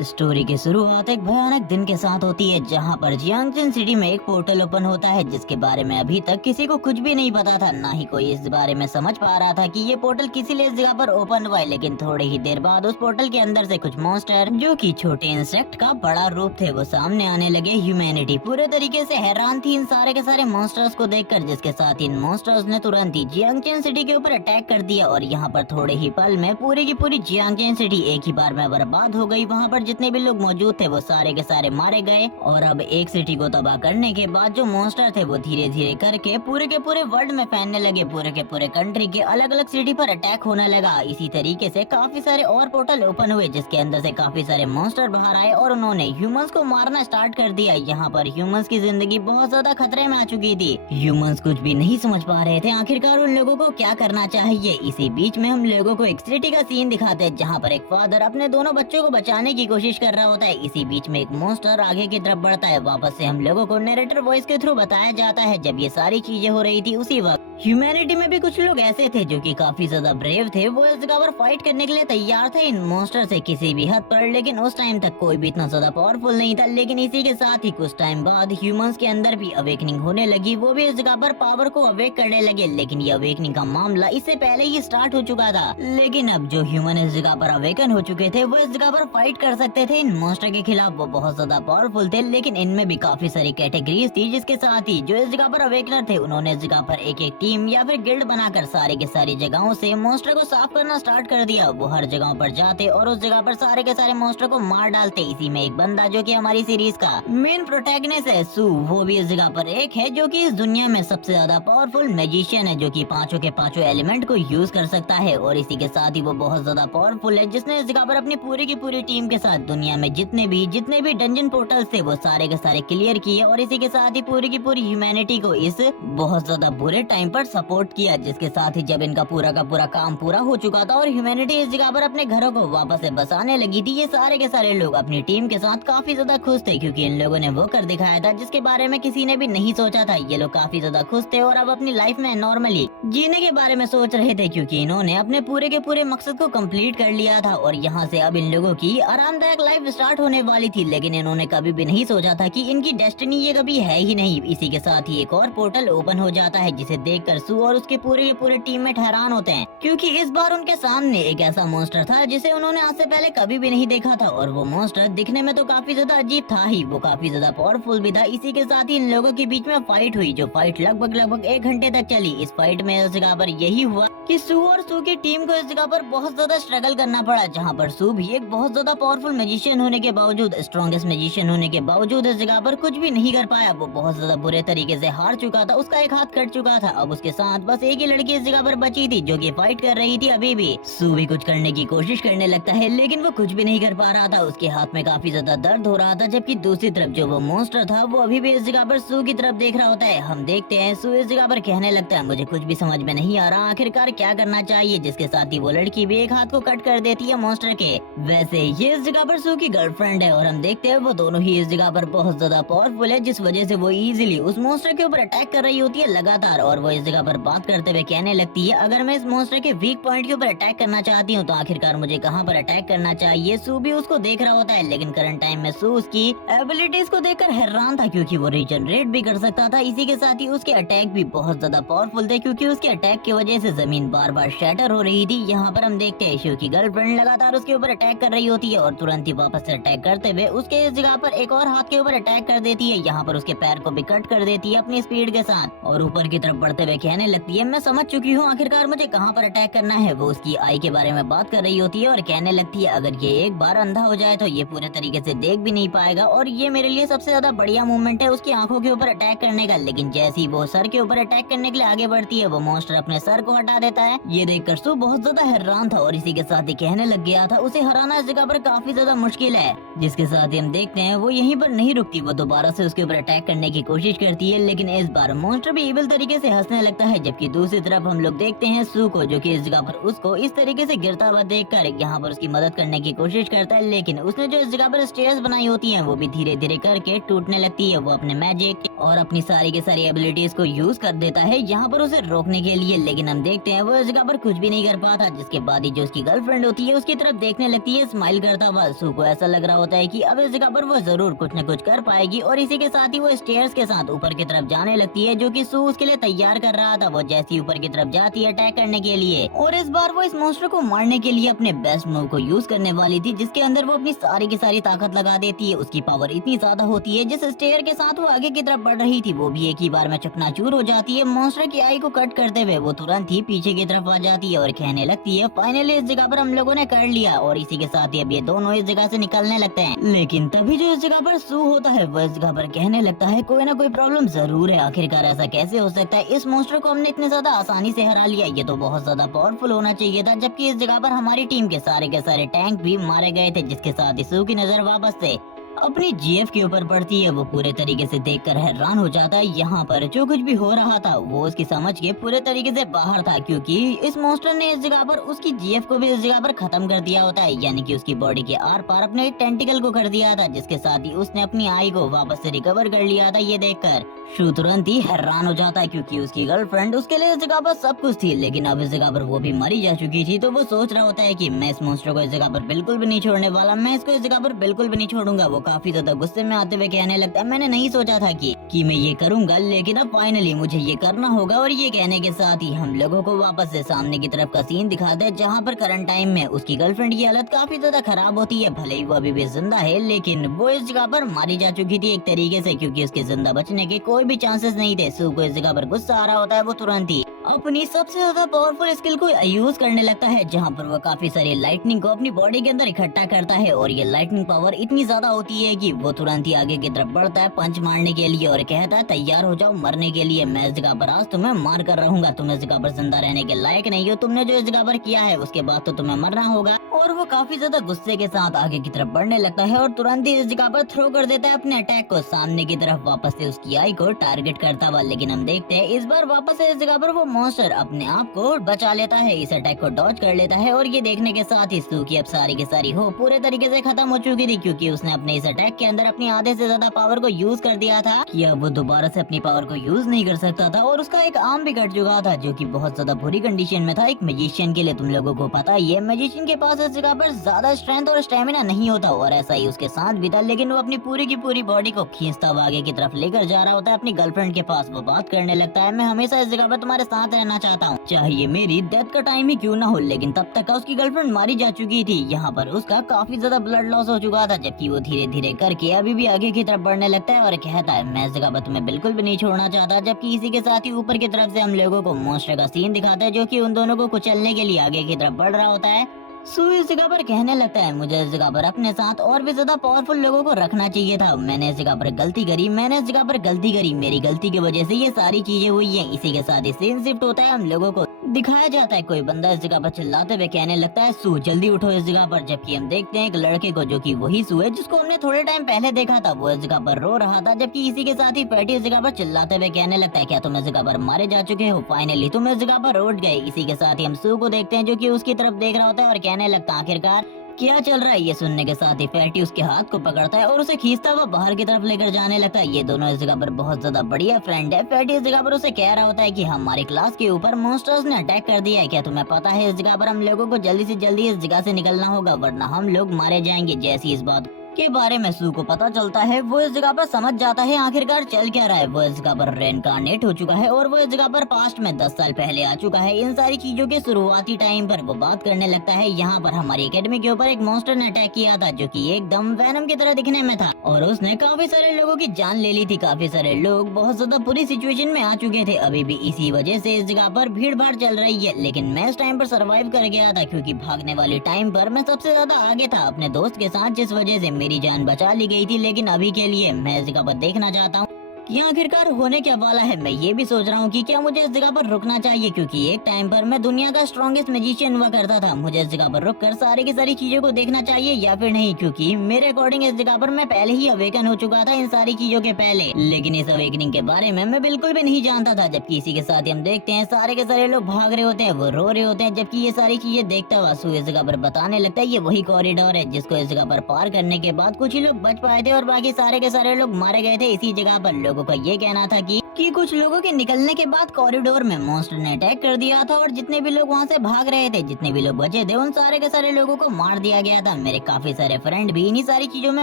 Story की शुरुआत एक भयानक दिन के साथ होती है जहां पर जियांगचन सिटी में एक पोर्टल ओपन होता है जिसके बारे में अभी तक किसी को कुछ भी नहीं पता था। ना ही कोई इस बारे में समझ पा रहा था कि ये पोर्टल किसी लिए इस जगह पर ओपन हुआ है। लेकिन थोड़ी ही देर बाद उस पोर्टल के अंदर से कुछ मॉन्स्टर जो कि छोटे इंसेक्ट का बड़ा रूप थे वो सामने आने लगे। ह्यूमैनिटी पूरे तरीके से हैरान थी इन सारे के सारे मॉन्स्टर्स को देखकर, जिसके साथ इन मॉन्स्टर्स ने तुरंत ही जियांगचन सिटी के ऊपर अटैक कर दिया और यहाँ पर थोड़े ही पल में पूरी की पूरी जियांगचन सिटी एक ही बार में बर्बाद हो गई। वहाँ पर जितने भी लोग मौजूद थे वो सारे के सारे मारे गए और अब एक सिटी को तबाह करने के बाद जो मॉन्स्टर थे वो धीरे धीरे करके पूरे के पूरे वर्ल्ड में फैलने लगे। पूरे के पूरे कंट्री के अलग अलग सिटी पर अटैक होने लगा। इसी तरीके से काफी सारे और पोर्टल ओपन हुए जिसके अंदर से काफी सारे मॉन्स्टर बाहर आए और उन्होंने ह्यूमंस को मारना स्टार्ट कर दिया। यहाँ पर ह्यूमंस की जिंदगी बहुत ज्यादा खतरे में आ चुकी थी। ह्यूमंस कुछ भी नहीं समझ पा रहे थे आखिरकार उन लोगों को क्या करना चाहिए। इसी बीच में हम लोगों को एक सिटी का सीन दिखाते हैं जहाँ पर एक फादर अपने दोनों बच्चों को बचाने की कोशिश कर रहा होता है। इसी बीच में एक मॉन्स्टर आगे की तरफ बढ़ता है। वापस से हम लोगों को नरेटर वॉइस के थ्रू बताया जाता है जब ये सारी चीजें हो रही थी उसी वक्त ह्यूमैनिटी में भी कुछ लोग ऐसे थे जो कि काफी ज्यादा ब्रेव थे। वो इस जगह पर फाइट करने के लिए तैयार थे इन मॉन्स्टर से किसी भी हद पर। लेकिन उस टाइम तक कोई भी इतना ज्यादा पावरफुल नहीं था। लेकिन इसी के साथ ही कुछ टाइम बाद ह्यूमंस के अंदर भी अवेकनिंग होने लगी। वो भी इस जगह पर पावर को अवेक करने लगे। लेकिन ये अवेकनिंग का मामला इससे पहले ही स्टार्ट हो चुका था। लेकिन अब जो ह्यूमन इस जगह पर अवेकन हो चुके थे वो इस जगह पर फाइट कर सकते थे इन मॉन्स्टर के खिलाफ। वो बहुत ज्यादा पावरफुल थे। लेकिन इनमें भी काफी सारी कैटेगरीज थी जिसके साथ ही जो इस जगह पर अवेकनर थे उन्होंने इस जगह पर एक एक टीम या फिर गिल्ड बनाकर सारी के सारी जगहों से मॉन्स्टर को साफ करना स्टार्ट कर दिया। वो हर जगहों पर जाते और उस जगह पर सारे के सारे मॉन्स्टर को मार डालते। इसी में एक बंदा जो कि हमारी सीरीज का मेन प्रोटैगनिस्ट है सू, वो भी इस जगह पर एक है जो कि इस दुनिया में सबसे ज्यादा पावरफुल मैजिशियन है जो कि पांचों के पांचों एलिमेंट को यूज कर सकता है। और इसी के साथ ही वो बहुत ज्यादा पावरफुल है जिसने इस जगह पर अपनी पूरी की पूरी टीम के साथ दुनिया में जितने भी डंजन पोर्टल्स थे वो सारे के सारे क्लियर किए। और इसी के साथ ही पूरी की पूरी ह्यूमैनिटी को इस बहुत ज्यादा बुरे टाइम पर सपोर्ट किया। जिसके साथ ही जब इनका पूरा का पूरा काम पूरा हो चुका था और ह्यूमैनिटी इस जगह पर अपने घरों को वापस से बसाने लगी थी, ये सारे के सारे लोग अपनी टीम के साथ काफी ज्यादा खुश थे क्योंकि इन लोगों ने वो कर दिखाया था जिसके बारे में किसी ने भी नहीं सोचा था। ये लोग काफी ज्यादा खुश थे और अब अपनी लाइफ में नॉर्मली जीने के बारे में सोच रहे थे क्योंकि इन्होंने अपने पूरे के पूरे मकसद को कंप्लीट कर लिया था और यहाँ से अब इन लोगों की आरामदायक लाइफ स्टार्ट होने वाली थी। लेकिन इन्होंने कभी भी नहीं सोचा था कि इनकी डेस्टिनी ये कभी है ही नहीं। इसी के साथ ही एक और पोर्टल ओपन हो जाता है जिसे देखकर सू और उसके पूरे के पूरे टीममेट हैरान होते हैं क्योंकि इस बार उनके सामने एक ऐसा मॉन्स्टर था जिसे उन्होंने आज से पहले कभी भी नहीं देखा था। और वो मॉन्स्टर दिखने में तो काफी ज्यादा अजीब था ही, वो काफी ज्यादा पावरफुल भी था। इसी के साथ ही इन लोगों के बीच में फाइट हुई जो फाइट लगभग 1 घंटे तक चली। इस फाइट में इस जगह पर यही हुआ कि सू और सू की टीम को इस जगह पर बहुत ज्यादा स्ट्रगल करना पड़ा, जहाँ पर सू भी एक बहुत ज्यादा पावरफुल मैजिशियन होने के बावजूद, स्ट्रॉन्गेस्ट मैजिशियन होने के बावजूद इस जगह पर कुछ भी नहीं कर पाया। वो बहुत ज्यादा बुरे तरीके से हार चुका था, उसका एक हाथ कट चुका था। अब उसके साथ बस एक ही लड़की इस जगह पर बची थी जो कि फाइट कर रही थी। अभी भी सू भी कुछ करने की कोशिश करने लगता है लेकिन वो कुछ भी नहीं कर पा रहा था। उसके हाथ में काफी ज्यादा दर्द हो रहा था, जबकि दूसरी तरफ जो वो मॉन्स्टर था वो अभी भी इस जगह पर सू की तरफ देख रहा होता है। हम देखते हैं सू इस जगह पर कहने लगता है मुझे कुछ भी समझ में नहीं आ रहा, आखिरकार क्या करना चाहिए। जिसके साथ ही वो लड़की भी एक हाथ को कट कर देती है मॉन्स्टर के। वैसे ये इस जगह पर सू की गर्लफ्रेंड है और हम देखते हैं वो दोनों ही इस जगह पर बहुत ज्यादा पावरफुल है जिस वजह से वो इजीली उस मॉन्स्टर के ऊपर अटैक कर रही होती है लगातार। और वो इस जगह पर बात करते हुए कहने लगती है अगर मैं इस मॉन्स्टर के वीक पॉइंट के ऊपर अटैक करना चाहती हूँ तो आखिरकार मुझे कहाँ पर अटैक करना चाहिए। सू भी उसको देख रहा होता है लेकिन करंट टाइम में सू उसकी एबिलिटीज को देखकर हैरान था क्योंकि वो रीजनरेट भी कर सकता था। इसी के साथ ही उसके अटैक भी बहुत ज्यादा पावरफुल थे क्योंकि उसके अटैक की वजह से जमीन बार बार शैटर हो रही थी। यहाँ पर हम देखते हैं शू की गर्लफ्रेंड लगातार उसके ऊपर अटैक कर रही होती है और तुरंत ही वापस से अटैक करते हुए उसके इस जगह पर एक और हाथ के ऊपर अटैक कर देती है। यहाँ पर उसके पैर को भी कट कर देती है अपनी स्पीड के साथ और ऊपर की तरफ बढ़ते हुए कहने लगती है मैं समझ चुकी हूँ आखिरकार मुझे कहाँ पर अटैक करना है। वो उसकी आई के बारे में बात कर रही होती है और कहने लगती है अगर ये एक बार अंधा हो जाए तो ये पूरे तरीके से देख भी नहीं पाएगा और ये मेरे लिए सबसे ज्यादा बढ़िया मूवमेंट है उसकी आंखों के ऊपर अटैक करने का। लेकिन जैसे ही वो सर के ऊपर अटैक करने के लिए आगे बढ़ती है वो मॉन्स्टर अपने सर को हटा देता है। ये देखकर सू बहुत ज्यादा हैरान था और इसी के साथ ही कहने लग गया था उसे हराना इस जगह पर काफी ज्यादा मुश्किल है। जिसके साथ ही हम देखते हैं वो यहीं पर नहीं रुकती, वो दोबारा से उसके ऊपर अटैक करने की कोशिश करती है लेकिन इस बार मॉन्स्टर भी इविल तरीके से हंसने लगता है। जबकि दूसरी तरफ हम लोग देखते हैं सू को जो कि इस जगह पर उसको इस तरीके से गिरता हुआ देखकर यहाँ पर उसकी मदद करने की कोशिश करता है। लेकिन उसने जो इस जगह पर स्टेयर्स बनाई होती हैं वो भी धीरे धीरे करके टूटने लगती है। वो अपने मैजिक और अपनी सारी की सारी एबिलिटीज को यूज कर देता है यहाँ पर उसे रोकने के लिए। लेकिन हम देखते हैं वो इस जगह पर कुछ भी नहीं कर पाता, जिसके बाद ही जो उसकी गर्लफ्रेंड होती है उसकी तरफ देखने लगती है स्माइल करता हुआ। सू को ऐसा लग रहा होता है कि अब इस जगह पर वो जरूर कुछ न कुछ कर पाएगी और इसी के साथ ही वो स्टेयर्स के साथ ऊपर की तरफ जाने लगती है, जो कि सू उसके लिए तैयार कर रहा था। वो जैसी ऊपर की तरफ जाती है अटैक करने के लिए और इस बार वो इस मॉन्स्टर को मारने के लिए अपने बेस्ट मूव को यूज करने वाली थी, जिसके अंदर वो अपनी सारी की सारी ताकत लगा देती है। उसकी पावर इतनी ज्यादा होती है जिस स्टेयर के साथ वो आगे की तरफ बढ़ रही थी वो भी एक ही बार में चकनाचूर हो जाती है। मॉन्स्टर की आई को कट करते हुए वो तुरंत ही पीछे की तरफ आ जाती है और कहने लगती है फाइनली इस जगह पर हम लोगों ने कर लिया। और इसी के साथ ही अब ये दोनों इस जगह से निकलने लगते हैं। लेकिन तभी जो इस जगह पर सू होता है वो इस जगह पर कहने लगता है कोई ना कोई प्रॉब्लम जरूर है, आखिरकार ऐसा कैसे हो सकता है, इस मॉन्स्टर को हमने इतने ज्यादा आसानी से हरा लिया, ये तो बहुत ज्यादा पावरफुल होना चाहिए था। जबकि इस जगह पर हमारी टीम के सारे टैंक भी मारे गए थे, जिसके साथ ही सू की नजर वापस से अपनी जीएफ के ऊपर पड़ती है। वो पूरे तरीके से देखकर हैरान हो जाता है। यहाँ पर जो कुछ भी हो रहा था वो उसकी समझ के पूरे तरीके से बाहर था, क्योंकि इस मॉन्स्टर ने इस जगह पर उसकी जीएफ को भी इस जगह पर खत्म कर दिया होता है, यानी कि उसकी बॉडी के आर पार अपने टेंटिकल को कर दिया था, जिसके साथ ही उसने अपनी आई को वापस से रिकवर कर लिया था। ये देखकर शू तुरंत ही हैरान हो जाता है, क्योंकि उसकी गर्लफ्रेंड उसके लिए इस जगह पर सब कुछ थी, लेकिन अब इस जगह पर वो भी मरी जा चुकी थी। तो वो सोच रहा होता है कि मैं इस मॉन्स्टर को इस जगह पर बिल्कुल भी नहीं छोड़ने वाला, मैं इसको इस जगह पर बिल्कुल भी नहीं छोड़ूंगा। वो काफी ज्यादा गुस्से में आते हुए कहने लगता है मैंने नहीं सोचा था कि मैं ये करूंगा, लेकिन अब फाइनली मुझे ये करना होगा। और ये कहने के साथ ही हम लोगों को वापस से सामने की तरफ का सीन दिखाते हैं, जहाँ पर करंट टाइम में उसकी गर्लफ्रेंड की हालत काफी ज्यादा खराब होती है। भले ही वो अभी भी जिंदा है, लेकिन वो इस जगह पर मारी जा चुकी थी एक तरीके से, क्योंकि उसके जिंदा बचने के कोई भी चांसेस नहीं थे। सू को इस जगह पर गुस्सा आ रहा होता है। वो तुरंत ही अपनी सबसे ज्यादा पावरफुल स्किल को यूज करने लगता है, जहाँ पर वो काफी सारी लाइटनिंग को अपनी बॉडी के अंदर इकट्ठा करता है। और ये लाइटनिंग पावर इतनी ज्यादा होती है कि वो तुरंत ही आगे की तरफ बढ़ता है पंच मारने के लिए और कहता है तैयार हो जाओ मरने के लिए, मैं इस जगह पर आज तुम्हें मार कर रहूंगा, तुम इस जगह पर जिंदा रहने के लायक नहीं हो, तुमने जो इस जगह पर किया है उसके बाद तो तुम्हें मरना होगा। और वो काफी ज्यादा गुस्से के साथ आगे की तरफ बढ़ने लगता है और तुरंत ही इस जगह पर थ्रो कर देता है अपने अटैक को सामने की तरफ, वापस से उसकी आई को टारगेट करता हुआ। लेकिन हम देखते हैं इस बार वापस से इस जगह पर वो मॉन्स्टर अपने आप को बचा लेता है, इस अटैक को डॉज कर लेता है। और ये देखने के साथ ही सू की अब सारी की सारी हो पूरे तरीके से खत्म हो चुकी थी, क्योंकि उसने अपने इस अटैक के अंदर अपनी आधे से ज्यादा पावर को यूज कर दिया था कि अब वो दोबारा से अपनी पावर को यूज नहीं कर सकता था। और उसका एक आर्म भी कट चुका था, जो कि बहुत ज्यादा बुरी कंडीशन में था। एक मैजिशियन के लिए तुम लोगों को पता ही है, मैजिशियन के पास इस जगह पर ज्यादा स्ट्रेंथ और स्टेमिना नहीं होता, और ऐसा ही उसके साथ भी था। लेकिन वो अपनी पूरी की पूरी बॉडी को खींचता हुआ आगे की तरफ लेकर जा रहा होता है अपनी गर्लफ्रेंड के पास। वो बात करने लगता है मैं हमेशा इस जगह पर तुम्हारे साथ रहना चाहता हूँ, चाहे मेरी डेथ का टाइम ही क्यों ना हो। लेकिन तब तक उसकी गर्लफ्रेंड मारी जा चुकी थी। यहाँ पर उसका काफी ज्यादा ब्लड लॉस हो चुका था, जबकि वो धीरे धीरे करके अभी भी आगे की तरफ बढ़ने लगता है और कहता है मैं इस जगह पर तुम्हें बिल्कुल भी नहीं छोड़ना चाहता। जबकि इसी के साथ ही ऊपर की तरफ से हम लोगों को मॉन्स्टर का सीन दिखाता है, जो कि उन दोनों को कुचलने के लिए आगे की तरफ बढ़ रहा होता है। सू इस जगह पर कहने लगता है मुझे इस जगह पर अपने साथ और भी ज्यादा पावरफुल लोगों को रखना चाहिए था, मैंने इस जगह पर गलती करी, मेरी गलती की वजह से ये सारी चीजें हुई हैं। इसी के साथ ही सीन शिफ्ट होता है, हम लोगों को दिखाया जाता है कोई बंदा इस जगह पर चिल्लाते हुए कहने लगता है सू जल्दी उठो इस जगह पर। जबकि हम देखते हैं एक लड़के को, जो कि वही सू है जिसको हमने थोड़े टाइम पहले देखा था, वो इस जगह पर रो रहा था। जबकि इसी के साथ ही पैटी इस जगह पर चिल्लाते हुए कहने लगता है क्या तुम इस जगह पर मारे जा चुके हो, फाइनली तुम इस जगह पर उठ गए। इसी के साथ ही हम सू को देखते हैं, जो कि उसकी तरफ देख रहा होता है और कहने लगता है आखिरकार क्या चल रहा है। ये सुनने के साथ ही फैटी उसके हाथ को पकड़ता है और उसे खींचता हुआ बाहर की तरफ लेकर जाने लगता है। ये दोनों इस जगह पर बहुत ज्यादा बढ़िया फ्रेंड है। फैटी इस जगह पर उसे कह रहा होता है कि हमारी क्लास के ऊपर मॉन्स्टर्स ने अटैक कर दिया है, क्या तुम्हें पता है इस जगह पर हम लोगों को जल्दी से जल्दी इस जगह से निकलना होगा, वरना हम लोग मारे जाएंगे। जैसी इस बात के बारे में सू को पता चलता है, वो इस जगह पर समझ जाता है आखिरकार चल क्या रहा है। वो इस जगह पर रेनकार्नेट हो चुका है और वो इस जगह पर पास्ट में 10 साल पहले आ चुका है। इन सारी चीजों के शुरुआती टाइम पर वो बात करने लगता है, यहाँ पर हमारी एकेडमी के ऊपर एक मॉन्स्टर ने अटैक किया था, जो कि एकदम वैनम की तरह दिखने में था और उसने काफी सारे लोगों की जान ले ली थी। काफी सारे लोग बहुत ज्यादा बुरी सिचुएशन में आ चुके थे। अभी भी इसी वजह से इस जगह पर भीड़ भाड़ चल रही है, लेकिन मैं इस टाइम पर सर्वाइव कर गया था, क्योंकि भागने वाले टाइम पर मैं सबसे ज्यादा आगे था अपने दोस्त के साथ, जिस वजह से मेरी जान बचा गई थी। लेकिन अभी के लिए मैं इस जगह पर देखना चाहता हूँ कि आखिरकार होने क्या वाला है। मैं ये भी सोच रहा हूँ कि क्या मुझे इस जगह पर रुकना चाहिए, क्योंकि एक टाइम पर मैं दुनिया का स्ट्रॉन्गेस्ट मैजिशियन हुआ करता था। मुझे इस जगह पर रुककर सारी की सारी चीजों को देखना चाहिए या फिर नहीं, क्योंकि मेरे अकॉर्डिंग इस जगह पर मैं पहले ही अवेकन हो चुका था इन सारी चीजों के पहले। लेकिन इस अवेकनिंग के बारे में मैं बिल्कुल भी नहीं जानता था। जबकि इसी के साथ हम देखते हैं सारे के सारे लोग भाग रहे होते हैं, वो रो रहे होते हैं। जबकि ये सारी चीजें देखता हुआ सू इस जगह पर बताने लगता है ये वही कॉरिडोर है जिसको इस जगह पर पार करने के बाद कुछ ही लोग बच पाए थे और बाकी सारे के सारे लोग मारे गए थे। इसी जगह पर लोगों लोगों का ये कहना था कि कुछ लोगों के निकलने के बाद कॉरिडोर में मॉन्स्टर ने अटैक कर दिया था और जितने भी लोग वहाँ से भाग रहे थे, जितने भी लोग बचे थे, उन सारे के सारे लोगों को मार दिया गया था। मेरे काफी सारे फ्रेंड भी इन्हीं सारी चीजों में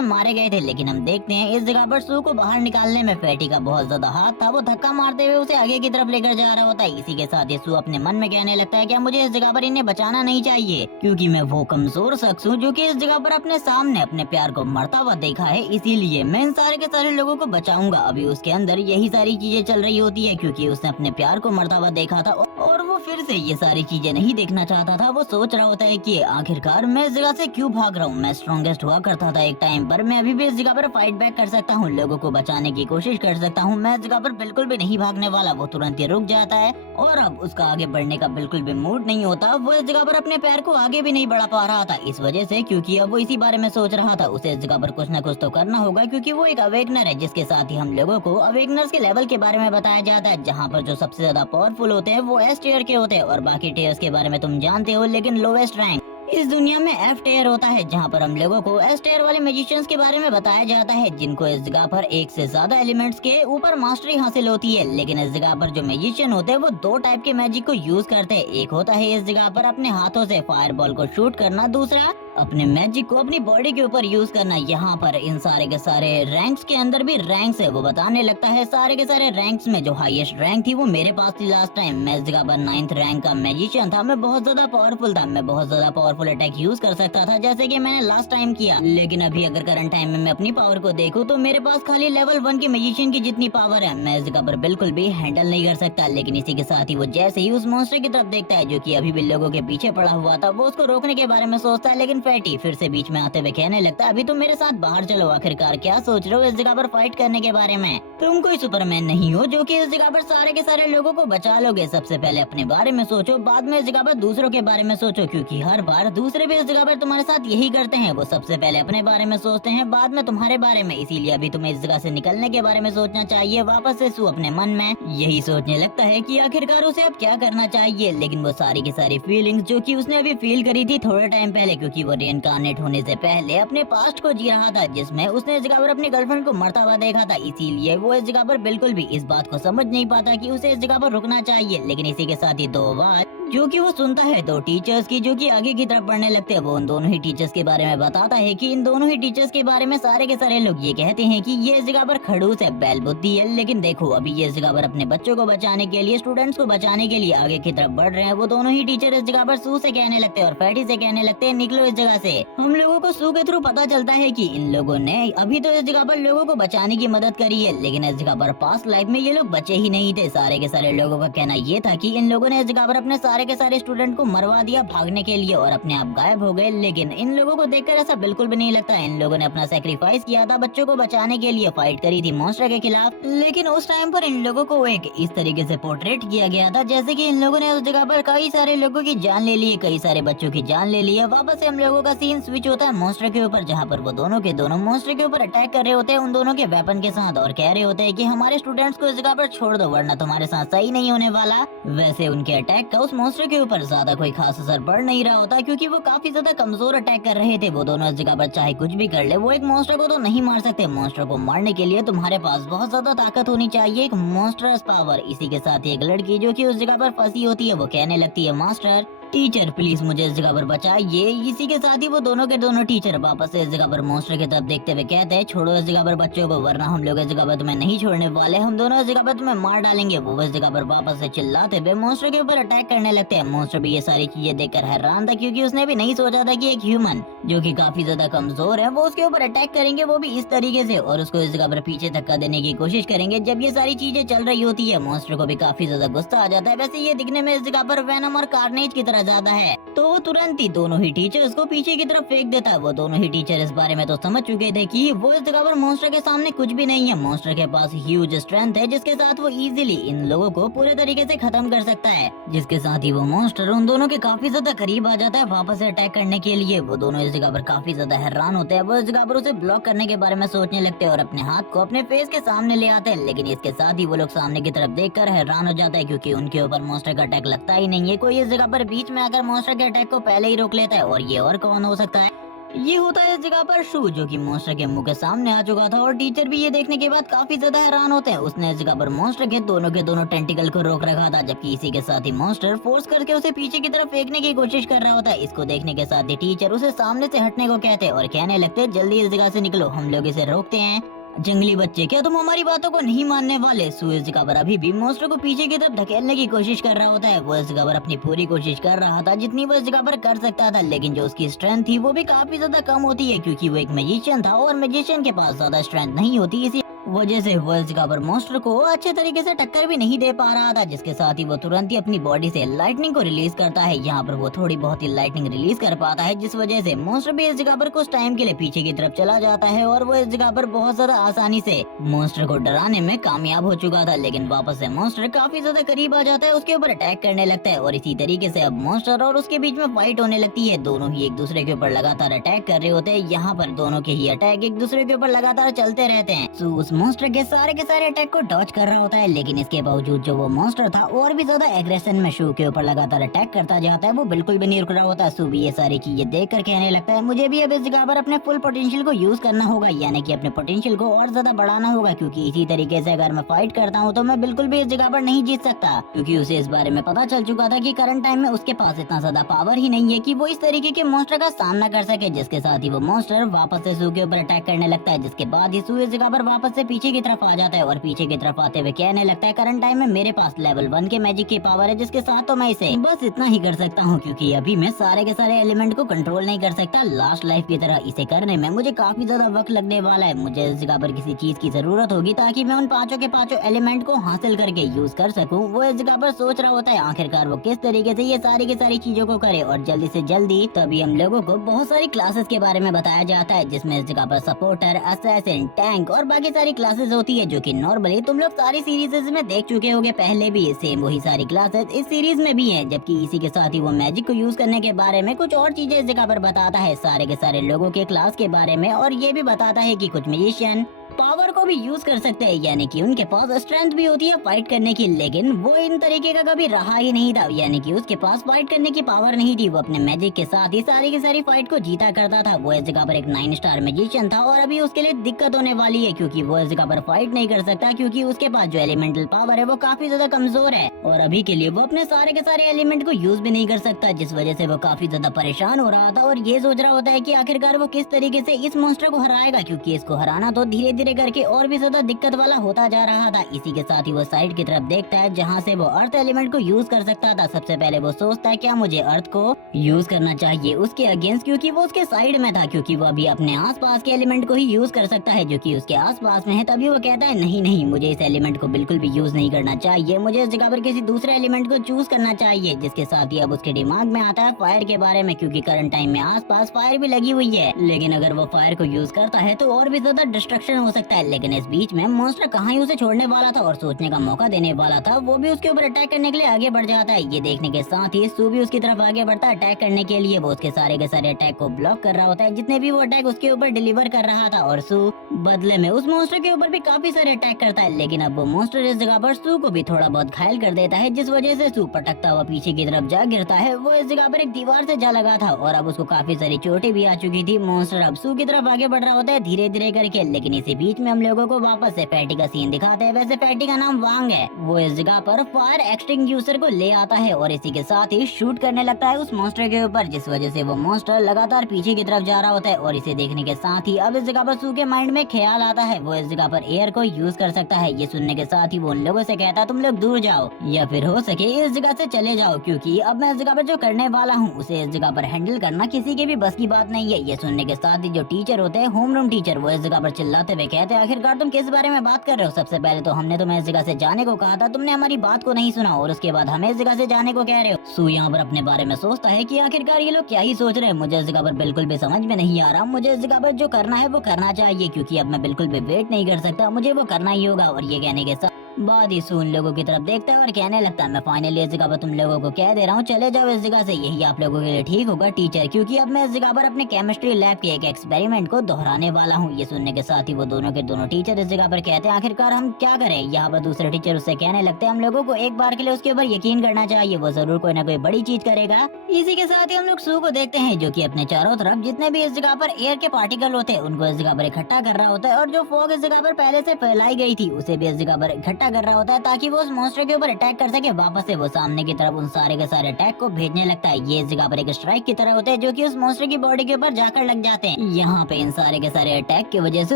मारे गए थे। लेकिन हम देखते हैं इस जगह पर सू को बाहर निकालने में फैटी का बहुत ज्यादा हाथ था। वो धक्का मारते हुए उसे आगे की तरफ लेकर जा रहा होता है। इसी के साथ ही सू अपने मन में कहने लगता है कि मुझे इस जगह पर इन्हें बचाना नहीं चाहिए, क्योंकि मैं वो कमजोर शख्स हूँ जो कि इस जगह पर अपने सामने अपने प्यार को मरता हुआ देखा है। इसीलिए मैं इन सारे के सारे लोगों को बचाऊंगा। अभी उसके अंदर यही सारी चीजें चल रही होती है, क्योंकि उसने अपने प्यार को मरता हुआ देखा था और वो फिर से ये सारी चीजें नहीं देखना चाहता था। वो सोच रहा होता है कि आखिरकार मैं इस जगह से क्यों भाग रहा हूँ। मैं स्ट्रॉन्गेस्ट हुआ करता था एक टाइम पर, मैं अभी भी इस जगह पर फाइट बैक कर सकता हूँ, लोगों को बचाने की कोशिश कर सकता हूँ। मैं इस जगह पर बिल्कुल भी नहीं भागने वाला। वो तुरंत ही रुक जाता है और अब उसका आगे बढ़ने का बिल्कुल भी मूड नहीं होता। वो इस जगह पर अपने पैर को आगे भी नहीं बढ़ा पा रहा था इस वजह से, क्योंकि अब वो इसी बारे में सोच रहा था। उसे इस जगह पर कुछ न कुछ तो करना होगा, क्योंकि वो एक अवेकनर है, जिसके साथ ही हम लोगों को अवेकनर्स के लेवल के बारे में बताया जाता है, जहाँ पर जो सबसे ज्यादा पावरफुल होते हैं वो एस टियर के होते हैं और बाकी टियर्स के बारे में तुम जानते हो। लेकिन लोवेस्ट रैंक इस दुनिया में एफ टियर होता है, जहाँ पर हम लोगों को एस टियर वाले मैजिशियंस के बारे में बताया जाता है, जिनको इस जगह पर एक से ज्यादा एलिमेंट्स के ऊपर मास्टरी हासिल होती है। लेकिन इस जगह पर जो मैजिशियन होते हैं वो दो टाइप के मैजिक को यूज करते हैं। एक होता है इस जगह पर अपने हाथों से फायरबॉल को शूट करना, दूसरा अपने मैजिक को अपनी बॉडी के ऊपर यूज करना। यहाँ पर इन सारे के सारे रैंक्स के अंदर भी रैंक्स है। वो बताने लगता है सारे के सारे रैंक्स में जो हाईएस्ट रैंक थी वो मेरे पास थी लास्ट टाइम। मैं इस जगह पर 9th रैंक का मैजिशियन था। मैं बहुत ज्यादा पावरफुल था, मैं बहुत ज्यादा पावरफुल अटैक यूज कर सकता था, जैसे कि मैंने लास्ट टाइम किया। लेकिन अभी अगर करंट टाइम में मैं अपनी पावर को देखूं तो मेरे पास खाली लेवल 1 के मैजिशियन की जितनी पावर है। मैं इस जगह पर बिल्कुल भी हैंडल नहीं कर सकता। लेकिन इसी के साथ ही वो जैसे ही उस मॉन्स्टर की तरफ देखता है जो कि अभी भी लोगों के पीछे पड़ा हुआ था, वो उसको रोकने के बारे में सोचता है। लेकिन फैटी फिर से बीच में आते हुए कहने लगता है, अभी तुम मेरे साथ बाहर चलो। आखिरकार क्या सोच रहे हो इस जगह पर फाइट करने के बारे में? तुम कोई सुपरमैन नहीं हो जो कि इस जगह पर सारे के सारे लोगों को बचा लोगे। सबसे पहले अपने बारे में सोचो, बाद में इस जगह पर दूसरों के बारे में सोचो, क्योंकि हर बार दूसरे भी इस जगह पर तुम्हारे साथ यही करते हैं। वो सबसे पहले अपने बारे में सोचते हैं, बाद में तुम्हारे बारे में। इसीलिए अभी तुम्हें इस जगह से निकलने के बारे में सोचना चाहिए। वापस से सू अपने मन में यही सोचने लगता है कि आखिरकार उसे अब क्या करना चाहिए। लेकिन वो सारी की सारी फीलिंग्स जो कि उसने अभी फील करी थी थोड़े टाइम पहले, क्योंकि वो रिइनकार्नेट होने से पहले अपने पास्ट को जी रहा था, जिसमें उसने इस जगह पर अपनी गर्लफ्रेंड को मरता हुआ देखा था। इसीलिए वो इस जगह पर बिल्कुल भी इस बात को समझ नहीं पाता कि उसे इस जगह पर रुकना चाहिए। लेकिन इसी के साथ ही दो आवाज जो कि वो सुनता है दो टीचर्स की, जो कि आगे की तरफ पढ़ने लगते हैं। वो उन दोनों ही टीचर्स के बारे में बताता है कि इन दोनों ही टीचर्स के बारे में सारे के सारे लोग ये कहते हैं कि ये इस जगह पर खड़ूस है, बैल बुद्धि है। लेकिन देखो अभी ये इस जगह पर अपने बच्चों को बचाने के लिए, स्टूडेंट्स को बचाने के लिए आगे की तरफ बढ़ रहे हैं। वो दोनों ही टीचर इस जगह पर सू से कहने लगते हैं और फैटी से कहने लगते हैं, निकलो इस जगह से। हम लोगों को सू के थ्रू पता चलता है कि इन लोगों ने अभी तो इस जगह पर लोगों को बचाने की मदद करी है, लेकिन इस जगह पर पास्ट लाइफ में ये लोग बचे ही नहीं थे। सारे के सारे लोगों का कहना ये था कि इन लोगों ने इस जगह पर अपने सारे के सारे स्टूडेंट को मरवा दिया भागने के लिए और अपने आप गायब हो गए। लेकिन इन लोगों को देखकर ऐसा बिल्कुल भी नहीं लगता। इन लोगों ने अपना सैक्रिफाइस किया था, बच्चों को बचाने के लिए फाइट करी थी मॉन्स्टर के खिलाफ। लेकिन उस टाइम पर इन लोगों को एक इस तरीके से पोर्ट्रेट किया गया था जैसे कि इन लोगों ने उस जगह पर कई सारे लोगों की जान ले ली है, कई सारे बच्चों की जान ले ली है। वापस से हम लोगों का सीन स्विच होता है मॉन्स्टर के ऊपर, जहाँ पर वो दोनों के दोनों मॉन्स्टर के ऊपर अटैक कर रहे होते हैं उन दोनों के वेपन के साथ, और कह रहे होते हैं कि हमारे स्टूडेंट्स को इस जगह पर छोड़ दो वरना तुम्हारे साथ सही नहीं होने वाला। वैसे उनके अटैक का उस मॉन्स्टर के ऊपर ज्यादा कोई खास असर पड़ नहीं रहा होता, क्योंकि वो काफी ज्यादा कमजोर अटैक कर रहे थे। वो दोनों इस जगह पर चाहे कुछ भी कर ले, वो एक मॉन्स्टर को तो नहीं मार सकते। मॉन्स्टर को मारने के लिए तुम्हारे पास बहुत ज्यादा ताकत होनी चाहिए, एक मॉन्स्टरस पावर। इसी के साथ एक लड़की जो कि उस जगह पर फंसी होती है वो कहने लगती है, मास्टर टीचर प्लीज मुझे इस जगह पर बचाइए। इसी के साथ ही वो दोनों के दोनों टीचर वापस से इस जगह पर मॉन्स्टर की तरफ देखते हुए कहते हैं, छोड़ो इस जगह पर बच्चों को वरना हम लोग इस जगह पर तुम्हें नहीं छोड़ने वाले, हम दोनों इस जगह पर तुम्हें मार डालेंगे। वो इस जगह पर वापस से चिल्लाते हुए मॉन्स्टर के ऊपर अटैक करने लगते हैं। मॉन्स्टर भी ये सारी चीजें देखकर हैरान था, क्योंकि उसने भी नहीं सोचा था कि एक ह्यूमन जो कि काफी ज्यादा कमजोर है वो उसके ऊपर अटैक करेंगे, वो भी इस तरीके से, और उसको इस जगह पर पीछे धक्का देने की कोशिश करेंगे। जब ये सारी चीजें चल रही होती है मॉन्स्टर को भी काफी ज्यादा गुस्सा आ जाता है। वैसे ये दिखने में इस जगह पर वेनम और कार्नेज की तरह ज्यादा है, तो वो तुरंत ही दोनों ही टीचर्स को पीछे की तरफ फेंक देता है। वो दोनों ही टीचर इस बारे में तो समझ चुके थे कि वो इस जगह पर मॉन्स्टर के सामने कुछ भी नहीं है। मॉन्स्टर के पास ह्यूज स्ट्रेंथ है जिसके साथ वो इजीली इन लोगों को पूरे तरीके से खत्म कर सकता है। जिसके साथ ही वो मॉन्स्टर उन दोनों के काफी ज्यादा करीब आ जाता है वापस से अटैक करने के लिए। वो दोनों इस जगह पर काफी ज्यादा हैरान होते हैं। वो इस जगह पर उसे ब्लॉक करने के बारे में सोचने लगते हैं और अपने हाथ को अपने फेस के सामने ले आते हैं। लेकिन इसके साथ ही वो लोग सामने की तरफ देखकर हैरान हो जाता है, क्योंकि उनके ऊपर मॉन्स्टर का अटैक लगता ही नहीं है। कोई इस जगह पर बीच में आकर मॉन्स्टर के अटैक को पहले ही रोक लेता है, और ये और कौन हो सकता है ये होता है इस जगह पर शू, जो कि मॉन्स्टर के मुंह के सामने आ चुका था और टीचर भी ये देखने के बाद काफी ज्यादा हैरान होते हैं। उसने इस जगह पर मॉन्स्टर के दोनों टेंटिकल को रोक रखा था, जबकि इसी के साथ ही मॉन्स्टर फोर्स करके उसे पीछे की तरफ फेंकने की कोशिश कर रहा होता है। इसको देखने के साथ ही टीचर उसे सामने से हटने को कहते और कहने लगते जल्दी इस जगह से निकलो, हम लोग इसे रोकते हैं। जंगली बच्चे, क्या तुम हमारी बातों को नहीं मानने वाले? सू इस जगह पर अभी भी मॉन्स्टर को पीछे की तरफ धकेलने की कोशिश कर रहा होता है। वो इस जगह पर अपनी पूरी कोशिश कर रहा था जितनी वो इस जगह पर कर सकता था, लेकिन जो उसकी स्ट्रेंथ थी वो भी काफी ज्यादा कम होती है, क्योंकि वो एक मैजिशियन था और मैजिशियन के पास ज्यादा स्ट्रेंथ नहीं होती। इसी वजह से वो इस जगह पर मॉन्स्टर को अच्छे तरीके से टक्कर भी नहीं दे पा रहा था, जिसके साथ ही वो तुरंत ही अपनी बॉडी से लाइटनिंग को रिलीज करता है। यहाँ पर वो थोड़ी बहुत ही लाइटनिंग रिलीज कर पाता है, जिस वजह से मॉन्स्टर भी इस जगह पर कुछ टाइम के लिए पीछे की तरफ चला जाता है और वो इस जगह पर बहुत ज्यादा आसानी से मॉन्स्टर को डराने में कामयाब हो चुका था। लेकिन वापस से मॉन्स्टर काफी ज्यादा करीब आ जाता है, उसके ऊपर अटैक करने लगता है और इसी तरीके से अब मॉन्स्टर और उसके बीच में फाइट होने लगती है। दोनों ही एक दूसरे के ऊपर लगातार अटैक कर रहे होते हैं। यहाँ पर दोनों के ही अटैक एक दूसरे के ऊपर लगातार चलते रहते हैं। तो उस मॉन्स्टर के सारे अटैक को डॉज कर रहा होता है, लेकिन इसके बावजूद जो वो मॉन्स्टर था और भी ज्यादा एग्रेशन में शू के ऊपर लगातार अटैक करता जाता है। वो बिल्कुल भी नहीं रुक रहा होता। शू भी ये सारी चीजें देख कर कहने लगता है मुझे भी अब इस जगह पर अपने फुल पोटेंशियल को यूज करना होगा, यानी कि अपने पोटेंशियल को और ज्यादा बढ़ाना होगा, क्योंकि इसी तरीके से अगर मैं फाइट करता हूँ तो मैं बिल्कुल भी इस जगह पर नहीं जीत सकता, क्योंकि उसे इस बारे में पता चल चुका था कि करंट टाइम में उसके पास इतना ज्यादा पावर ही नहीं है कि वो इस तरीके के मॉन्स्टर का सामना कर सके। जिसके साथ ही वो मॉन्स्टर वापस से शू के ऊपर अटैक करने लगता है, जिसके बाद ही शू इस जगह पर वापस से पीछे की तरफ आ जाता है और पीछे की तरफ आते हुए कहने लगता है करंट टाइम में मेरे पास लेवल 1 के मैजिक की पावर है, जिसके साथ तो मैं इसे बस इतना ही कर सकता हूँ, क्योंकि अभी मैं सारे के सारे एलिमेंट को कंट्रोल नहीं कर सकता। लास्ट लाइफ की तरह इसे करने में मुझे काफी ज्यादा वक्त लगने वाला है। मुझे इस जगह पर किसी चीज की जरूरत होगी ताकि मैं उन पांचों के पांचों एलिमेंट को हासिल करके यूज कर सकूं। वो इस जगह पर सोच रहा होता है आखिरकार वो किस तरीके से ये सारी की सारी चीजों को करे, और जल्दी से जल्दी तभी हम लोगों को बहुत सारी क्लासेस के बारे में बताया जाता है, जिसमें इस जगह पर सपोर्टर, असैसिन, टैंक और बाकी सारी क्लासेस होती है, जो कि नॉर्मली तुम लोग सारी सीरीज में देख चुके होगे पहले भी। सेम वही सारी क्लासेस इस सीरीज में भी हैं, जबकि इसी के साथ ही वो मैजिक को यूज करने के बारे में कुछ और चीजें इस जगह पर बताता है, सारे के सारे लोगों के क्लास के बारे में, और ये भी बताता है कि कुछ मैजिशियन पावर को भी यूज कर सकते हैं, यानी कि उनके पास स्ट्रेंथ भी होती है फाइट करने की, लेकिन वो इन तरीके का कभी रहा ही नहीं था, यानी कि उसके पास फाइट करने की पावर नहीं थी। वो अपने मैजिक के साथ ही सारी की सारी फाइट को जीता करता था। वो इस जगह पर एक 9 स्टार मैजिशियन था और अभी उसके लिए दिक्कत होने वाली है, क्योंकि वो इस जगह पर फाइट नहीं कर सकता, क्योंकि उसके पास जो एलिमेंटल पावर है वो काफी ज्यादा कमजोर है और अभी के लिए वो अपने सारे के सारे एलिमेंट को यूज भी नहीं कर सकता, जिस वजह से वो काफी ज्यादा परेशान हो रहा था और ये सोच रहा होता है कि आखिरकार वो किस तरीके से इस मॉन्स्टर को हराएगा, क्योंकि इसको हराना तो धीरे धीरे करके और भी ज्यादा दिक्कत वाला होता जा रहा था। इसी के साथ ही वो साइड की तरफ देखता है जहाँ से वो अर्थ एलिमेंट को यूज कर सकता था। सबसे पहले वो सोचता है क्या मुझे अर्थ को यूज करना चाहिए उसके अगेंस्ट, क्योंकि वो उसके साइड में था, क्योंकि वो अभी अपने आसपास के एलिमेंट को ही यूज कर सकता है जो कि उसके आसपास में है। तभी वो कहता है नहीं नहीं, मुझे इस एलिमेंट को बिल्कुल भी यूज नहीं करना चाहिए, मुझे इस जगह पर किसी दूसरे एलिमेंट को चूज करना चाहिए। जिसके साथ ही अब उसके दिमाग में आता है फायर के बारे में, क्योंकि करंट टाइम में आसपास फायर भी लगी हुई है, लेकिन अगर वो फायर को यूज करता है तो और भी ज्यादा डिस्ट्रक्शन हो सकता है। लेकिन इस बीच में मॉन्स्टर कहाँ ही उसे छोड़ने वाला था और सोचने का मौका देने वाला था, वो भी उसके ऊपर अटैक करने के लिए आगे बढ़ जाता है। ये देखने के साथ ही सू भी उसकी तरफ आगे बढ़ता है अटैक करने के लिए। वो उसके सारे के सारे अटैक को ब्लॉक कर रहा होता है, जितने भी वो अटैक उसके ऊपर डिलीवर कर रहा था, और सू बदले में उस मॉन्स्टर के ऊपर भी काफी सारे अटैक करता है। लेकिन अब वो मॉन्स्टर इस जगह पर सू को भी थोड़ा बहुत घायल कर देता है, जिस वजह से सू पटकता हुआ पीछे की तरफ जा गिरता है। वो इस जगह पर एक दीवार से जा लगा था और अब उसको काफी सारी चोटें भी आ चुकी थी। मॉन्स्टर अब सू की तरफ आगे बढ़ रहा होता है धीरे धीरे करके, लेकिन इसी बीच में हम लोगों को वापस से पैटी का सीन दिखाते हैं। वैसे पैटी का नाम वांग है। वो इस जगह पर फायर एक्सटिंग्यूशर को ले आता है और इसी के साथ ही शूट करने लगता है उस मॉन्स्टर के ऊपर, जिस वजह से वो मॉन्स्टर लगातार पीछे की तरफ जा रहा होता है। और इसे देखने के साथ ही अब इस जगह पर सू के माइंड में ख्याल आता है वो इस जगह पर एयर को यूज कर सकता है। ये सुनने के साथ ही वो उन लोगों से कहता है तुम लोग दूर जाओ या फिर हो सके इस जगह से चले जाओ, क्योंकि अब मैं इस जगह पर जो करने वाला हूँ उसे इस जगह पर हैंडल करना किसी के भी बस की बात नहीं है। ये सुनने के साथ ही जो टीचर होते हैं होमरूम टीचर, वो इस जगह पर चिल्लाते हुए कहते हैं आखिरकार तुम किस बारे में बात कर रहे हो? सबसे पहले तो हमने तुम्हें इस जगह से जाने को कहा था, तुमने हमारी बात को नहीं सुना और उसके बाद हमें इस जगह से जाने को कह रहे हो। सू यहाँ पर अपने बारे में सोचता है कि आखिरकार ये लोग क्या ही सोच रहे हैं, मुझे इस जगह पर बिल्कुल भी समझ में नहीं आ रहा। मुझे इस जगह पर जो करना है वो करना चाहिए, क्योंकि अब मैं बिल्कुल भी वेट नहीं कर सकता, मुझे वो करना ही होगा। और ये कहने के साथ बाद ही सू उन लोगों की तरफ देखता है और कहने लगता है मैं फाइनली इस जगह पर तुम लोगों को कह दे रहा हूँ, चले जाओ इस जगह से, यही आप लोगों के लिए ठीक होगा टीचर, क्योंकि अब मैं इस जगह पर अपने केमिस्ट्री लैब के एक एक्सपेरिमेंट को दोहराने वाला हूँ। ये सुनने के साथ ही वो दोनों के दोनों टीचर इस जगह पर कहते हैं आखिरकार हम क्या करें। यहाँ पर दूसरे टीचर उससे कहने लगते हैं हम लोगों को एक बार के लिए उसके ऊपर यकीन करना चाहिए, वो जरूर कोई ना कोई बड़ी चीज करेगा। इसी के साथ ही हम लोग सू को देखते हैं जो कि अपने चारों तरफ जितने भी इस जगह पर एयर के पार्टिकल होते हैं उनको इस जगह पर इकट्ठा कर रहा होता है, और जो फॉग इस जगह पर पहले से फैलाई गई थी उसे भी इस जगह पर इकट्ठा कर रहा होता है ताकि वो उस मॉन्स्टर के ऊपर अटैक कर सके। वापस से वो सामने की तरफ उन सारे के सारे अटैक को भेजने लगता है। ये इस जगह पर एक स्ट्राइक की तरह होते हैं जो कि उस मॉन्स्टर की बॉडी के ऊपर जाकर लग जाते हैं। यहाँ पे इन सारे के सारे अटैक की वजह से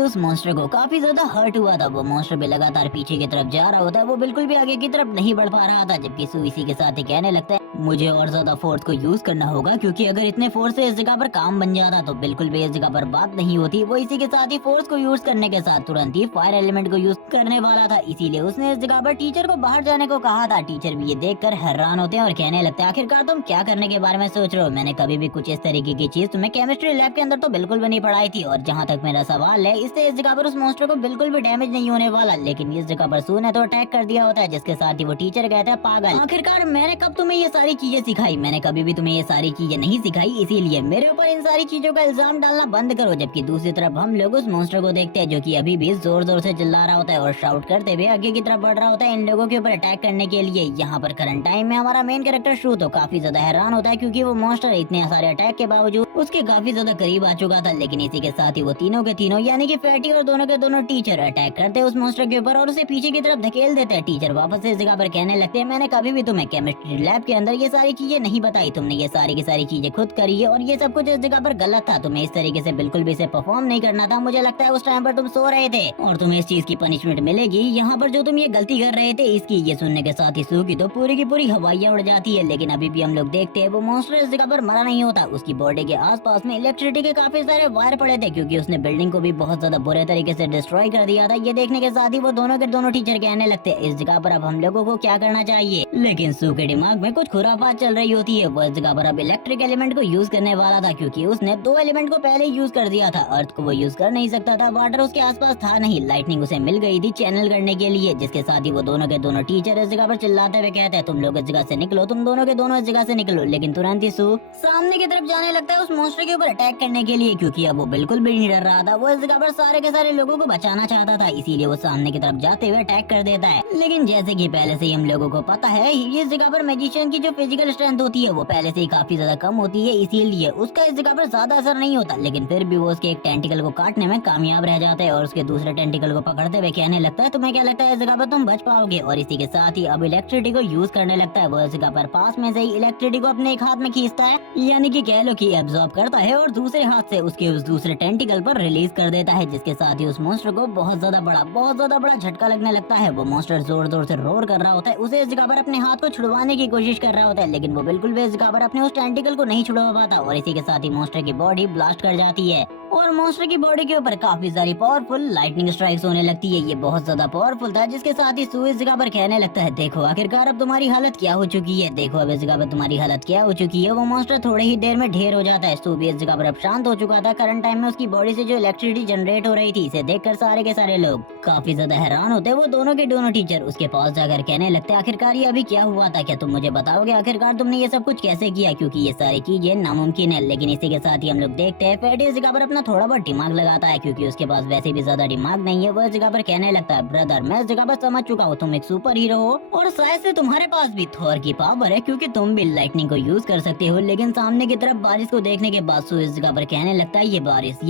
उस मॉन्स्टर को काफी ज्यादा हर्ट हुआ था। वो मॉन्स्टर भी लगातार पीछे की तरफ जा रहा होता है, वो बिल्कुल भी आगे की तरफ नहीं बढ़ पा रहा था। जबकि सू इसी के साथ ही कहने लगता है मुझे और ज्यादा फोर्स को यूज करना होगा, क्योंकि अगर इतने फोर्स से इस जगह पर काम बन जाता तो बिल्कुल भी इस जगह पर बात नहीं होती। वो इसी के साथ ही फोर्स को यूज करने के साथ तुरंत ही फायर एलिमेंट को यूज करने वाला था, इसीलिए उसने इस जगह पर टीचर को बाहर जाने को कहा था। टीचर भी ये देखकर हैरान होते हैं और कहने लगते हैं आखिरकार तुम क्या करने के बारे में सोच रहे हो, मैंने कभी भी कुछ इस तरीके की चीज तुम्हें केमिस्ट्री लैब के अंदर तो बिल्कुल भी नहीं पढ़ाई थी। और जहाँ तक मेरा सवाल है, इससे इस जगह पर उस मॉन्स्टर को बिल्कुल भी डैमेज नहीं होने वाला, लेकिन इस जगह पर सू ने तो अटैक कर दिया होता है, जिसके साथ ही वो टीचर कहता है पागल, आखिरकार मैंने कब तुम्हें ये सारी चीजें सिखाई, मैंने कभी भी तुम्हें ये सारी चीजें नहीं सिखाई, इसीलिए मेरे ऊपर इन सारी चीजों का इल्जाम डालना बंद करो। जबकि दूसरी तरफ हम लोग उस मॉन्स्टर को देखते हैं जो कि अभी भी जोर जोर से चिल्ला रहा होता है और शाउट करते हुए आगे की तरफ बढ़ रहा होता है इन लोगों के ऊपर अटैक करने के लिए। यहाँ पर करंट टाइम में हमारा मेन कैरेक्टर शू तो काफी ज्यादा हैरान होता है, क्योंकि वो मॉन्स्टर इतने सारे अटैक के बावजूद उसके काफी ज्यादा करीब आ चुका था। लेकिन इसी के साथ ही वो तीनों के तीनों यानी कि फैटी और दोनों के दोनों टीचर अटैक करते हैं उस मॉन्स्टर के ऊपर और उसे पीछे की तरफ धकेल देते हैं। टीचर वापस से इस जगह पर कहने लगते हैं मैंने कभी भी तुम्हें केमिस्ट्री लैब के अंदर ये सारी चीजें नहीं बताई, तुमने ये सारी की सारी चीजें खुद करी है और ये सब कुछ इस जगह पर गलत था, तुम्हें इस तरीके से बिल्कुल भी इसे परफॉर्म नहीं करना था। मुझे लगता है उस टाइम पर तुम सो रहे थे और तुम्हें इस चीज की पनिशमेंट मिलेगी। यहाँ पर जो तुम ये गलती कर रहे थे इसकी। ये सुनने के साथ ही सू की तो पूरी की पूरी हवाइयां उड़ जाती है। लेकिन अभी भी हम लोग देखते हैं वो मॉन्स्टर इस जगह पर मरा नहीं होता, उसकी बॉडी के आसपास में इलेक्ट्रिसिटी के काफी सारे वायर पड़े थे, क्योंकि उसने बिल्डिंग को भी बहुत ज्यादा बुरे तरीके से डिस्ट्रॉय कर दिया था। ये देखने के साथ ही वो दोनों के दोनों टीचर कहने लगते हैं इस जगह पर अब हम लोगों को क्या करना चाहिए। लेकिन सू के दिमाग में कुछ खुराफात चल रही होती है। वो इस जगह पर अब इलेक्ट्रिक एलिमेंट को यूज करने वाला था, क्योंकि उसने दो एलिमेंट को पहले यूज कर दिया था। अर्थ को वो यूज कर नहीं सकता था, वाटर उसके आसपास था नहीं, लाइटनिंग उसे मिल गई थी चैनल करने के लिए। जिसके साथ ही वो दोनों के दोनों टीचर इस जगह पर चिल्लाते हुए कहते हैं तुम लोग इस जगह से निकलो, तुम दोनों के दोनों इस जगह से निकलो। लेकिन तुरंत ही सू सामने की तरफ जाने लगता है उस मॉन्स्टर के ऊपर अटैक करने के लिए, क्योंकि अब वो बिल्कुल भी नहीं डर रहा था। वो इस जगह पर सारे के सारे लोगों को बचाना चाहता था, इसीलिए वो सामने की तरफ जाते हुए अटैक कर देता है। लेकिन जैसे कि पहले से ही हम लोगों को पता है इस जगह पर मैजिशियन की जो फिजिकल स्ट्रेंथ होती है वो पहले से ही काफी ज्यादा कम होती है, इसीलिए उसका इस जगह पर ज्यादा असर नहीं होता। लेकिन फिर भी वो उसके एक टेंटिकल को काटने में कामयाब रह जाता है और उसके दूसरे टेंटिकल को पकड़ते हुए कहने लगता है तुम्हें क्या लगता है इस जगह पर तुम बच पाओगे। और इसी के साथ ही अब इलेक्ट्रिसिटी को यूज करने लगता है। वो इस जगह पर पास में से ही इलेक्ट्रिसिटी को अपने एक हाथ में खींचता है, यानी कि कह लो कि एब्जॉर्ब करता है, और दूसरे हाथ से उसके उस दूसरे टेंटिकल पर रिलीज कर देता है। जिसके साथ ही उस मॉन्स्टर को बहुत ज्यादा बड़ा झटका लगने लगता है। वो मॉन्स्टर जोर जोर से रोर कर रहा होता है, उसे इस जगह पर अपने हाथ को छुड़वाने की कोशिश कर रहा होता है, लेकिन वो बिल्कुल भी इस जगह पर अपने उस टेंटिकल को नहीं छुड़वा पाता। और इसी के साथ ही मॉन्स्टर की बॉडी ब्लास्ट कर जाती है और मॉन्स्टर की बॉडी के ऊपर काफी सारी पावरफुल लाइटनिंग स्ट्राइक्स होने लगती है। ये बहुत ज्यादा पावरफुल था। जिसके साथ ही सू इस जगह पर कहने लगता है देखो आखिरकार अब तुम्हारी हालत क्या हो चुकी है, देखो अब इस जगह पर तुम्हारी हालत क्या हो चुकी है। वो मॉन्स्टर थोड़े ही देर में ढेर हो जाता है। सू भी इस जगह पर अब शांत हो चुका था। करंट टाइम में उसकी बॉडी से जो इलेक्ट्रिसिटी जनरेट हो रही थी इसे देखकर सारे के सारे लोग काफी ज्यादा हैरान होते। वो दोनों के दोनों टीचर उसके पास जाकर कहने लगते आखिरकार ये अभी क्या हुआ था, क्या तुम मुझे बताओगे आखिरकार तुमने ये सब कुछ कैसे किया, क्योंकि ये सारी चीजें नामुमकिन है। लेकिन इसी के साथ ही हम लोग देखते हैं फैटी इस जगह पर अपना थोड़ा बहुत दिमाग लगाता है, क्योंकि उसके पास वैसे भी ज्यादा दिमाग नहीं है। वो इस जगह पर कहने लगता है ब्रदर मैं इस जगह पर समझ चुका हूँ तुम एक सुपर हीरो हो और शायद से तुम्हारे पास भी थॉर की पावर है, क्योंकि तुम भी लाइटनिंग को यूज कर सकते हो। लेकिन सामने की तरफ बारिश को देखने के बाद सू इस जगह पर कहने लगता है ये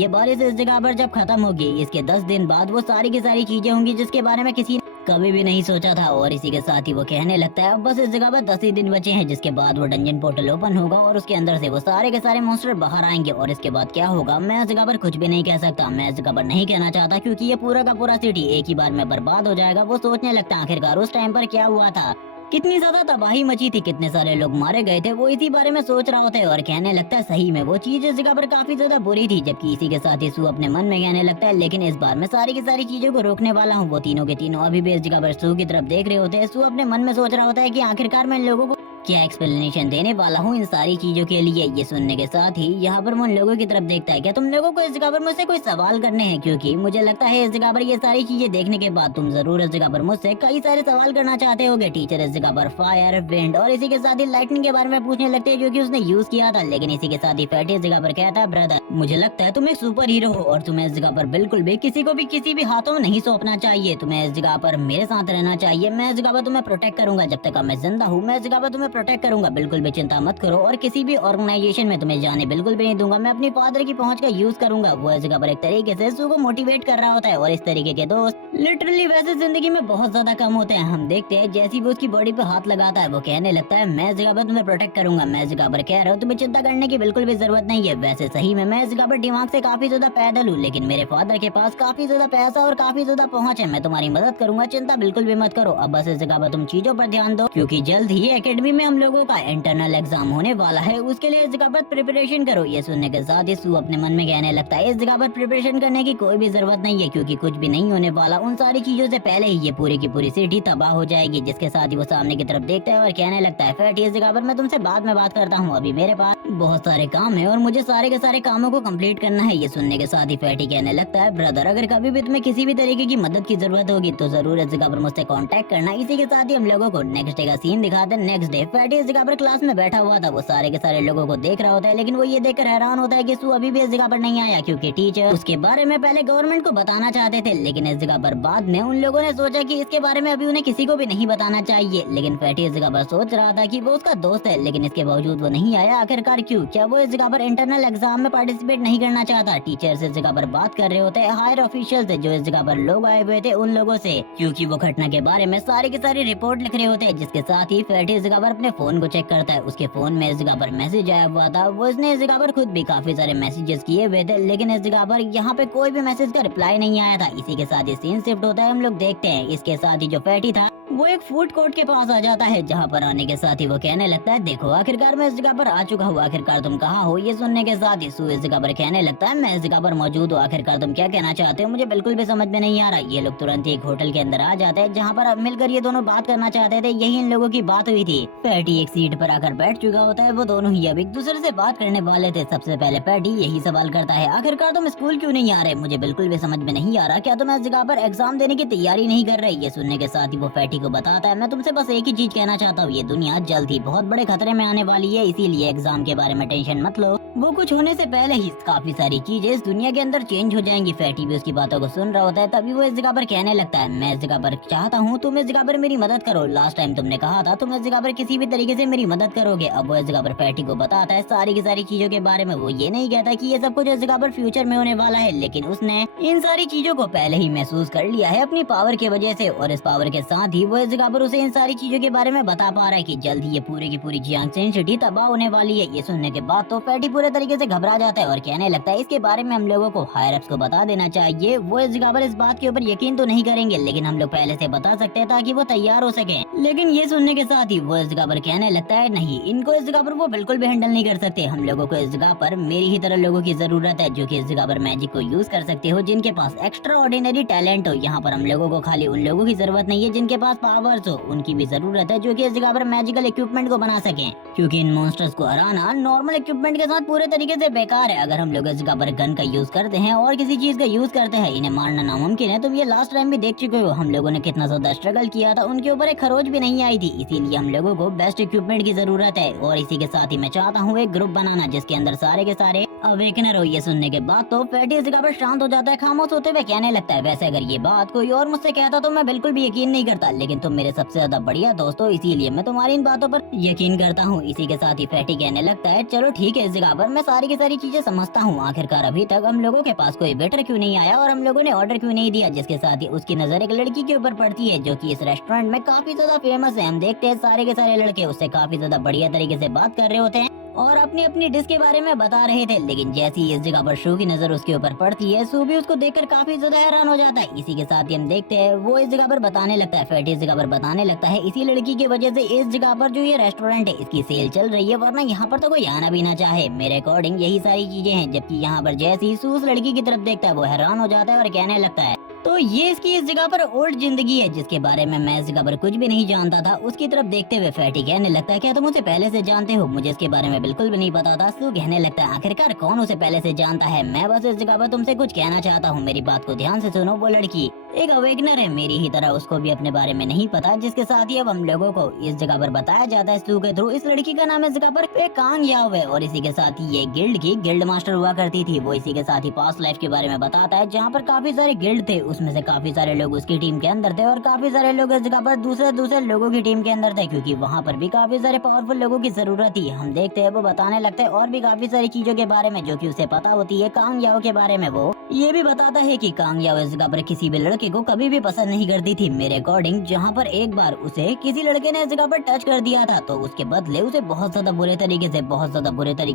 बारिश इस जगह पर जब खत्म होगी इसके 10 दिन बाद वो सारी की सारी चीजें होंगी जिसके बारे में किसी कभी भी नहीं सोचा था। और इसी के साथ ही वो कहने लगता है अब बस इस जगह पर 10 ही दिन बचे हैं, जिसके बाद वो डंजन पोर्टल ओपन होगा और उसके अंदर से वो सारे के सारे मॉन्स्टर बाहर आएंगे। और इसके बाद क्या होगा मैं इस जगह पर कुछ भी नहीं कह सकता, मैं इस जगह पर नहीं कहना चाहता, क्योंकि ये पूरा का पूरा सिटी एक ही बार में बर्बाद हो जाएगा। वो सोचने लगता आखिरकार उस टाइम पर क्या हुआ था, कितनी ज्यादा तबाही मची थी, कितने सारे लोग मारे गए थे। वो इसी बारे में सोच रहा होता है और कहने लगता है सही में वो चीज इस जगह पर काफी ज्यादा बुरी थी। जबकि इसी के साथ ही सू अपने मन में कहने लगता है लेकिन इस बार मैं सारी की सारी चीजों को रोकने वाला हूँ। वो तीनों के तीनों अभी भी इस जगह पर सू की तरफ देख रहे होते हैं। सू अपने मन में सोच रहा होता है कि आखिरकार मैं इन लोगों को क्या एक्सप्लेनेशन देने वाला हूँ इन सारी चीजों के लिए। ये सुनने के साथ ही यहाँ पर मैं उन लोगों की तरफ देखता है, क्या तुम लोगों को इस जगह पर मुझसे कोई सवाल करने हैं? क्योंकि मुझे लगता है इस जगह पर ये सारी चीजें देखने के बाद तुम जरूर इस जगह पर मुझसे कई सारे सवाल करना चाहते होगे। टीचर इस जगह पर फायर, विंड और इसी के साथ ही लाइटनिंग के बारे में पूछने लगते हैं जो कि उसने यूज किया था। लेकिन इसी के साथ ही फैटी इस जगह पर कहता है, ब्रदर मुझे लगता है तुम एक सुपर हीरो हो और तुम्हें इस जगह पर बिल्कुल भी किसी को भी किसी भी हाथों में नहीं सौंपना चाहिए। तुम्हें इस जगह पर मेरे साथ रहना चाहिए। मैं इस जगह पर तुम्हें प्रोटेक्ट करूंगा जब तक मैं जिंदा हूँ। मैं इस जगह पर तुम्हें प्रोटेक्ट करूंगा, बिल्कुल भी चिंता मत करो। और किसी भी ऑर्गेनाइजेशन में तुम्हें जाने बिल्कुल भी नहीं दूंगा। मैं अपनी फादर की पहुंच का यूज करूंगा। वो इस जगह पर एक तरीके से सू को मोटिवेट कर रहा होता है और इस तरीके के दोस्त लिटरली वैसे जिंदगी में बहुत ज्यादा कम होते हैं। हम देखते हैं जैसे वो उसकी बॉडी पे हाथ लगाता है वो कहने लगता है, मैं इस जगह पर तुम्हें प्रोटेक्ट करूंगा। मैं इस जगह पर कह रहा हूँ तुम्हें चिंता करने की बिल्कुल भी जरूरत नहीं है। वैसे सही में मैं इस जगह पर दिमाग से काफी ज्यादा पैदल हूँ, लेकिन मेरे फादर के पास काफी ज्यादा पैसा और काफी ज्यादा पहुंच है। मैं तुम्हारी मदद करूंगा, चिंता बिल्कुल भी मत करो। अब बस इस जगह पर तुम चीजों पर ध्यान दो क्योंकि जल्द ही एकेडमी में हम लोगों का इंटरनल एग्जाम होने वाला है। उसके लिए इस जगह पर प्रिपरेशन करो। ये सुनने के साथ ही सू अपने मन में कहने लगता है, इस जगह पर प्रिपरेशन करने की कोई भी जरूरत नहीं है क्योंकि कुछ भी नहीं होने वाला। उन सारी चीजों से पहले ही ये पूरी की पूरी सिटी तबाह हो जाएगी। जिसके साथ ही वो सामने की तरफ देखता है और कहने लगता है, फैटी इस जगह पर मैं तुमसे बाद में बात करता हूँ। अभी मेरे पास बहुत सारे काम है और मुझे सारे के सारे कामों को कंप्लीट करना है। ये सुनने के साथ ही फैटी कहने लगता है, ब्रदर अगर कभी भी तुम्हें किसी भी तरीके की मदद की जरूरत होगी तो जरूर इस जगह पर मुझसे कांटेक्ट करना। इसी के साथ ही हम लोगों को नेक्स्ट डे का सीन दिखाते हैं। नेक्स्ट डे फैटी इस जगह पर क्लास में बैठा हुआ था। वो सारे के सारे लोगों को देख रहा होता है, लेकिन वो ये देखकर हैरान होता है कि सू अभी भी इस जगह पर नहीं आया क्योंकि टीचर उसके बारे में पहले गवर्नमेंट को बताना चाहते थे। लेकिन इस जगह पर बाद में उन लोगों ने सोचा कि इसके बारे में अभी उन्हें किसी को भी नहीं बताना चाहिए। लेकिन फैटी इस जगह पर सोच रहा था कि वो उसका दोस्त है, लेकिन इसके बावजूद वो नहीं आया। आखिरकार क्यों? क्या वो इस जगह पर इंटरनल एग्जाम में पार्टिसिपेट नहीं करना चाहता? टीचर्स इस जगह पर बात कर रहे होते हैं हायर ऑफिशियल से जो इस जगह पर लोग आए हुए थे उन लोगों से, क्योंकि वो घटना के बारे में सारी की सारी रिपोर्ट लिख रहे होते हैं। जिसके साथ ही फैटी इस जगह पर अपने फोन को चेक करता है। उसके फोन में इस जगह पर मैसेज आया हुआ था। वो उसने इस जगह पर खुद भी काफी सारे मैसेजेस किए हुए थे, लेकिन इस जगह पर यहाँ पे कोई भी मैसेज का रिप्लाई नहीं आया था। इसी के साथ ही सीन शिफ्ट होता है। हम लोग देखते हैं इसके साथ ही जो फैटी था वो एक फूड कोर्ट के पास आ जाता है, जहाँ पर आने के साथ ही वो कहने लगता है, देखो आखिरकार मैं इस जगह पर आ चुका हूँ। आखिरकार तुम कहाँ हो? ये सुनने के साथ ही सू इस जगह पर कहने लगता है, मैं इस जगह पर मौजूद हूँ। आखिरकार तुम क्या कहना चाहते हो? मुझे बिल्कुल भी समझ में नहीं आ रहा। ये लोग तुरंत ही एक होटल के अंदर आ जाते हैं जहाँ पर मिलकर ये दोनों बात करना चाहते थे। यही इन लोगों की बात हुई थी। पैटी एक सीट पर आकर बैठ चुका होता है। वो दोनों ही अब एक दूसरे से बात करने वाले थे। सबसे पहले पैटी यही सवाल करता है, आखिरकार तुम स्कूल क्यों नहीं आ रहे? मुझे बिल्कुल भी समझ में नहीं आ रहा। क्या तुम इस जगह पर एग्जाम देने की तैयारी नहीं कर रहे? ये सुनने के साथ ही वो पैटी को बताता है, मैं तुमसे बस एक ही चीज कहना चाहता हूँ, ये दुनिया जल्द ही बहुत बड़े खतरे में आने वाली है, इसीलिए एग्जाम के बारे में टेंशन मत लो। वो कुछ होने से पहले ही काफी सारी चीजें इस दुनिया के अंदर चेंज हो जाएंगी। फैटी भी उसकी बातों को सुन रहा होता है। तभी वो इस जगह पर कहने लगता है, मैं इस जगह पर चाहता हूँ तुम इस जगह पर मेरी मदद करो। लास्ट टाइम तुमने कहा था तुम इस जगह पर किसी भी तरीके से मेरी मदद करोगे। अब वो इस जगह पर फैटी को बताता है सारी की सारी चीजों के बारे में। वो ये नहीं कहता कि ये सब कुछ इस जगह पर फ्यूचर में होने वाला है, लेकिन उसने इन सारी चीजों को पहले ही महसूस कर लिया है अपनी पावर की वजह से। और इस पावर के साथ ही वो इस जगह पर उसे इन सारी चीजों के बारे में बता पा रहा है कि जल्द ही ये पूरी की पूरी जियांगसेन सिटी तबाह होने वाली है। ये सुनने के बाद तो फैटी पूरे तरीके से घबरा जाता है और कहने लगता है, इसके बारे में हम लोगों को हायर अप्स को बता देना चाहिए। वो इस जगह पर इस बात के ऊपर यकीन तो नहीं करेंगे, लेकिन हम लोग पहले से बता सकते हैं ताकि वो तैयार हो सके। लेकिन ये सुनने के साथ ही वो इस जगह पर कहने लगता है, नहीं, इनको इस जगह पर वो बिल्कुल भी हैंडल नहीं कर सकते। हम लोगों को इस जगह पर मेरी ही तरह लोगों की जरूरत है जो कि इस जगह पर मैजिक को यूज कर सकते हो, जिनके पास एक्स्ट्रा ऑर्डिनरी टैलेंट हो। यहाँ पर हम लोगों को खाली उन लोगों की जरूरत नहीं है जिनके पास पावर्स हो, उनकी भी जरूरत है जो कि इस जगह पर मैजिकल इक्विपमेंट को बना सके, क्योंकि इन मॉन्स्टर्स को हराना नॉर्मल इक्विपमेंट के साथ पूरे तरीके से बेकार है। अगर हम लोग इस जगह पर गन का यूज करते हैं और किसी चीज का यूज करते हैं, इन्हें मारना नामुमकिन है। तुम ये लास्ट टाइम भी देख चुके हो, हम लोगों ने कितना ज्यादा स्ट्रगल किया था, उनके ऊपर एक खरोच भी नहीं आई थी। इसीलिए हम लोगों को बेस्ट इक्विपमेंट की जरूरत है। और इसी के साथ ही मैं चाहता हूँ एक ग्रुप बनाना जिसके अंदर सारे के सारे अवेकनर हो। ये सुनने के बाद तो फैटी इस जगह पर शांत हो जाता है, खामोश होते हुए कहने लगता है, वैसे अगर ये बात कोई और मुझसे कहता तो मैं बिल्कुल भी यकीन नहीं करता, लेकिन तुम मेरे सबसे ज्यादा बढ़िया दोस्त हो, इसीलिए मैं तुम्हारी इन बातों पर यकीन करता हूँ। इसी के साथ ही फैटी कहने लगता है, चलो ठीक है, इस जगह पर मैं सारी की सारी चीजें समझता हूँ। आखिरकार अभी तक हम लोगों के पास कोई वेटर क्यों नहीं आया और हम लोगों ने ऑर्डर क्यों नहीं दिया? जिसके साथ ही उसकी नजर एक लड़की के ऊपर पड़ती है जो कि इस रेस्टोरेंट में काफी ज्यादा फेमस है। हम देखते हैं सारे के सारे लड़के उससे काफी ज्यादा बढ़िया तरीके से बात कर रहे होते हैं और अपनी अपनी डिश के बारे में बता रहे थे। लेकिन जैसे ही इस जगह पर शू की नजर उसके ऊपर पड़ती है, शू भी उसको देखकर काफी ज्यादा हैरान हो जाता है। इसी के साथ ही हम देखते हैं वो इस जगह पर बताने लगता है, फैटी इस जगह पर बताने लगता है, इसी लड़की की वजह से इस जगह पर जो ये रेस्टोरेंट है इसकी सेल चल रही है, वरना यहाँ पर तो कोई आना भी ना चाहे। मेरे अकॉर्डिंग यही सारी चीजें हैं। जबकि यहाँ पर जैसे ही शू उस लड़की की तरफ देखता है वो हैरान हो जाता है और कहने लगता है, तो ये इसकी इस जगह पर ओल्ड जिंदगी है जिसके बारे में मैं इस जगह पर कुछ भी नहीं जानता था। उसकी तरफ देखते हुए फैटी कहने लगता है, क्या तुम उसे पहले से जानते हो? मुझे इसके बारे में बिल्कुल भी नहीं पता था। सू कहने लगता है, आखिरकार कौन उसे पहले से जानता है? मैं बस इस जगह पर तुमसे कुछ कहना चाहता हूँ, मेरी बात को ध्यान से सुनो। वो लड़की एक अवेकनर है मेरी ही तरह, उसको भी अपने बारे में नहीं पता, जिसके साथ ही अब हम लोगों को इस जगह पर बताया जाता है सू के थ्रू। इस लड़की का नाम इस जगह पर कांग याओ है और इसी के साथ ही ये गिल्ड की गिल्ड मास्टर हुआ करती थी। वो इसी के साथ ही पास्ट लाइफ के बारे में बताता है जहाँ पर काफी सारे गिल्ड थे, उसमें से काफी सारे लोग उसकी टीम के अंदर थे और काफी सारे लोग इस जगह पर दूसरे लोगों की टीम के अंदर थे, क्योंकि वहाँ पर भी काफी सारे पावरफुल लोगों की जरूरत थी। हम देखते हैं वो बताने लगता है और भी काफी सारी चीजों के बारे में जो कि उसे पता होती है कांग याओ के बारे में। वो ये भी बताता है कि कांग याओ इस जगह पर किसी भी लड़के को कभी भी पसंद नहीं करती थी। मेरे अकॉर्डिंग जहाँ पर एक बार उसे किसी लड़के ने इस जगह पर टच कर दिया था तो उसके बदले उसे बहुत ज्यादा बुरे तरीके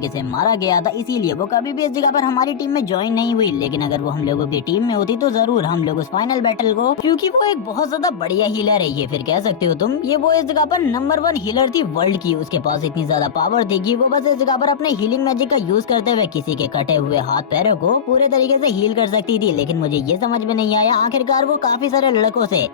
से मारा गया था, इसीलिए वो कभी भी इस जगह पर हमारी टीम में ज्वाइन नहीं हुई। लेकिन अगर वो हम लोगों की टीम में होती तो जरूर हम लोग उस फाइनल बैटल को, क्योंकि वो एक बहुत ज्यादा बढ़िया हीलर है, ये फिर कह सकते हो तुम, ये वो इस जगह पर नंबर 1 हीलर थी वर्ल्ड की। उसके पास इतनी ज्यादा पावर थी कि वो बस इस जगह पर अपने हीलिंग मैजिक का यूज करते हुए किसी के कटे हुए हाथ पैरों को पूरे तरीके से हील कर सकती थी। लेकिन मुझे ये समझ में नहीं आया आखिरकार वो काफी सारे लड़कों से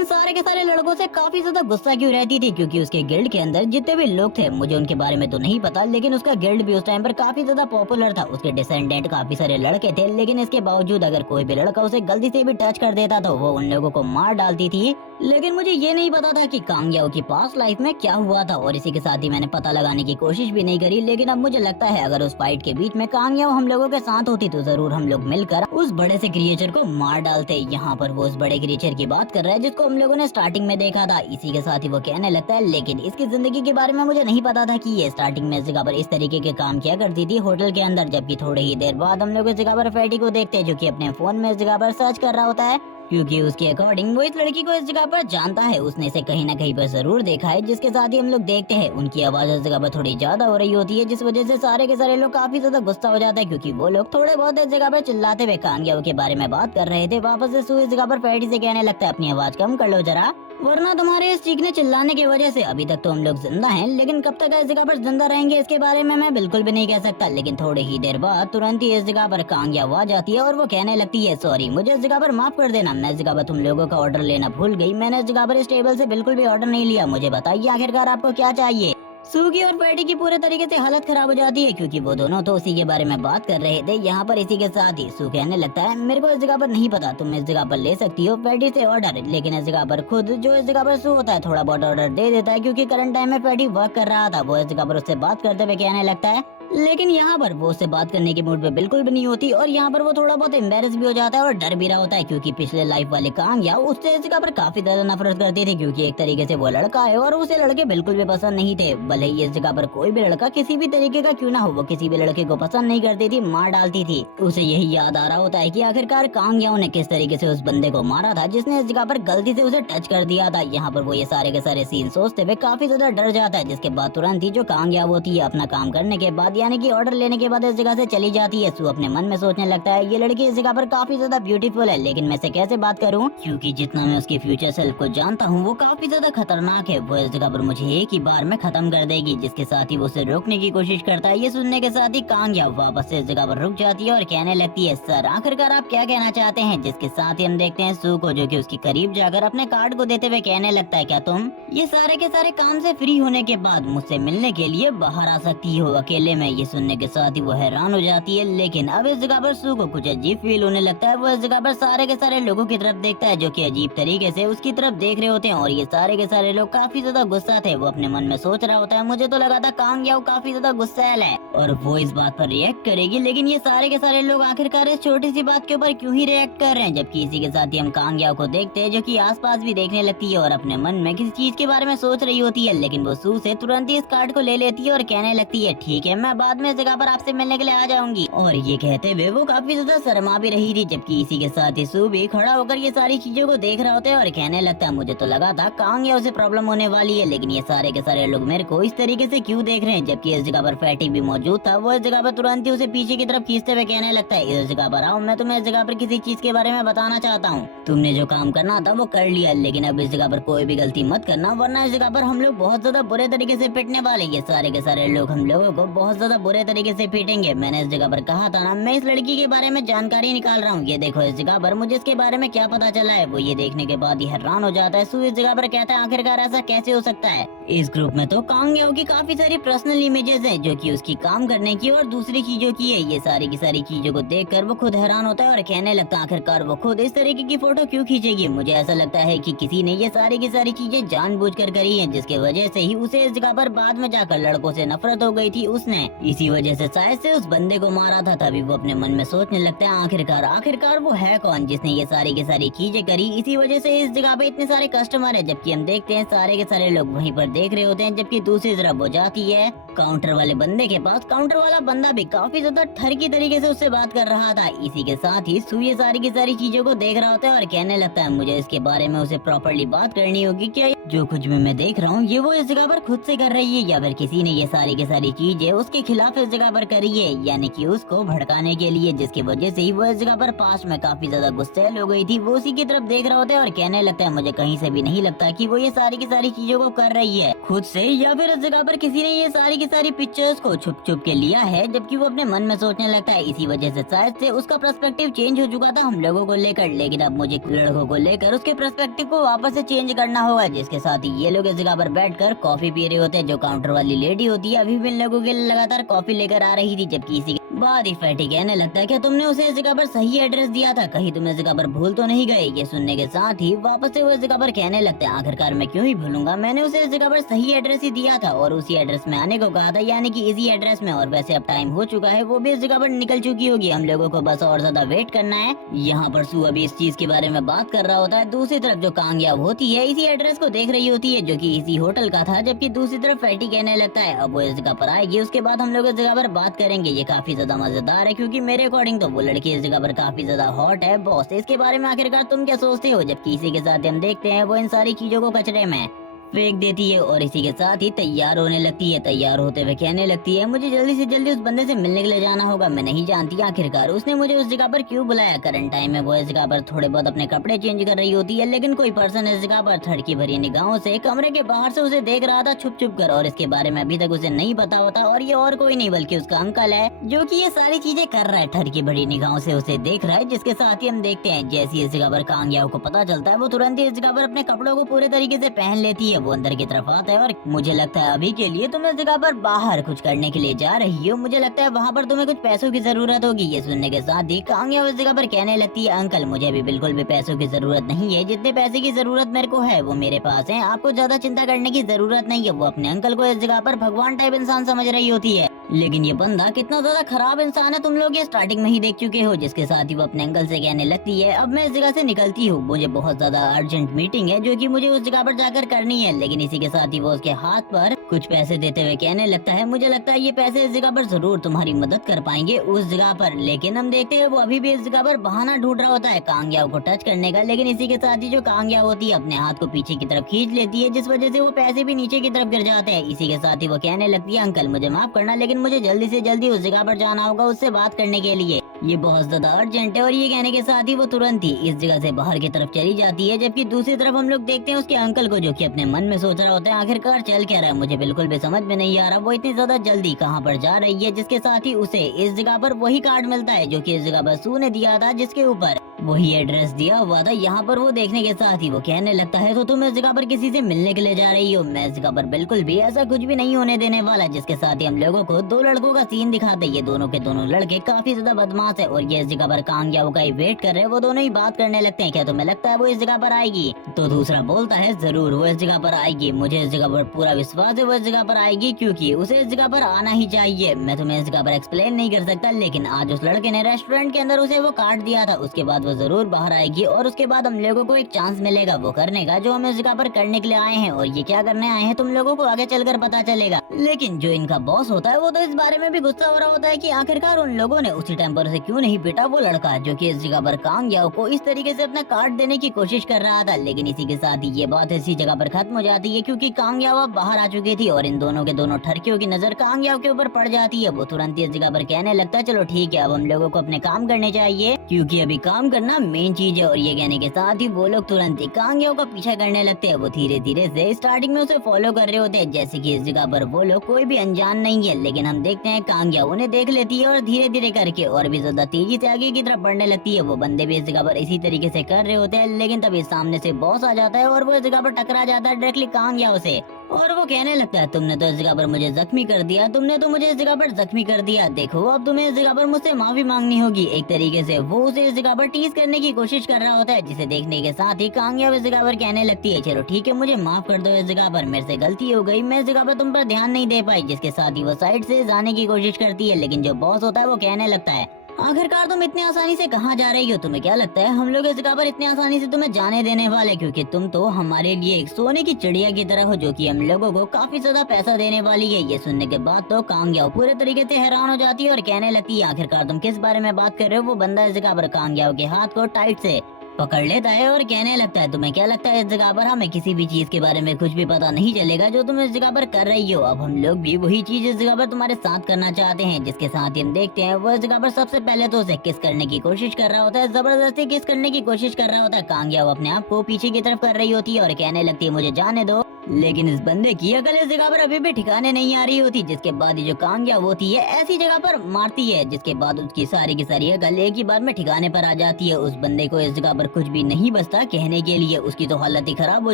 सारे के सारे लड़कों से काफी ज्यादा गुस्सा क्यों रहती थी, क्योंकि उसके गिल्ड के अंदर जितने भी लोग थे मुझे उनके बारे में तो नहीं पता, लेकिन उसका गिल्ड भी उस टाइम पर काफी ज्यादा पॉपुलर था। उसके डिसेंडेंट काफी सारे लड़के थे, लेकिन इसके बावजूद अगर कोई भी लड़का उसे गलती से भी टच कर देता तो वो उन लोगों को मार डालती थी। लेकिन मुझे ये नहीं पता था कि कांग याओ की पास्ट लाइफ में क्या हुआ था और इसी के साथ ही मैंने पता लगाने की कोशिश भी नहीं करी। लेकिन अब मुझे लगता है अगर उस फाइट के बीच में कांग याओ हम लोगों के साथ होती तो जरूर हम लोग मिलकर उस बड़े से क्रिएचर को मार डालते। यहाँ पर वो उस बड़े क्रिएचर की बात कर रहा है जिसको हम लोगों ने स्टार्टिंग में देखा था। इसी के साथ ही वो कहने लगता है, लेकिन इसकी जिंदगी के बारे में मुझे नहीं पता था कि ये स्टार्टिंग में इस जगह पर इस तरीके के काम किया करती थी होटल के अंदर। जबकि थोड़ी ही देर बाद हम लोग इस जगह पर फैटी को देखते हैं जो कि अपने फोन में इस जगह पर सर्च कर रहा होता है, क्योंकि उसके अकॉर्डिंग वो इस लड़की को इस जगह पर जानता है, उसने इसे कहीं न कहीं पर जरूर देखा है। जिसके साथ ही हम लोग देखते हैं उनकी आवाज इस जगह पर थोड़ी ज्यादा हो रही होती है, जिस वजह से सारे के सारे लोग काफी ज्यादा गुस्सा हो जाते हैं, क्योंकि वो लोग थोड़े बहुत इस जगह पर चिल्लाते हुए कांग याओ के बारे में बात कर रहे थे। वापस से सू इस जगह पर फैटी से कहने लगता है, अपनी आवाज कम कर लो जरा, वरना तुम्हारे इस चीखने चिल्लाने की वजह से अभी तक तो हम लोग जिंदा हैं, लेकिन कब तक इस जगह पर जिंदा रहेंगे इसके बारे में मैं बिल्कुल भी नहीं कह सकता। लेकिन थोड़ी ही देर बाद तुरंत ही इस जगह पर कांग याओ आ जाती है और वो कहने लगती है, सॉरी मुझे इस जगह पर माफ कर देना, मैं इस जगह पर तुम लोगों का ऑर्डर लेना भूल गई, मैंने इस जगह पर इस टेबल से बिल्कुल भी ऑर्डर नहीं लिया, मुझे बताइए आखिरकार आपको क्या चाहिए। सू की और फैटी की पूरे तरीके से हालत खराब हो जाती है, क्योंकि वो दोनों तो उसी के बारे में बात कर रहे थे। यहाँ पर इसी के साथ ही सू कहने लगता है, मेरे को इस जगह पर नहीं पता, तुम इस जगह पर ले सकती हो फैटी से ऑर्डर, लेकिन इस जगह पर खुद जो इस जगह पर सू होता है थोड़ा बहुत ऑर्डर दे देता है, क्योंकि करंट टाइम में फैटी वर्क कर रहा था। वो इस जगह पर उससे बात करते हुए कहने लगता है, लेकिन यहाँ पर वो उससे बात करने के मूड पे बिल्कुल भी नहीं होती और यहाँ पर वो थोड़ा बहुत एम्बेरस भी हो जाता है और डर भी रहा होता है, क्योंकि पिछले लाइफ वाले कांग याओ उससे इस जगह पर काफी ज्यादा नफरत करती थी, क्योंकि एक तरीके से वो लड़का है और उसे लड़के बिल्कुल भी पसंद नहीं थे। भले ही इस जगह पर कोई भी लड़का किसी भी तरीके का क्यों ना हो, वो किसी भी लड़के को पसंद नहीं करती थी, मार डालती थी। उसे यही याद आ रहा होता है कि आखिरकार कांग याओ ने किस तरीके से उस बंदे को मारा था जिसने इस जगह पर गलती से उसे टच कर दिया था। यहाँ पर वो ये सारे के सारे सीन सोचते हुए काफी ज्यादा डर जाता है, जिसके बाद तुरंत ही जो कांग याओ होती है अपना काम करने के बाद यानी कि ऑर्डर लेने के बाद इस जगह से चली जाती है। सू अपने मन में सोचने लगता है, ये लड़की इस जगह पर काफी ज्यादा ब्यूटीफुल है, लेकिन मैं से कैसे बात करूं, क्योंकि जितना मैं उसके फ्यूचर सेल्फ को जानता हूं वो काफी ज्यादा खतरनाक है, वो इस जगह पर मुझे एक ही बार में खत्म कर देगी। जिसके साथ ही वो उसे रोकने की कोशिश करता है। ये सुनने के साथ ही कांग याओ वापस से इस जगह पर रुक जाती है और कहने लगती है, सर आखिरकार आप क्या कहना चाहते हैं। जिसके साथ ही हम देखते हैं सू को, जो कि उसके करीब जाकर अपने कार्ड को देते हुए कहने लगता है, क्या तुम ये सारे के सारे काम से फ्री होने के बाद मुझसे मिलने के लिए बाहर आ सकती हो अकेले में। ये सुनने के साथ ही वो हैरान हो जाती है, लेकिन अब इस जगह पर सू को कुछ अजीब फील होने लगता है। वो इस जगह पर सारे के सारे लोगों की तरफ देखता है जो कि अजीब तरीके से उसकी तरफ देख रहे होते हैं और ये सारे के सारे लोग काफी ज्यादा गुस्सा थे। वो अपने मन में सोच रहा होता है, मुझे तो लगा था कांग याओ काफी ज्यादा गुस्सैल है और वो इस बात पर रिएक्ट करेगी, लेकिन ये सारे के सारे लोग आखिरकार इस छोटी सी बात के ऊपर क्यों ही रिएक्ट कर रहे हैं। जबकि इसी के साथ ही हम कांग याओ को देखते हैं जो कि आसपास भी देखने लगती है और अपने मन में किसी चीज के बारे में सोच रही होती है, लेकिन वो सू से तुरंत ही इस कार्ड को ले लेती है और कहने लगती है, ठीक है मैं बाद में इस जगह पर आपसे मिलने के लिए आ जाऊंगी। और ये कहते हुए वो काफी ज्यादा शर्मा भी रही थी। जबकि इसी के साथ ही सू भी खड़ा होकर ये सारी चीजों को देख रहा होता है और कहने लगता है, मुझे तो लगा था कांग याओ से प्रॉब्लम होने वाली है, लेकिन ये सारे के सारे लोग मेरे को इस तरीके से क्यों देख रहे हैं। जबकि इस जगह पर फैटी भी मौजूद था। वो इस जगह पर तुरंत ही उसे पीछे की तरफ खींचते हुए कहने लगता है, इस जगह पर आओ, मैं तुम्हें इस जगह पर किसी चीज के बारे में बताना चाहता हूँ। तुमने जो काम करना था वो कर लिया, लेकिन अब इस जगह पर कोई भी गलती मत करना, वरना इस जगह पर हम लोग बहुत ज्यादा बुरे तरीके से पिटने वाले। ये सारे के सारे लोग हम लोगों को बहुत ज्यादा बुरे तरीके से पीटेंगे। मैंने इस जगह पर कहा था ना, मैं इस लड़की के बारे में जानकारी निकाल रहा हूँ। ये देखो इस जगह पर मुझे इसके बारे में क्या पता चला है। वो ये देखने के बाद ही हैरान हो जाता है। सू इस जगह पर कहता है आखिरकार ऐसा कैसे हो सकता है। इस ग्रुप में तो कांग याओ की काफी सारी पर्सनल इमेजेस हैं जो कि उसकी काम करने की और दूसरी चीजों की है। ये सारी की सारी चीजों को देखकर वो खुद हैरान होता है और कहने लगता है आखिरकार वो खुद इस तरीके की फोटो क्यों खींचेगी। मुझे ऐसा लगता है कि किसी ने ये सारी की सारी चीजें जानबूझकर करी हैं, जिसके वजह से ही उसे इस जगह पर बाद में जाकर लड़कों से नफरत हो गई थी। उसने इसी वजह से शायद से उस बंदे को मारा था। तभी वो अपने मन में सोचने लगता है आखिरकार वो है कौन जिसने ये सारी की सारी चीजें करी। इसी वजह से इस जगह पे इतने सारे कस्टमर है। जबकि हम देखते हैं सारे के सारे लोग वहीं पर देख रहे होते हैं। जबकि दूसरी तरफ वो जाती है काउंटर वाले बंदे के पास। काउंटर वाला बंदा भी काफी ज्यादा ठरकी तरीके से उससे बात कर रहा था। इसी के साथ ही सू ये सारी की सारी चीजों को देख रहा होता है और कहने लगता है मुझे इसके बारे में उसे प्रॉपर्ली बात करनी होगी। क्या जो कुछ भी मैं देख रहा हूँ ये वो इस जगह पर खुद से कर रही है या फिर किसी ने ये सारी की सारी चीजें उसके खिलाफ इस जगह पर करी है, यानी कि उसको भड़काने के लिए, जिसकी वजह से ही वो इस जगह पर पास में काफी ज्यादा गुस्सैल हो गई थी। वो उसी की तरफ देख रहा होता है और कहने लगता है मुझे कहीं से भी नहीं लगता कि वो ये सारी की सारी चीजों को कर रही है खुद से, या फिर इस जगह पर किसी ने ये सारी की सारी पिक्चर्स को छुप छुप के लिया है। जबकि वो अपने मन में सोचने लगता है इसी वजह से शायद से उसका पर्सपेक्टिव चेंज हो चुका था हम लोगों को लेकर, लेकिन अब मुझे लड़कों को लेकर उसके पर्सपेक्टिव को वापस से चेंज करना होगा। जिसके साथ ही ये लोग इस जगह पर बैठकर कॉफी पी रहे होते हैं। जो काउंटर वाली लेडी होती है अभी भी इन लोगों के लिए लगातार कॉफी लेकर आ रही थी। जबकि इसी के बाद ही फैटी कहने लगता है क्या तुमने उसे इस जगह पर सही एड्रेस दिया था, कहीं तुम इस जगह पर भूल तो नहीं गए। ये सुनने के साथ ही वापस से वो इस जगह पर कहने लगते हैं आखिरकार मैं क्यों ही भूलूंगा, मैंने उसे इस जगह पर सही एड्रेस ही दिया था और उसी एड्रेस में आने को कहा था, यानी कि इसी एड्रेस में। और वैसे अब टाइम हो चुका है, वो भी इस जगह पर निकल चुकी होगी। हम लोगों को बस और ज्यादा वेट करना है। यहाँ पर सू अभी इस चीज के बारे में बात कर रहा होता है। दूसरी तरफ जो कांग याओ होती है इसी एड्रेस को देख रही होती है जो कि इसी होटल का था। जबकि दूसरी तरफ फैटी कहने लगता है अब वो इस जगह पर आएगी, उसके बाद हम लोग इस जगह पर बात करेंगे। ये काफी ज्यादा मजेदार है क्योंकि मेरे अकॉर्डिंग तो वो लड़की इस जगह पर काफी ज्यादा हॉट है। बॉस इसके बारे में आखिरकार तुम क्या सोचते हो। जबकि इसी के साथ हम देखते हैं वो इन सारी चीजों को कचरे में फेंक देती है और इसी के साथ ही तैयार होने लगती है। तैयार होते हुए कहने लगती है मुझे जल्दी से जल्दी उस बंदे से मिलने के लिए जाना होगा। मैं नहीं जानती आखिरकार उसने मुझे उस जगह पर क्यों बुलाया। करंट टाइम में वो इस जगह पर थोड़े बहुत अपने कपड़े चेंज कर रही होती है, लेकिन कोई पर्सन इस जगह पर थड़की भरी निगाहों से कमरे के बाहर से उसे देख रहा था छुप छुप कर, और इसके बारे में अभी तक उसे नहीं पता होता। और ये और कोई नहीं बल्कि उसका अंकल है जो की ये सारी चीजें कर रहा है, ठड़की भरी निगाहों से उसे देख रहा है। जिसके साथ ही हम देखते हैं जैसी इस जगह पर कांग याओ को पता चलता है वो तुरंत ही इस जगह पर अपने कपड़ों को पूरे तरीके से पहन लेती है। वो अंदर की तरफ है और मुझे लगता है अभी के लिए तुम इस जगह पर बाहर कुछ करने के लिए जा रही हो, मुझे लगता है वहाँ पर तुम्हें कुछ पैसों की जरूरत होगी। ये सुनने के साथ ही कांग याओ इस जगह पर कहने लगती है अंकल मुझे भी बिल्कुल भी पैसों की जरूरत नहीं है, जितने पैसे की जरूरत मेरे को है वो मेरे पास है, आपको ज्यादा चिंता करने की जरूरत नहीं है। वो अपने अंकल को इस जगह पर भगवान टाइप इंसान समझ रही होती है, लेकिन ये बंदा कितना ज्यादा खराब इंसान है तुम लोग ये स्टार्टिंग में ही देख चुके हो। जिसके साथ ही वो अपने अंकल से कहने लगती है अब मैं इस जगह से निकलती हूँ, मुझे बहुत ज्यादा अर्जेंट मीटिंग है जो कि मुझे उस जगह पर जाकर करनी है। लेकिन इसी के साथ ही वो उसके हाथ पर कुछ पैसे देते हुए कहने लगता है मुझे लगता है ये पैसे इस जगह पर जरूर तुम्हारी मदद कर पाएंगे उस जगह पर। लेकिन हम देखते हैं वो अभी भी इस जगह पर बहाना ढूंढ रहा होता है कांग याओ को टच करने का। लेकिन इसी के साथ ही जो कांग याओ होती है अपने हाथ को पीछे की तरफ खींच लेती है, जिस वजह से वो पैसे भी नीचे की तरफ गिर जाते हैं। इसी के साथ ही वो कहने लगती है अंकल मुझे माफ करना, लेकिन मुझे जल्दी से जल्दी उस जगह पर जाना होगा उससे बात करने के लिए, ये बहुत ज्यादा अर्जेंट है। और ये कहने के साथ ही वो तुरंत ही इस जगह से बाहर की तरफ चली जाती है। जबकि दूसरी तरफ हम लोग देखते हैं उसके अंकल को जो कि अपने मन में सोच रहा होता है आखिरकार चल क्या रहा है, मुझे बिल्कुल भी समझ में नहीं आ रहा वो इतनी ज्यादा जल्दी कहाँ पर जा रही है। जिसके साथ ही उसे इस जगह पर वही कार्ड मिलता है जो कि इस जगह पर सू ने दिया था, जिसके ऊपर वही एड्रेस दिया हुआ था। यहाँ पर वो देखने के साथ ही वो कहने लगता है तो तुम इस जगह पर किसी से मिलने के लिए जा रही हो, मैं इस जगह पर बिल्कुल भी ऐसा कुछ भी नहीं होने देने वाला। जिसके साथ ही हम लोगों को दो लड़कों का सीन दिखाते हैं। ये दोनों के दोनों लड़के काफी ज्यादा बदमाश है और ये इस जगह पर कांग याओ का ही वेट कर रहे हैं। वो दोनों ही बात करने लगते हैं क्या तुम्हें लगता है वो इस जगह पर आएगी, तो दूसरा बोलता है जरूर वो इस जगह पर आएगी, मुझे इस जगह पर पूरा विश्वास है वो इस जगह पर आएगी क्योंकि उसे इस जगह पर आना ही चाहिए। मैं तुम्हें इस जगह पर एक्सप्लेन नहीं कर सकता, लेकिन आज उस लड़के ने रेस्टोरेंट के अंदर उसे वो कार्ड दिया था, उसके बाद वो जरूर बाहर आएगी और उसके बाद हम लोगों को एक चांस मिलेगा वो करने का जो हम इस जगह पर करने के लिए आए हैं। और ये क्या करने आए हैं तुम लोगों को आगे चलकर पता चलेगा। लेकिन जो इनका बॉस होता है वो तो इस बारे में भी गुस्सा हो रहा होता है कि आखिरकार उन लोगों ने उसी टाइम पर उसे क्यों नहीं पीटा वो लड़का जो कि इस जगह पर कांग याओ को इस तरीके से अपना कार्ड देने की कोशिश कर रहा था। लेकिन इसी के साथ ही ये बात इसी जगह पर खत्म हो जाती है क्योंकि कांग याओ अब बाहर आ चुकी थी और इन दोनों के दोनों ठरकियों की नजर कांग याओ के ऊपर पड़ जाती है। वो तुरंत इस जगह पर कहने लगता है चलो ठीक है अब हम लोगों को अपने काम करने चाहिए क्योंकि अभी काम करना मेन चीज है। और ये कहने के साथ ही वो लोग तुरंत ही कांग याओ का पीछा करने लगते हैं। वो धीरे धीरे से स्टार्टिंग में उसे फॉलो कर रहे होते हैं, जैसे कि इस जगह पर वो लोग कोई भी अनजान नहीं है। लेकिन हम देखते हैं कांग याओ उन्हें देख लेती है और धीरे धीरे करके और भी ज्यादा तेजी से आगे की तरफ बढ़ने लगती है। वो बंदे भी इस जगह पर इसी तरीके से कर रहे होते हैं, लेकिन तभी सामने से बॉस आ जाता है और वो इस जगह पर टकरा जाता है डायरेक्टली कांग याओ से। और वो कहने लगता है तुमने तो इस जगह पर मुझे जख्मी कर दिया, तुमने तो मुझे इस जगह पर जख्मी कर दिया, देखो अब तुम्हें इस जगह पर मुझसे माफी मांगनी होगी। एक तरीके से वो उसे इस जगह पर टीज करने की कोशिश कर रहा होता है, जिसे देखने के साथ ही कांग याओ इस जगह पर कहने लगती है चलो ठीक है मुझे माफ कर दो, इस जगह पर मेरे से गलती हो गई, मैं इस जगह पर तुम पर ध्यान नहीं दे पाई। जिसके साथ ही वो साइड से जाने की कोशिश करती है, लेकिन जो बॉस होता है वो कहने लगता है आखिरकार तुम इतनी आसानी से कहाँ जा रही हो, तुम्हें क्या लगता है हम लोग इस जगह पर इतनी आसानी से तुम्हें जाने देने वाले, क्योंकि तुम तो हमारे लिए एक सोने की चिड़िया की तरह हो जो कि हम लोगों को काफी ज्यादा पैसा देने वाली है। ये सुनने के बाद तो कांग याओ पूरे तरीके से हैरान हो जाती है और कहने लगती है आखिरकार तुम किस बारे में बात कर रहे हो। वो बंदा इस जगह पर कांग याओ के हाथ को टाइट से पकड़ लेता है और कहने लगता है तुम्हें क्या लगता है इस जगह पर हमें किसी भी चीज के बारे में कुछ भी पता नहीं चलेगा जो तुम इस जगह पर कर रही हो। अब हम लोग भी वही चीज इस जगह पर तुम्हारे साथ करना चाहते हैं। जिसके साथ ही हम देखते हैं वो इस जगह पर सबसे पहले तो उसे किस करने की कोशिश कर रहा होता है, जबरदस्ती किस करने की कोशिश कर रहा होता है। कांग याओ अपने आप को पीछे की तरफ कर रही होती है और कहने लगती है मुझे जाने दो, लेकिन इस बंदे की अकल इस जगह पर अभी भी ठिकाने नहीं आ रही होती। जिसके बाद जो कांग याओ होती है ऐसी जगह पर मारती है, जिसके बाद उसकी सारी की सारी अकल एक ही बार में ठिकाने पर आ जाती है। उस बंदे को इस जगह पर कुछ भी नहीं बचता कहने के लिए, उसकी तो हालत ही खराब हो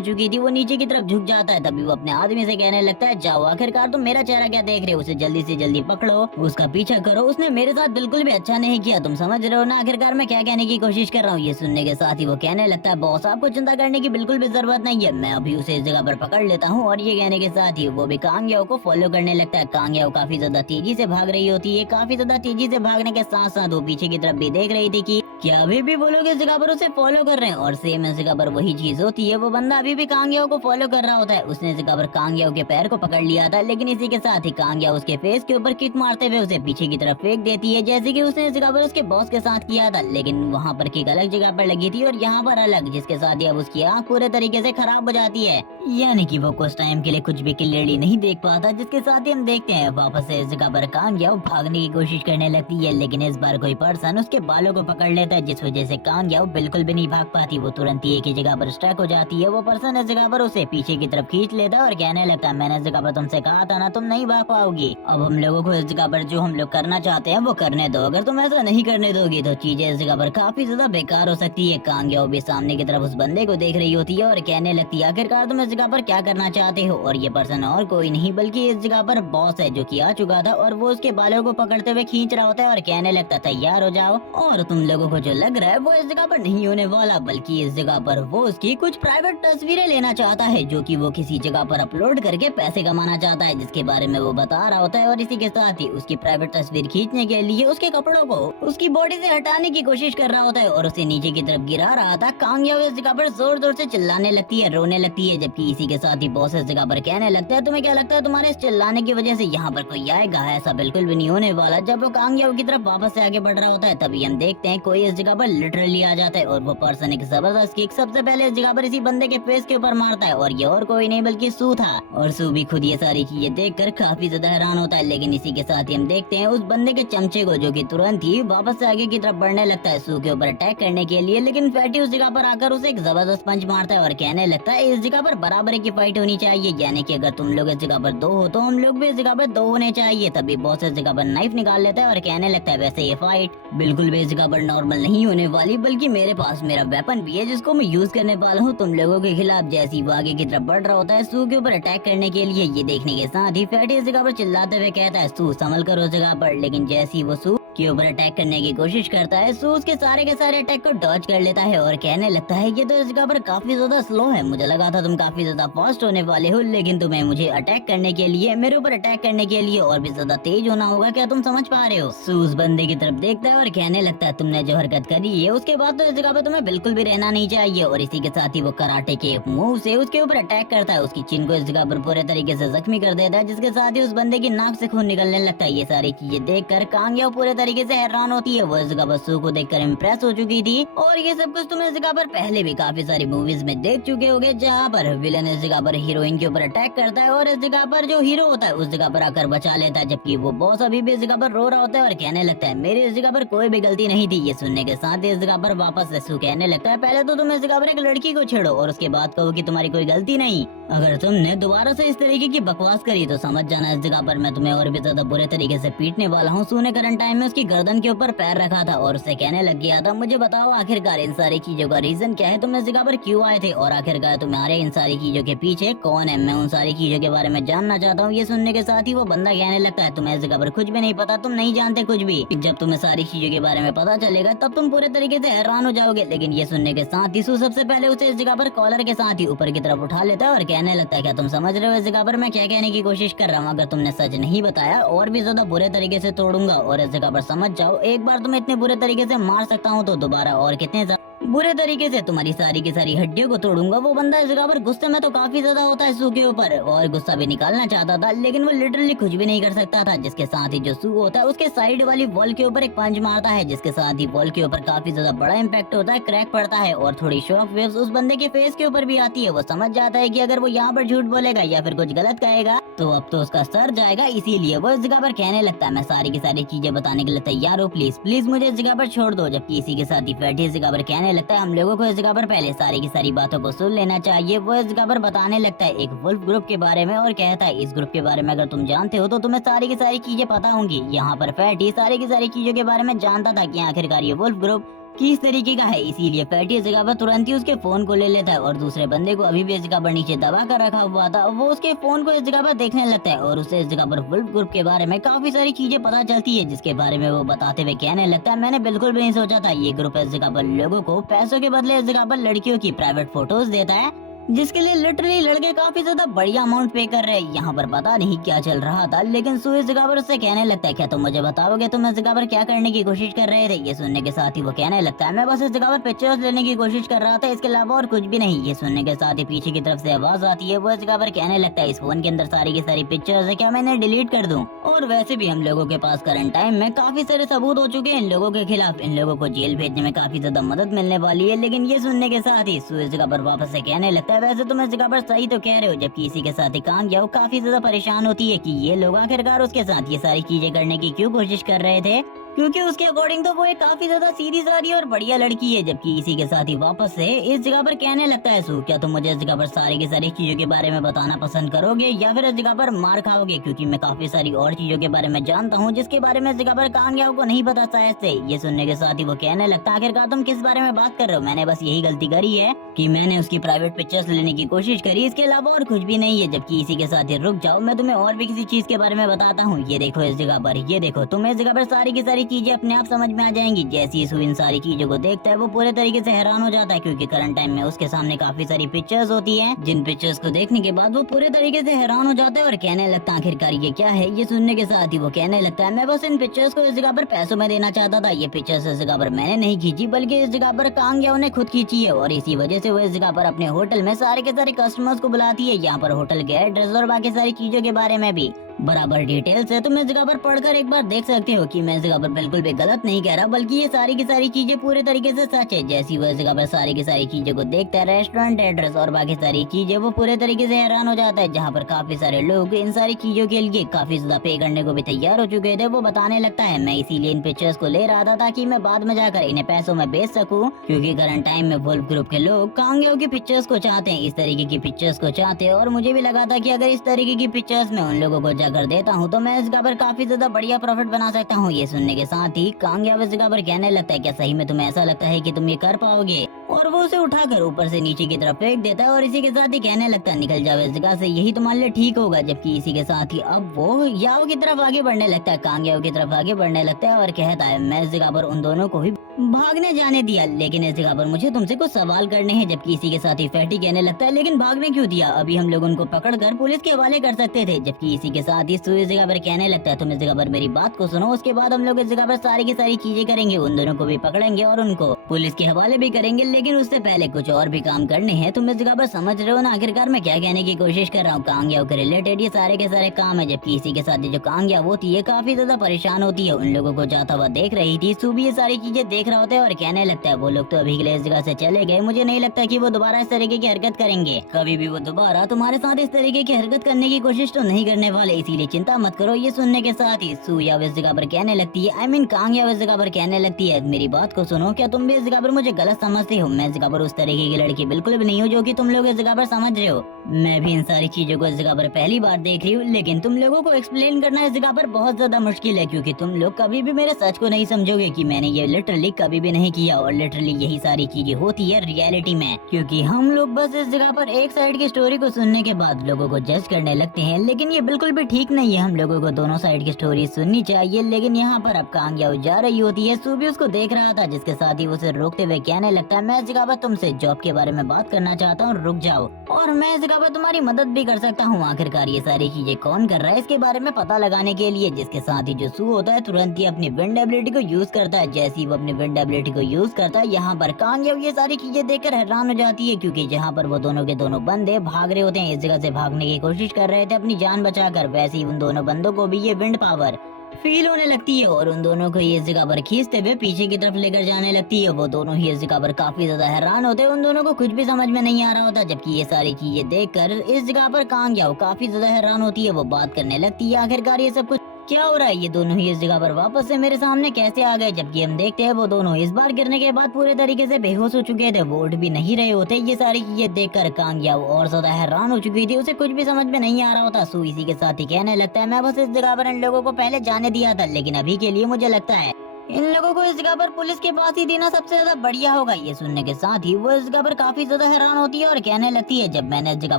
चुकी थी। वो नीचे की तरफ झुक जाता है, तभी वो अपने आदमी से कहने लगता है जाओ आखिरकार तुम मेरा चेहरा क्या देख रहे हो, उसे जल्दी से जल्दी पकड़ो, उसका पीछा करो, उसने मेरे साथ बिल्कुल भी अच्छा नहीं किया, तुम समझ रहे हो ना आखिरकार मैं क्या कहने की कोशिश कर रहा हूँ। ये सुनने के साथ ही वो कहने लगता है बॉस आपको चिंता करने की बिल्कुल भी जरूरत नहीं है, मैं अभी उसे इस जगह पर पकड़ लेता हूँ। और ये कहने के साथ ही वो भी कांग याओ को फॉलो करने लगता है। कांग याओ काफी ज्यादा तेजी से भाग रही होती है, काफी ज्यादा तेजी से भागने के साथ साथ वो पीछे की तरफ भी देख रही थी कि क्या अभी भी वो लोग इस जगह पर उसे फॉलो कर रहे हैं। और सेम इस जगह पर वही चीज होती है, वो बंदा अभी भी कांग याओ को फॉलो कर रहा होता है। उसने इस जगह पर कांग याओ के पैर को पकड़ लिया था, लेकिन इसी के साथ ही कांग याओ उसके फेस के ऊपर किक मारते हुए उसे पीछे की तरफ फेंक देती है, जैसे कि उसने इस जगह पर उसके बॉस के साथ किया था। लेकिन वहाँ पर किक अलग जगह पर लगी थी और यहाँ पर अलग, जिसके साथ ही अब उसकी आँख पूरे तरीके से खराब हो जाती है, यानी कि वो कुछ टाइम के लिए कुछ भी क्लियरली नहीं देख पाता। जिसके साथ ही हम देखते हैं वापस से इस जगह पर कांग याओ भागने की कोशिश करने लगती है, लेकिन इस बार कोई पर्सन उसके बालों को पकड़ लेता है, जिस वजह से कांग याओ बिल्कुल भी नहीं भाग पाती। वो तुरंत ही एक ही जगह पर स्टक हो जाती है। वो पर्सन इस जगह पर उसे पीछे की तरफ खींच लेता है और कहने लगता है मैंने इस जगह पर तुमसे कहा था ना तुम नहीं भाग पाओगी, अब हम लोगों को इस जगह पर जो हम लोग करना चाहते हैं वो करने दो, अगर तुम ऐसा नहीं करने दोगी तो चीजें इस जगह पर काफी ज्यादा बेकार हो सकती है। कांग याओ भी सामने की तरफ उस बंदे को देख रही होती है और कहने लगती है आखिरकार तुम इस जगह पर क्या करना चाहते हो। और ये पर्सन और कोई नहीं बल्कि इस जगह पर बॉस है जो कि आ चुका था, और वो उसके बालों को पकड़ते हुए खींच रहा होता है और कहने लगता तैयार हो जाओ। और तुम लोगों को जो लग रहा है वो इस जगह पर नहीं होने वाला, बल्कि इस जगह पर वो उसकी कुछ प्राइवेट तस्वीरें लेना चाहता है जो कि वो किसी जगह पर अपलोड करके पैसे कमाना चाहता है, जिसके बारे में वो बता रहा होता है। और इसी के साथ ही उसकी प्राइवेट तस्वीर खींचने के लिए उसके कपड़ों को उसकी बॉडी से हटाने की कोशिश कर रहा होता है और उसे नीचे की तरफ गिरा रहा था। कांग याओ इस जगह पर जोर जोर से चिल्लाने लगती है, रोने लगती है, जबकि इसी के साथ ही बॉस इस जगह पर कहने लगता है तुम्हें क्या लगता है तुम्हारे इस चिल्लाने की वजह से यहाँ पर कोई आएगा, ऐसा बिल्कुल भी नहीं होने वाला। जब वो कांग याओ की तरफ वापस से आगे बढ़ रहा होता है तभी हम देखते हैं कोई इस जगह पर लिटरली आ जाता है और वो पर्सन एक जबरदस्त किक सबसे पहले इस जगह पर इसी बंदे के फेस के ऊपर मारता है। और ये और कोई नहीं बल्कि सू था, और सू भी खुद ये सारी चीजें देखकर काफी ज्यादा हैरान होता है। लेकिन इसी के साथ ही हम देखते हैं उस बंदे के चमचे को जो कि तुरंत ही वापस से आगे की तरफ बढ़ने लगता है सू के ऊपर अटैक करने के लिए, लेकिन फैटी उस जगह पर आकर उसे एक जबरदस्त पंच मारता है और कहने लगता है इस जगह पर बराबरी की फाइट होनी चाहिए, यानी कि अगर तुम लोग इस जगह पर दो हो तो हम लोग भी इस जगह पर दो होने चाहिए। तभी बॉस इस जगह पर नाइफ निकाल लेता है और कहने लगता है वैसे ये फाइट बिल्कुल भी इस जगह पर नॉर्मल नहीं होने वाली, बल्कि मेरे पास मेरा वेपन भी है जिसको मैं यूज करने वाला हूँ तुम लोगों के खिलाफ। जैसी वो आगे की तरफ बढ़ रहा होता है सू के ऊपर अटैक करने के लिए, ये देखने के साथ ही फैटी इस जगह पर चिल्लाते हुए कहता है सू संभल कर उस जगह पर। लेकिन जैसी वो सू के ऊपर अटैक करने की कोशिश करता है सू उसके सारे के सारे अटैक को डॉज कर लेता है और कहने लगता है ये तो इस जगह पर काफी ज्यादा स्लो है, मुझे लगा था तुम काफी ज्यादा फास्ट होने वाले हो, लेकिन तुम्हें मुझे अटैक करने के लिए मेरे ऊपर अटैक करने के लिए और भी ज्यादा तेज होना होगा, क्या तुम समझ पा रहे हो। सू उस बंदे की तरफ देखता है और कहने लगता है तुमने जो हरकत करी है उसके बाद तो इस जगह पर तुम्हें बिल्कुल भी रहना नहीं चाहिए। और इसी के साथ ही वो कराटे के मूव से उसके ऊपर अटैक करता है, उसकी चिन को इस जगह पर पूरे तरीके से जख्मी कर देता है, जिसके साथ ही उस बंदे की नाक से खून निकलने लगता है। ये सारी चीजें देखकर कांग याओ पूरे तरीके से हैरान होती है। वो इस जगह पर सू को देखकर इम्प्रेस हो चुकी थी और ये सब कुछ तुम इस जगह पर पहले भी काफी सारी मूवीज में देख चुके होगे, जहाँ पर विलन इस जगह पर हीरोइन के ऊपर अटैक करता है और इस जगह पर जो हीरो होता है उस जगह पर आकर बचा लेता है, जबकि वो बॉस अभी भी इस जगह पर रो रहा होता है और कहने लगता है मेरी इस जगह पर कोई भी गलती नहीं थी। ये सुनने के साथ ही इस जगह पर वापस से सू कहने लगता है पहले तो तुम इस जगह पर एक लड़की को छेड़ो और उसके बाद कहो कि तुम्हारी कोई गलती नहीं। अगर तुमने दोबारा से इस तरीके की बकवास करी तो समझ जाना इस जगह पर मैं तुम्हें और भी ज्यादा बुरे तरीके से पीटने वाला हूँ। सू ने करंट टाइम में उसकी गर्दन के ऊपर पैर रखा था और उससे कहने लग गया था मुझे बताओ आखिरकार इन सारी चीजों का रीजन क्या है, तुम इस जगह पर क्यों आए थे और आखिरकार तुम्हारे इन सारी चीजों के पीछे कौन है, मैं उन सारी चीजों के बारे में जानना चाहता हूँ। ये सुनने के साथ ही वो बंदा कहने लगता है तुम्हें इस जगह पर कुछ भी नहीं पता, तुम नहीं जानते कुछ भी, जब तुम्हें सारी चीजों के बारे में पता चलेगा तब तुम पूरे तरीके से हैरान हो जाओगे। लेकिन ये सुनने के साथ ही सू सबसे पहले उसे इस जगह पर कॉलर के साथ ही ऊपर की तरफ उठा लेता है और कहने लगता है क्या तुम समझ रहे हो इस जगह पर मैं क्या कहने की कोशिश कर रहा हूँ, अगर तुमने सच नहीं बताया और भी ज्यादा बुरे तरीके से तोड़ूंगा और इस जगह पर समझ जाओ एक बार तुम्हें इतने बुरे तरीके से मार सकता हूँ तो दोबारा और कितने बुरे तरीके से तुम्हारी सारी की सारी हड्डियों को तोड़ूंगा। वो बंदा इस जगह पर गुस्से में तो काफी ज्यादा होता है सू के ऊपर और गुस्सा भी निकालना चाहता था, लेकिन वो लिटरली कुछ भी नहीं कर सकता था। जिसके साथ ही जो सू होता है उसके साइड वाली वॉल के ऊपर एक पंच मारता है, जिसके साथ ही वॉल के ऊपर काफी ज्यादा बड़ा इम्पैक्ट होता है, क्रैक पड़ता है और थोड़ी शॉक वेव्स उस बंदे के फेस के ऊपर भी आती है। वो समझ जाता है कि अगर वो यहाँ पर झूठ बोलेगा या फिर कुछ गलत कहेगा तो अब तो उसका सर जाएगा, इसीलिए वो इस जगह पर कहने लगता है मैं सारी की सारी चीजें बताने के लिए तैयार हूँ, प्लीज प्लीज मुझे इस जगह पर छोड़ दो। जबकि इसी के साथ ही फैटी इस जगह पर कहने लगता है हम लोगों को इस जगह पर पहले सारी की सारी बातों को सुन लेना चाहिए। वो इस जगह पर बताने लगता है एक वुल्फ ग्रुप के बारे में और कहता है इस ग्रुप के बारे में अगर तुम जानते हो तो तुम्हें सारी की सारी चीजें पता होंगी। यहाँ पर फैटी सारी की सारी चीजों के बारे में जानता था कि आखिरकार ये वुल्फ ग्रुप किस तरीके का है, इसीलिए फैटी इस जगह पर तुरंत ही उसके फोन को ले लेता है और दूसरे बंदे को अभी भी इस जगह पर नीचे दबा कर रखा हुआ था वो उसके फोन को इस जगह पर देखने लगता है और उसे इस जगह पर वुल्फ ग्रुप के बारे में काफी सारी चीजें पता चलती है, जिसके बारे में वो बताते हुए कहने लगता है मैंने बिल्कुल भी नहीं सोचा था ये ग्रुप इस जगह पर लोगों को पैसों के बदले इस जगह पर लड़कियों की प्राइवेट फोटोज देता है, जिसके लिए लिटरली लड़के काफी ज्यादा बढ़िया अमाउंट पे कर रहे हैं। यहाँ पर पता नहीं क्या चल रहा था, लेकिन सू इस जगह पर उससे कहने लगता है क्या तुम मुझे बताओगे तुम इस जगह पर क्या करने की कोशिश कर रहे थे। ये सुनने के साथ ही वो कहने लगता है मैं बस इस जगह पर पिक्चर्स लेने की कोशिश कर रहा था, इसके अलावा और कुछ भी नहीं। ये सुनने के साथ ही पीछे की तरफ से आवाज आती है, वो इस जगह पर कहने लगता है इस फोन के अंदर सारी की सारी पिक्चर्स है, क्या मैं इन्हें डिलीट कर दूं? और वैसे भी हम लोगों के पास करंट टाइम में काफी सारे सबूत हो चुके हैं इन लोगों के खिलाफ, इन लोगों को जेल भेजने में काफी ज्यादा मदद मिलने वाली है। लेकिन ये सुनने के साथ ही सू इस जगह पर वापस से कहने लगता है वैसे तुम इस जगह पर सही तो कह रहे हो। जबकि इसी के साथ ही कांग्याओ काफी ज्यादा परेशान होती है कि ये लोग आखिरकार उसके साथ ये सारी चीजें करने की क्यों कोशिश कर रहे थे, क्योंकि उसके अकॉर्डिंग तो वो एक काफी ज्यादा सीधी सादी और बढ़िया लड़की है। जबकि इसी के साथ ही वापस से इस जगह पर कहने लगता है सू क्या तुम मुझे इस जगह पर सारी की सारी चीजों के बारे में बताना पसंद करोगे या फिर इस जगह पर मार खाओगे, क्योंकि मैं काफी सारी और चीजों के बारे में जानता हूँ जिसके बारे में इस जगह पर कांग्याओ को नहीं पता शायद से। ये सुनने के साथ ही वो कहने लगता है आखिरकार तुम किस बारे में बात कर रहे हो, मैंने बस यही गलती करी है कि मैंने उसकी प्राइवेट पिक्चर्स लेने की कोशिश करी, इसके अलावा और कुछ भी नहीं है। जबकि इसी के साथ ही रुक जाओ मैं तुम्हें और भी किसी चीज के बारे में बताता हूँ, ये देखो इस जगह पर, ये देखो तुम्हें इस जगह पर सारी की सारी चीजें अपने आप समझ में आ जाएंगी। जैसे ही सू इन सारी चीजों को देखता है वो पूरे तरीके से हैरान हो जाता है, क्योंकि करंट टाइम में उसके सामने काफी सारी पिक्चर्स होती हैं, जिन पिक्चर्स को देखने के बाद वो पूरे तरीके से हैरान हो जाता है और कहने लगता है आखिरकार ये क्या है। ये सुनने के साथ ही वो कहने लगता है मैं बस इन पिक्चर्स को इस जगह पर पैसों में देना चाहता था, ये पिक्चर्स इस जगह पर मैंने नहीं खींची बल्कि इस जगह पर कांग्याओ ने खुद खींची है और इसी वजह से वो इस जगह पर अपने होटल में सारे के सारे कस्टमर्स को बुलाती है। यहाँ पर होटल के एड्रेस और बाकी सारी चीजों के बारे में भी बराबर डिटेल्स है, तुम इस जगह पर पढ़कर एक बार देख सकते हो कि मैं इस जगह पर बिल्कुल भी गलत नहीं कह रहा, बल्कि ये सारी की सारी चीजें पूरे तरीके से सच है। जैसी वो इस जगह पर सारी की सारी चीजों को देखता है, रेस्टोरेंट एड्रेस और बाकी सारी चीजें, वो पूरे तरीके से हैरान हो जाता है। जहाँ पर काफी सारे लोग इन सारी चीजों के लिए काफी ज्यादा पे करने को भी तैयार हो चुके थे। वो बताने लगता है मैं इसीलिए इन पिक्चर्स को ले रहा था ताकि मैं बाद में जाकर इन्हें पैसों में बेच सकूं, क्योंकि करंट टाइम में वुल्फ ग्रुप के लोग कांग्याओ की पिक्चर्स को चाहते हैं, इस तरीके की पिक्चर्स को चाहते हैं। और मुझे भी लगा था कि अगर इस तरीके की पिक्चर्स में उन लोगों को जाकर देता हूँ तो मैं इस जगह पर काफी ज्यादा बढ़िया प्रॉफिट बना सकता हूँ। ये सुनने के साथ ही कांग्याओ इस जगह पर कहने लगता है क्या सही में तुम्हें ऐसा लगता है कि तुम ये कर पाओगे, और वो उसे उठाकर ऊपर से नीचे की तरफ फेंक देता है और इसी के साथ ही कहने लगता है निकल जाओ इस जगह से, यही तुम्हारे लिए ठीक होगा। जबकि इसी के साथ ही अब वो याओ की तरफ आगे बढ़ने लगता है, कांग्याओ की तरफ आगे बढ़ने लगता है और कहता है मैं इस जगह पर उन दोनों को ही भागने जाने दिया, लेकिन इस जगह पर मुझे तुमसे कुछ सवाल करने हैं। जबकि इसी के साथ ही फैटी कहने लगता है, लेकिन भागने क्यों दिया? अभी हम लोग उनको पकड़कर पुलिस के हवाले कर सकते थे। जबकि इसी के साथ ही सू इस जगह पर कहने लगता है, तुम इस जगह पर मेरी बात को सुनो, उसके बाद हम लोग इस जगह पर सारी की सारी चीजें करेंगे। उन दोनों को भी पकड़ेंगे और उनको पुलिस के हवाले भी करेंगे, लेकिन उससे पहले कुछ और भी काम करने हैं। तुम इस जगह पर समझ रहे हो ना आखिरकार मैं क्या कहने की कोशिश कर रहा हूँ? कांगयाओ के रिलेटेड ये सारे के सारे काम है। जबकि इसी के साथ ही जो कांगयाओ होती है काफी ज्यादा परेशान होती है, उन लोगों को जाता हुआ देख रही थी। सू भी ये सारी चीजें देख रहा होता है और कहने लगता है, वो लोग तो अभी के लिए इस जगह से चले गए, मुझे नहीं लगता कि वो दोबारा इस तरीके की हरकत करेंगे। कभी भी वो दोबारा तुम्हारे साथ इस तरीके की हरकत करने की कोशिश तो नहीं करने वाले, इसीलिए चिंता मत करो। ये सुनने के साथ ही सू या इस जगह पर कहने लगती है, कांग या इस जगह पर कहने लगती है, मेरी बात को सुनो, क्या तुम भी इस जगह पर मुझे गलत समझते हो? मैं इस जगह पर उस तरीके की लड़की बिल्कुल भी नहीं हूँ जो कि तुम लोग इस जगह पर समझ रहे हो। मैं भी इन सारी चीजों को इस जगह पर पहली बार देख रही हूँ, लेकिन तुम लोगों को एक्सप्लेन करना इस जगह पर बहुत ज्यादा मुश्किल है, क्योंकि तुम लोग कभी भी मेरे सच को नहीं समझोगे कि मैंने ये लिटरली कभी भी नहीं किया। और लिटरली यही सारी चीजें होती है रियलिटी में, क्योंकि हम लोग बस इस जगह पर एक साइड की स्टोरी को सुनने के बाद लोगों को जज करने लगते हैं, लेकिन ये बिल्कुल भी ठीक नहीं है। हम लोगों को दोनों साइड की स्टोरी सुननी चाहिए। लेकिन यहाँ पर अब कांगयाओ जा रही होती है, सू भी उसको देख रहा था, जिसके साथ ही उसे रोकते हुए कहने लगता है, मैं इस जगह पर तुमसे जॉब के बारे में बात करना चाहता हूँ, रुक जाओ, और मैं इस जगह पर तुम्हारी मदद भी कर सकता हूँ। आखिरकार ये सारी चीजें कौन कर रहा है इसके बारे में पता लगाने के लिए। जिसके साथ ही जो सू होता है तुरंत ही अपनी विंड एबिलिटी को यूज करता है। जैसे ही वो अपनी विंड एबिलिटी को यूज करता है, यहाँ पर कांगयाओ ये सारी चीजें देखकर हैरान हो जाती है, क्योंकि जहाँ पर वो दोनों के दोनों बंदे भाग रहे होते हैं, इस जगह से भागने की कोशिश कर रहे थे अपनी जान बचाकर, वैसे ही उन दोनों बंदों को भी ये विंड पावर फील होने लगती है और उन दोनों को ये इस जगह पर खींचते हुए पीछे की तरफ लेकर जाने लगती है। वो दोनों ही इस जगह पर काफी ज्यादा हैरान होते हैं, उन दोनों को कुछ भी समझ में नहीं आ रहा होता। जबकि ये सारी चीजें देखकर इस जगह पर कांगयाओ काफी ज्यादा हैरान होती है, वो बात करने लगती है, आखिरकार ये सब कुछ क्या हो रहा है? ये दोनों ही इस जगह पर वापस से मेरे सामने कैसे आ गए? जबकि हम देखते हैं वो दोनों इस बार गिरने के बाद पूरे तरीके से बेहोश हो चुके थे, वो उठ भी नहीं रहे होते। ये सारी चीजें देखकर कांगयाओ और ज्यादा हैरान हो चुकी थी, उसे कुछ भी समझ में नहीं आ रहा होता। सू इसी के साथ ही कहने लगता है, मैं बस इस जगह पर इन लोगों को पहले जाने दिया था, लेकिन अभी के लिए मुझे लगता है इन लोगों को इस जगह पर पुलिस के पास ही देना सबसे ज्यादा बढ़िया होगा। ये सुनने के साथ ही वो इस जगह पर काफी ज्यादा हैरान होती है और कहने लगती है, जब मैंने इस जगह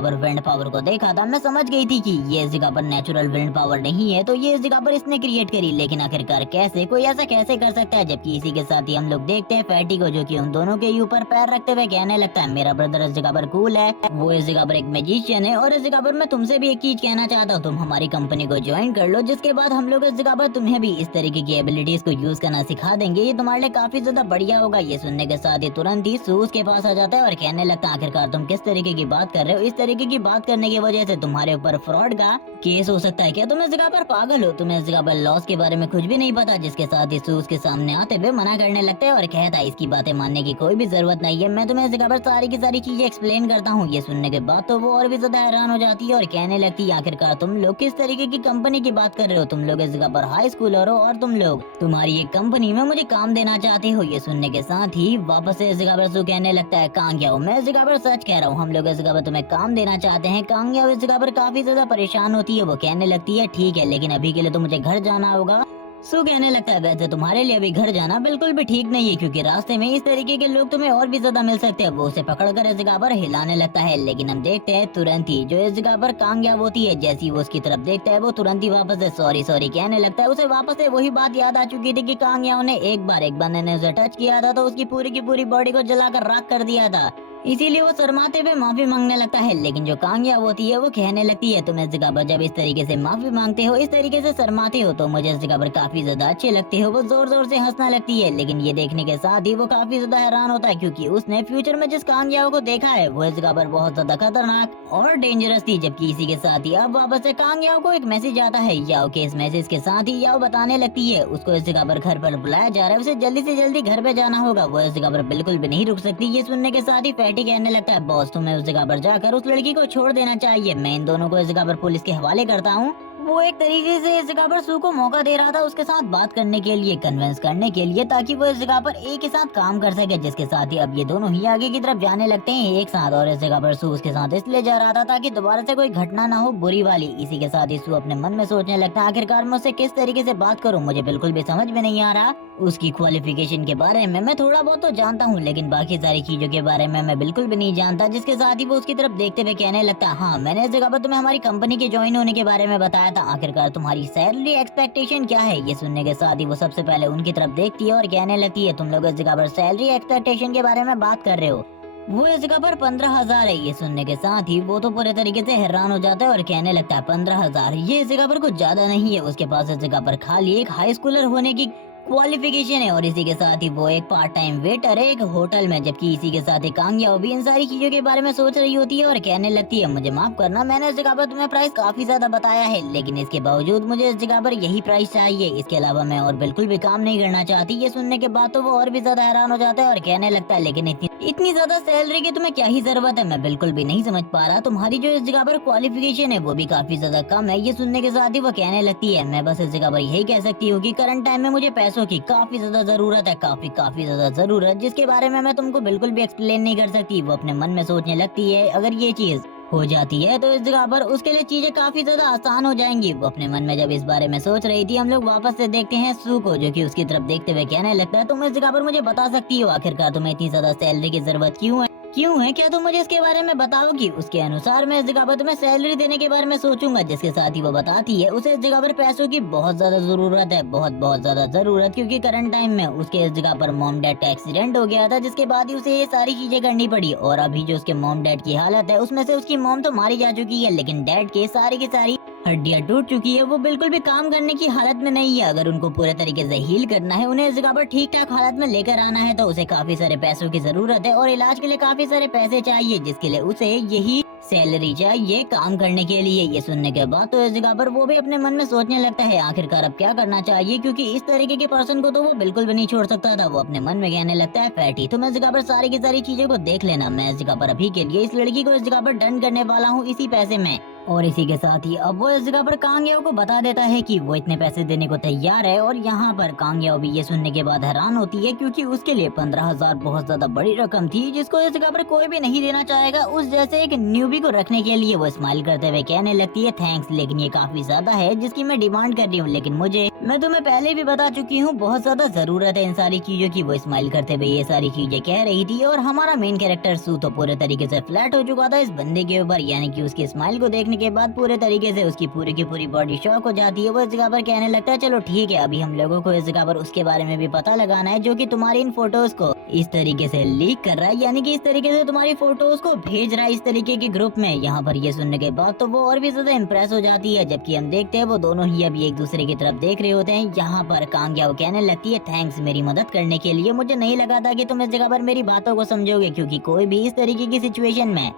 पर विंड पावर को देखा था, मैं समझ गई थी कि ये इस जगह पर नेचुरल विंड पावर नहीं है, तो ये इस जगह पर इसने क्रिएट करी। लेकिन आखिरकार कैसे कोई ऐसा कैसे कर सकता है? जबकि इसी के साथ ही हम लोग देखते हैं फैटी को, जो कि उन दोनों के ऊपर पैर रखते हुए कहने लगता है, मेरा ब्रदर इस जगह पर कूल है, वो इस जगह पर एक मैजिशियन है, और इस जगह पर मैं तुमसे भी एक चीज कहना चाहता हूँ, तुम हमारी कंपनी को ज्वाइन कर लो, जिसके बाद हम लोग इस जगह पर तुम्हें भी इस तरीके की एबिलिटीज को यूज करना सिखा देंगे, तुम्हारे लिए काफी ज्यादा बढ़िया होगा। ये सुनने के साथ ही तुरंत ही सूज के पास आ जाता है और कहने लगता है, आखिरकार तुम किस तरीके की बात कर रहे हो? इस तरीके की बात करने की वजह से तुम्हारे ऊपर फ्रॉड का केस हो सकता है। क्या तुम इस जगह पर पागल हो? तुम्हें इस जगह पर लॉस के बारे में कुछ भी नहीं पता? जिसके साथ ही सूज के सामने आते हुए मना करने लगता है और कहता है, इसकी बातें मानने की कोई भी जरूरत नहीं है, मैं तुम्हें इस जगह पर सारी की सारी चीजें एक्सप्लेन करता हूँ। ये सुनने के बाद तो वो और भी ज्यादा हैरान हो जाती है और कहने लगती है, आखिरकार तुम लोग किस तरीके की कंपनी की बात कर रहे हो? तुम लोग इस जगह पर हाई स्कूलर हो और तुम लोग तुम्हारी एक कंपनी में मुझे काम देना चाहते हो। ये सुनने के साथ ही वापस से इस जगह पर सू कहने लगता है, कांगयाओ मैं इस जगह पर सच कह रहा हूँ, हम लोग इस जगह पर तुम्हें काम देना चाहते हैं। कांगयाओ इस जगह पर काफी ज्यादा परेशान होती है, वो कहने लगती है, ठीक है, लेकिन अभी के लिए तो मुझे घर जाना होगा। सू कहने लगता है, वैसे तुम्हारे लिए अभी घर जाना बिल्कुल भी ठीक नहीं है, क्योंकि रास्ते में इस तरीके के लोग तुम्हें और भी ज्यादा मिल सकते हैं। वो उसे पकड़कर इस जगह पर हिलाने लगता है, लेकिन हम देखते हैं तुरंत ही जो इस जगह पर कांगयाओ होती है, जैसी वो उसकी तरफ देखता है, वो तुरंत ही वापस से सॉरी सॉरी कहने लगता है। उसे वापस से वही बात याद आ चुकी थी कि कांगयाओ ने एक बार एक बंदे ने उसे टच किया था, तो उसकी पूरी की पूरी बॉडी को जलाकर राख कर दिया था। इसीलिए वो शर्माते हुए माफी मांगने लगता है। लेकिन जो कांगयाओ होती है वो कहने लगती है, तुम इस जगह पर जब इस तरीके से माफी मांगते हो, इस तरीके से शर्माते हो, तो मुझे इस जगह पर काफी ज्यादा अच्छे लगते हो। वो जोर जोर से हंसने लगती है, लेकिन ये देखने के साथ ही वो काफी ज्यादा हैरान होता है, क्योंकि उसने फ्यूचर में जिस कांगयाओ को देखा है वो इस जगह पर बहुत ज्यादा खतरनाक और डेंजरस थी। जबकि इसी के साथ ही अब वापस से कांगयाओ को एक मैसेज आता है याओ के। इस मैसेज के साथ ही याओ बताने लगती है उसको इस जगह पर घर पर बुलाया जा रहा है, उसे जल्दी से जल्दी घर पे जाना होगा, वो इस जगह पर बिल्कुल भी नहीं रुक सकती। ये सुनने के साथ ही फैटी कहने लगता है, बॉस तुम्हें उस जगह पर जाकर उस लड़की को छोड़ देना चाहिए, मैं इन दोनों को इस जगह पर पुलिस के हवाले करता हूँ। वो एक तरीके से इस जगह पर सू को मौका दे रहा था उसके साथ बात करने के लिए, कन्विंस करने के लिए, ताकि वो इस जगह पर एक ही साथ काम कर सके। जिसके साथ ही अब ये दोनों ही आगे की तरफ जाने लगते हैं एक साथ, और इस जगह पर सू उसके साथ इसलिए जा रहा था ताकि दोबारा से कोई घटना ना हो बुरी वाली। इसी के साथ ही सू अपने मन में सोचने लगता है, आखिरकार मैं उससे किस तरीके से बात करूँ, मुझे बिल्कुल भी समझ में नहीं आ रहा। उसकी क्वालिफिकेशन के बारे में मैं थोड़ा बहुत तो जानता हूँ, लेकिन बाकी सारी चीजों के बारे में मैं बिल्कुल भी नहीं जानता। जिसके साथ ही वो उसकी तरफ देखते हुए कहने लगता है, हाँ मैंने इस जगह पर तुम्हें हमारी कंपनी के ज्वाइन होने के बारे में बताया था, आखिरकार तुम्हारी सैलरी एक्सपेक्टेशन क्या है? ये सुनने के साथ ही वो सबसे पहले उनकी तरफ देखती है और कहने लगती है, तुम लोग इस जगह पर सैलरी एक्सपेक्टेशन के बारे में बात कर रहे हो, वो इस जगह पर 15,000 है। ये सुनने के साथ ही वो तो पूरे तरीके से हैरान हो जाता है और कहने लगता है 15,000, ये इस जगह पर कुछ ज्यादा नहीं है। उसके पास इस जगह पर खाली एक हाई स्कूलर होने की क्वालिफिकेशन है और इसी के साथ ही वो एक पार्ट टाइम वेटर है एक होटल में। जबकि इसी के साथ ही कांग्या भी इन सारी चीजों के बारे में सोच रही होती है और कहने लगती है, मुझे माफ करना, मैंने इस जगह पर तुम्हें प्राइस काफी ज्यादा बताया है, लेकिन इसके बावजूद मुझे इस जगह पर यही प्राइस चाहिए, इसके अलावा मैं और बिल्कुल भी काम नहीं करना चाहती। ये सुनने के बाद तो वो और भी ज्यादा हैरान हो जाता है और कहने लगता है, लेकिन इतनी ज्यादा सैलरी की तुम्हें क्या ही जरूरत है? मैं बिल्कुल भी नहीं समझ पा रहा, तुम्हारी जो इस जगह पर क्वालिफिकेशन है वो भी काफी ज्यादा कम है। ये सुनने के साथ ही वो कहने लगती है, मैं बस इस जगह पर यही कह सकती हूँ कि करंट टाइम में मुझे पैसों की काफी ज्यादा जरूरत है, काफी ज्यादा जरूरत, जिसके बारे में मैं तुमको बिल्कुल भी एक्सप्लेन नहीं कर सकती। वो अपने मन में सोचने लगती है, अगर ये चीज हो जाती है तो इस जगह पर उसके लिए चीजें काफी ज्यादा आसान हो जाएंगी। वो अपने मन में जब इस बारे में सोच रही थी, हम लोग वापस से देखते हैं सू को, जो कि उसकी तरफ देखते हुए कहने लगता है, तुम इस जगह पर मुझे बता सकती हो आखिरकार तुम्हें इतनी ज्यादा सैलरी की जरूरत क्यों है? क्या तुम मुझे इसके बारे में बताओगी? उसके अनुसार मैं इस जगह पर तुम्हें सैलरी देने के बारे में सोचूंगा। जिसके साथ ही वो बताती है, उसे इस जगह पर पैसों की बहुत ज्यादा जरूरत है, बहुत ज्यादा जरूरत, क्योंकि करंट टाइम में उसके इस जगह पर मॉम डैड का एक्सीडेंट हो गया था, जिसके बाद ही उसे ये सारी चीजें करनी पड़ी। और अभी जो उसके मॉम डैड की हालत है, उसमें से उसकी मॉम तो मारी जा चुकी है, लेकिन डैड के सारी की सारी हड्डियां टूट चुकी है, वो बिल्कुल भी काम करने की हालत में नहीं है। अगर उनको पूरे तरीके से हील करना है, उन्हें इस जगह पर ठीक ठाक हालत में लेकर आना है, तो उसे काफी सारे पैसों की जरूरत है और इलाज के लिए काफी सारे पैसे चाहिए, जिसके लिए उसे यही सैलरी चाहिए काम करने के लिए। ये सुनने के बाद तो इस जगह पर वो भी अपने मन में सोचने लगता है, आखिरकार अब क्या करना चाहिए, क्योंकि इस तरीके के पर्सन को तो वो बिल्कुल भी नहीं छोड़ सकता था। वो अपने मन में कहने लगता है, फैटी तुम इस जगह पर सारी की सारी चीजों को देख लेना, मैं इस जगह पर अभी के लिए इस लड़की को इस जगह पर डन करने वाला हूँ इसी पैसे में। और इसी के साथ ही अब वो इस जगह पर कांग्याओ को बता देता है कि वो इतने पैसे देने को तैयार है। और यहाँ पर कांग्याओ भी ये सुनने के बाद हैरान होती है, क्योंकि उसके लिए 15,000 बहुत ज्यादा बड़ी रकम थी, जिसको इस जगह पर कोई भी नहीं देना चाहेगा। उस जैसे एक न्यूबी को रखने के लिए वो स्माइल करते हुए कहने लगती है, थैंक्स, लेकिन ये काफी ज्यादा है जिसकी मैं डिमांड कर रही हूँ, लेकिन मैं तुम्हें पहले भी बता चुकी हूँ, बहुत ज्यादा जरूरत है इन सारी चीजों की। वो स्माइल करते हुए ये सारी चीजें कह रही थी और हमारा मेन कैरेक्टर सू तो पूरे तरीके से फ्लैट हो चुका था इस बंदे के ऊपर, यानी कि उसकी स्माइल को देखने के बाद पूरे तरीके से उसकी पूरी की पूरी बॉडी शॉक हो जाती है। वो इस जगह पर कहने लगता है, चलो ठीक है, अभी हम लोगों को इस जगह पर उसके बारे में भी पता लगाना है, जो कि तुम्हारी इन फोटोज को इस तरीके से लीक कर रहा है, यानी कि इस तरीके से तुम्हारी फोटोज को भेज रहा है इस तरीके के ग्रुप में। यहाँ पर ये सुनने के बाद तो वो और भी ज्यादा इम्प्रेस हो जाती है, जबकि हम देखते हैं वो दोनों ही अभी एक दूसरे की तरफ देख रहे होते हैं। यहाँ पर कांग्याओ कहने लगती है, थैंक्स मेरी मदद करने के लिए, मुझे नहीं लगा था कि तुम इस जगह पर मेरी बातों को समझोगे, क्योंकि कोई भी इस तरीके की सिचुएशन में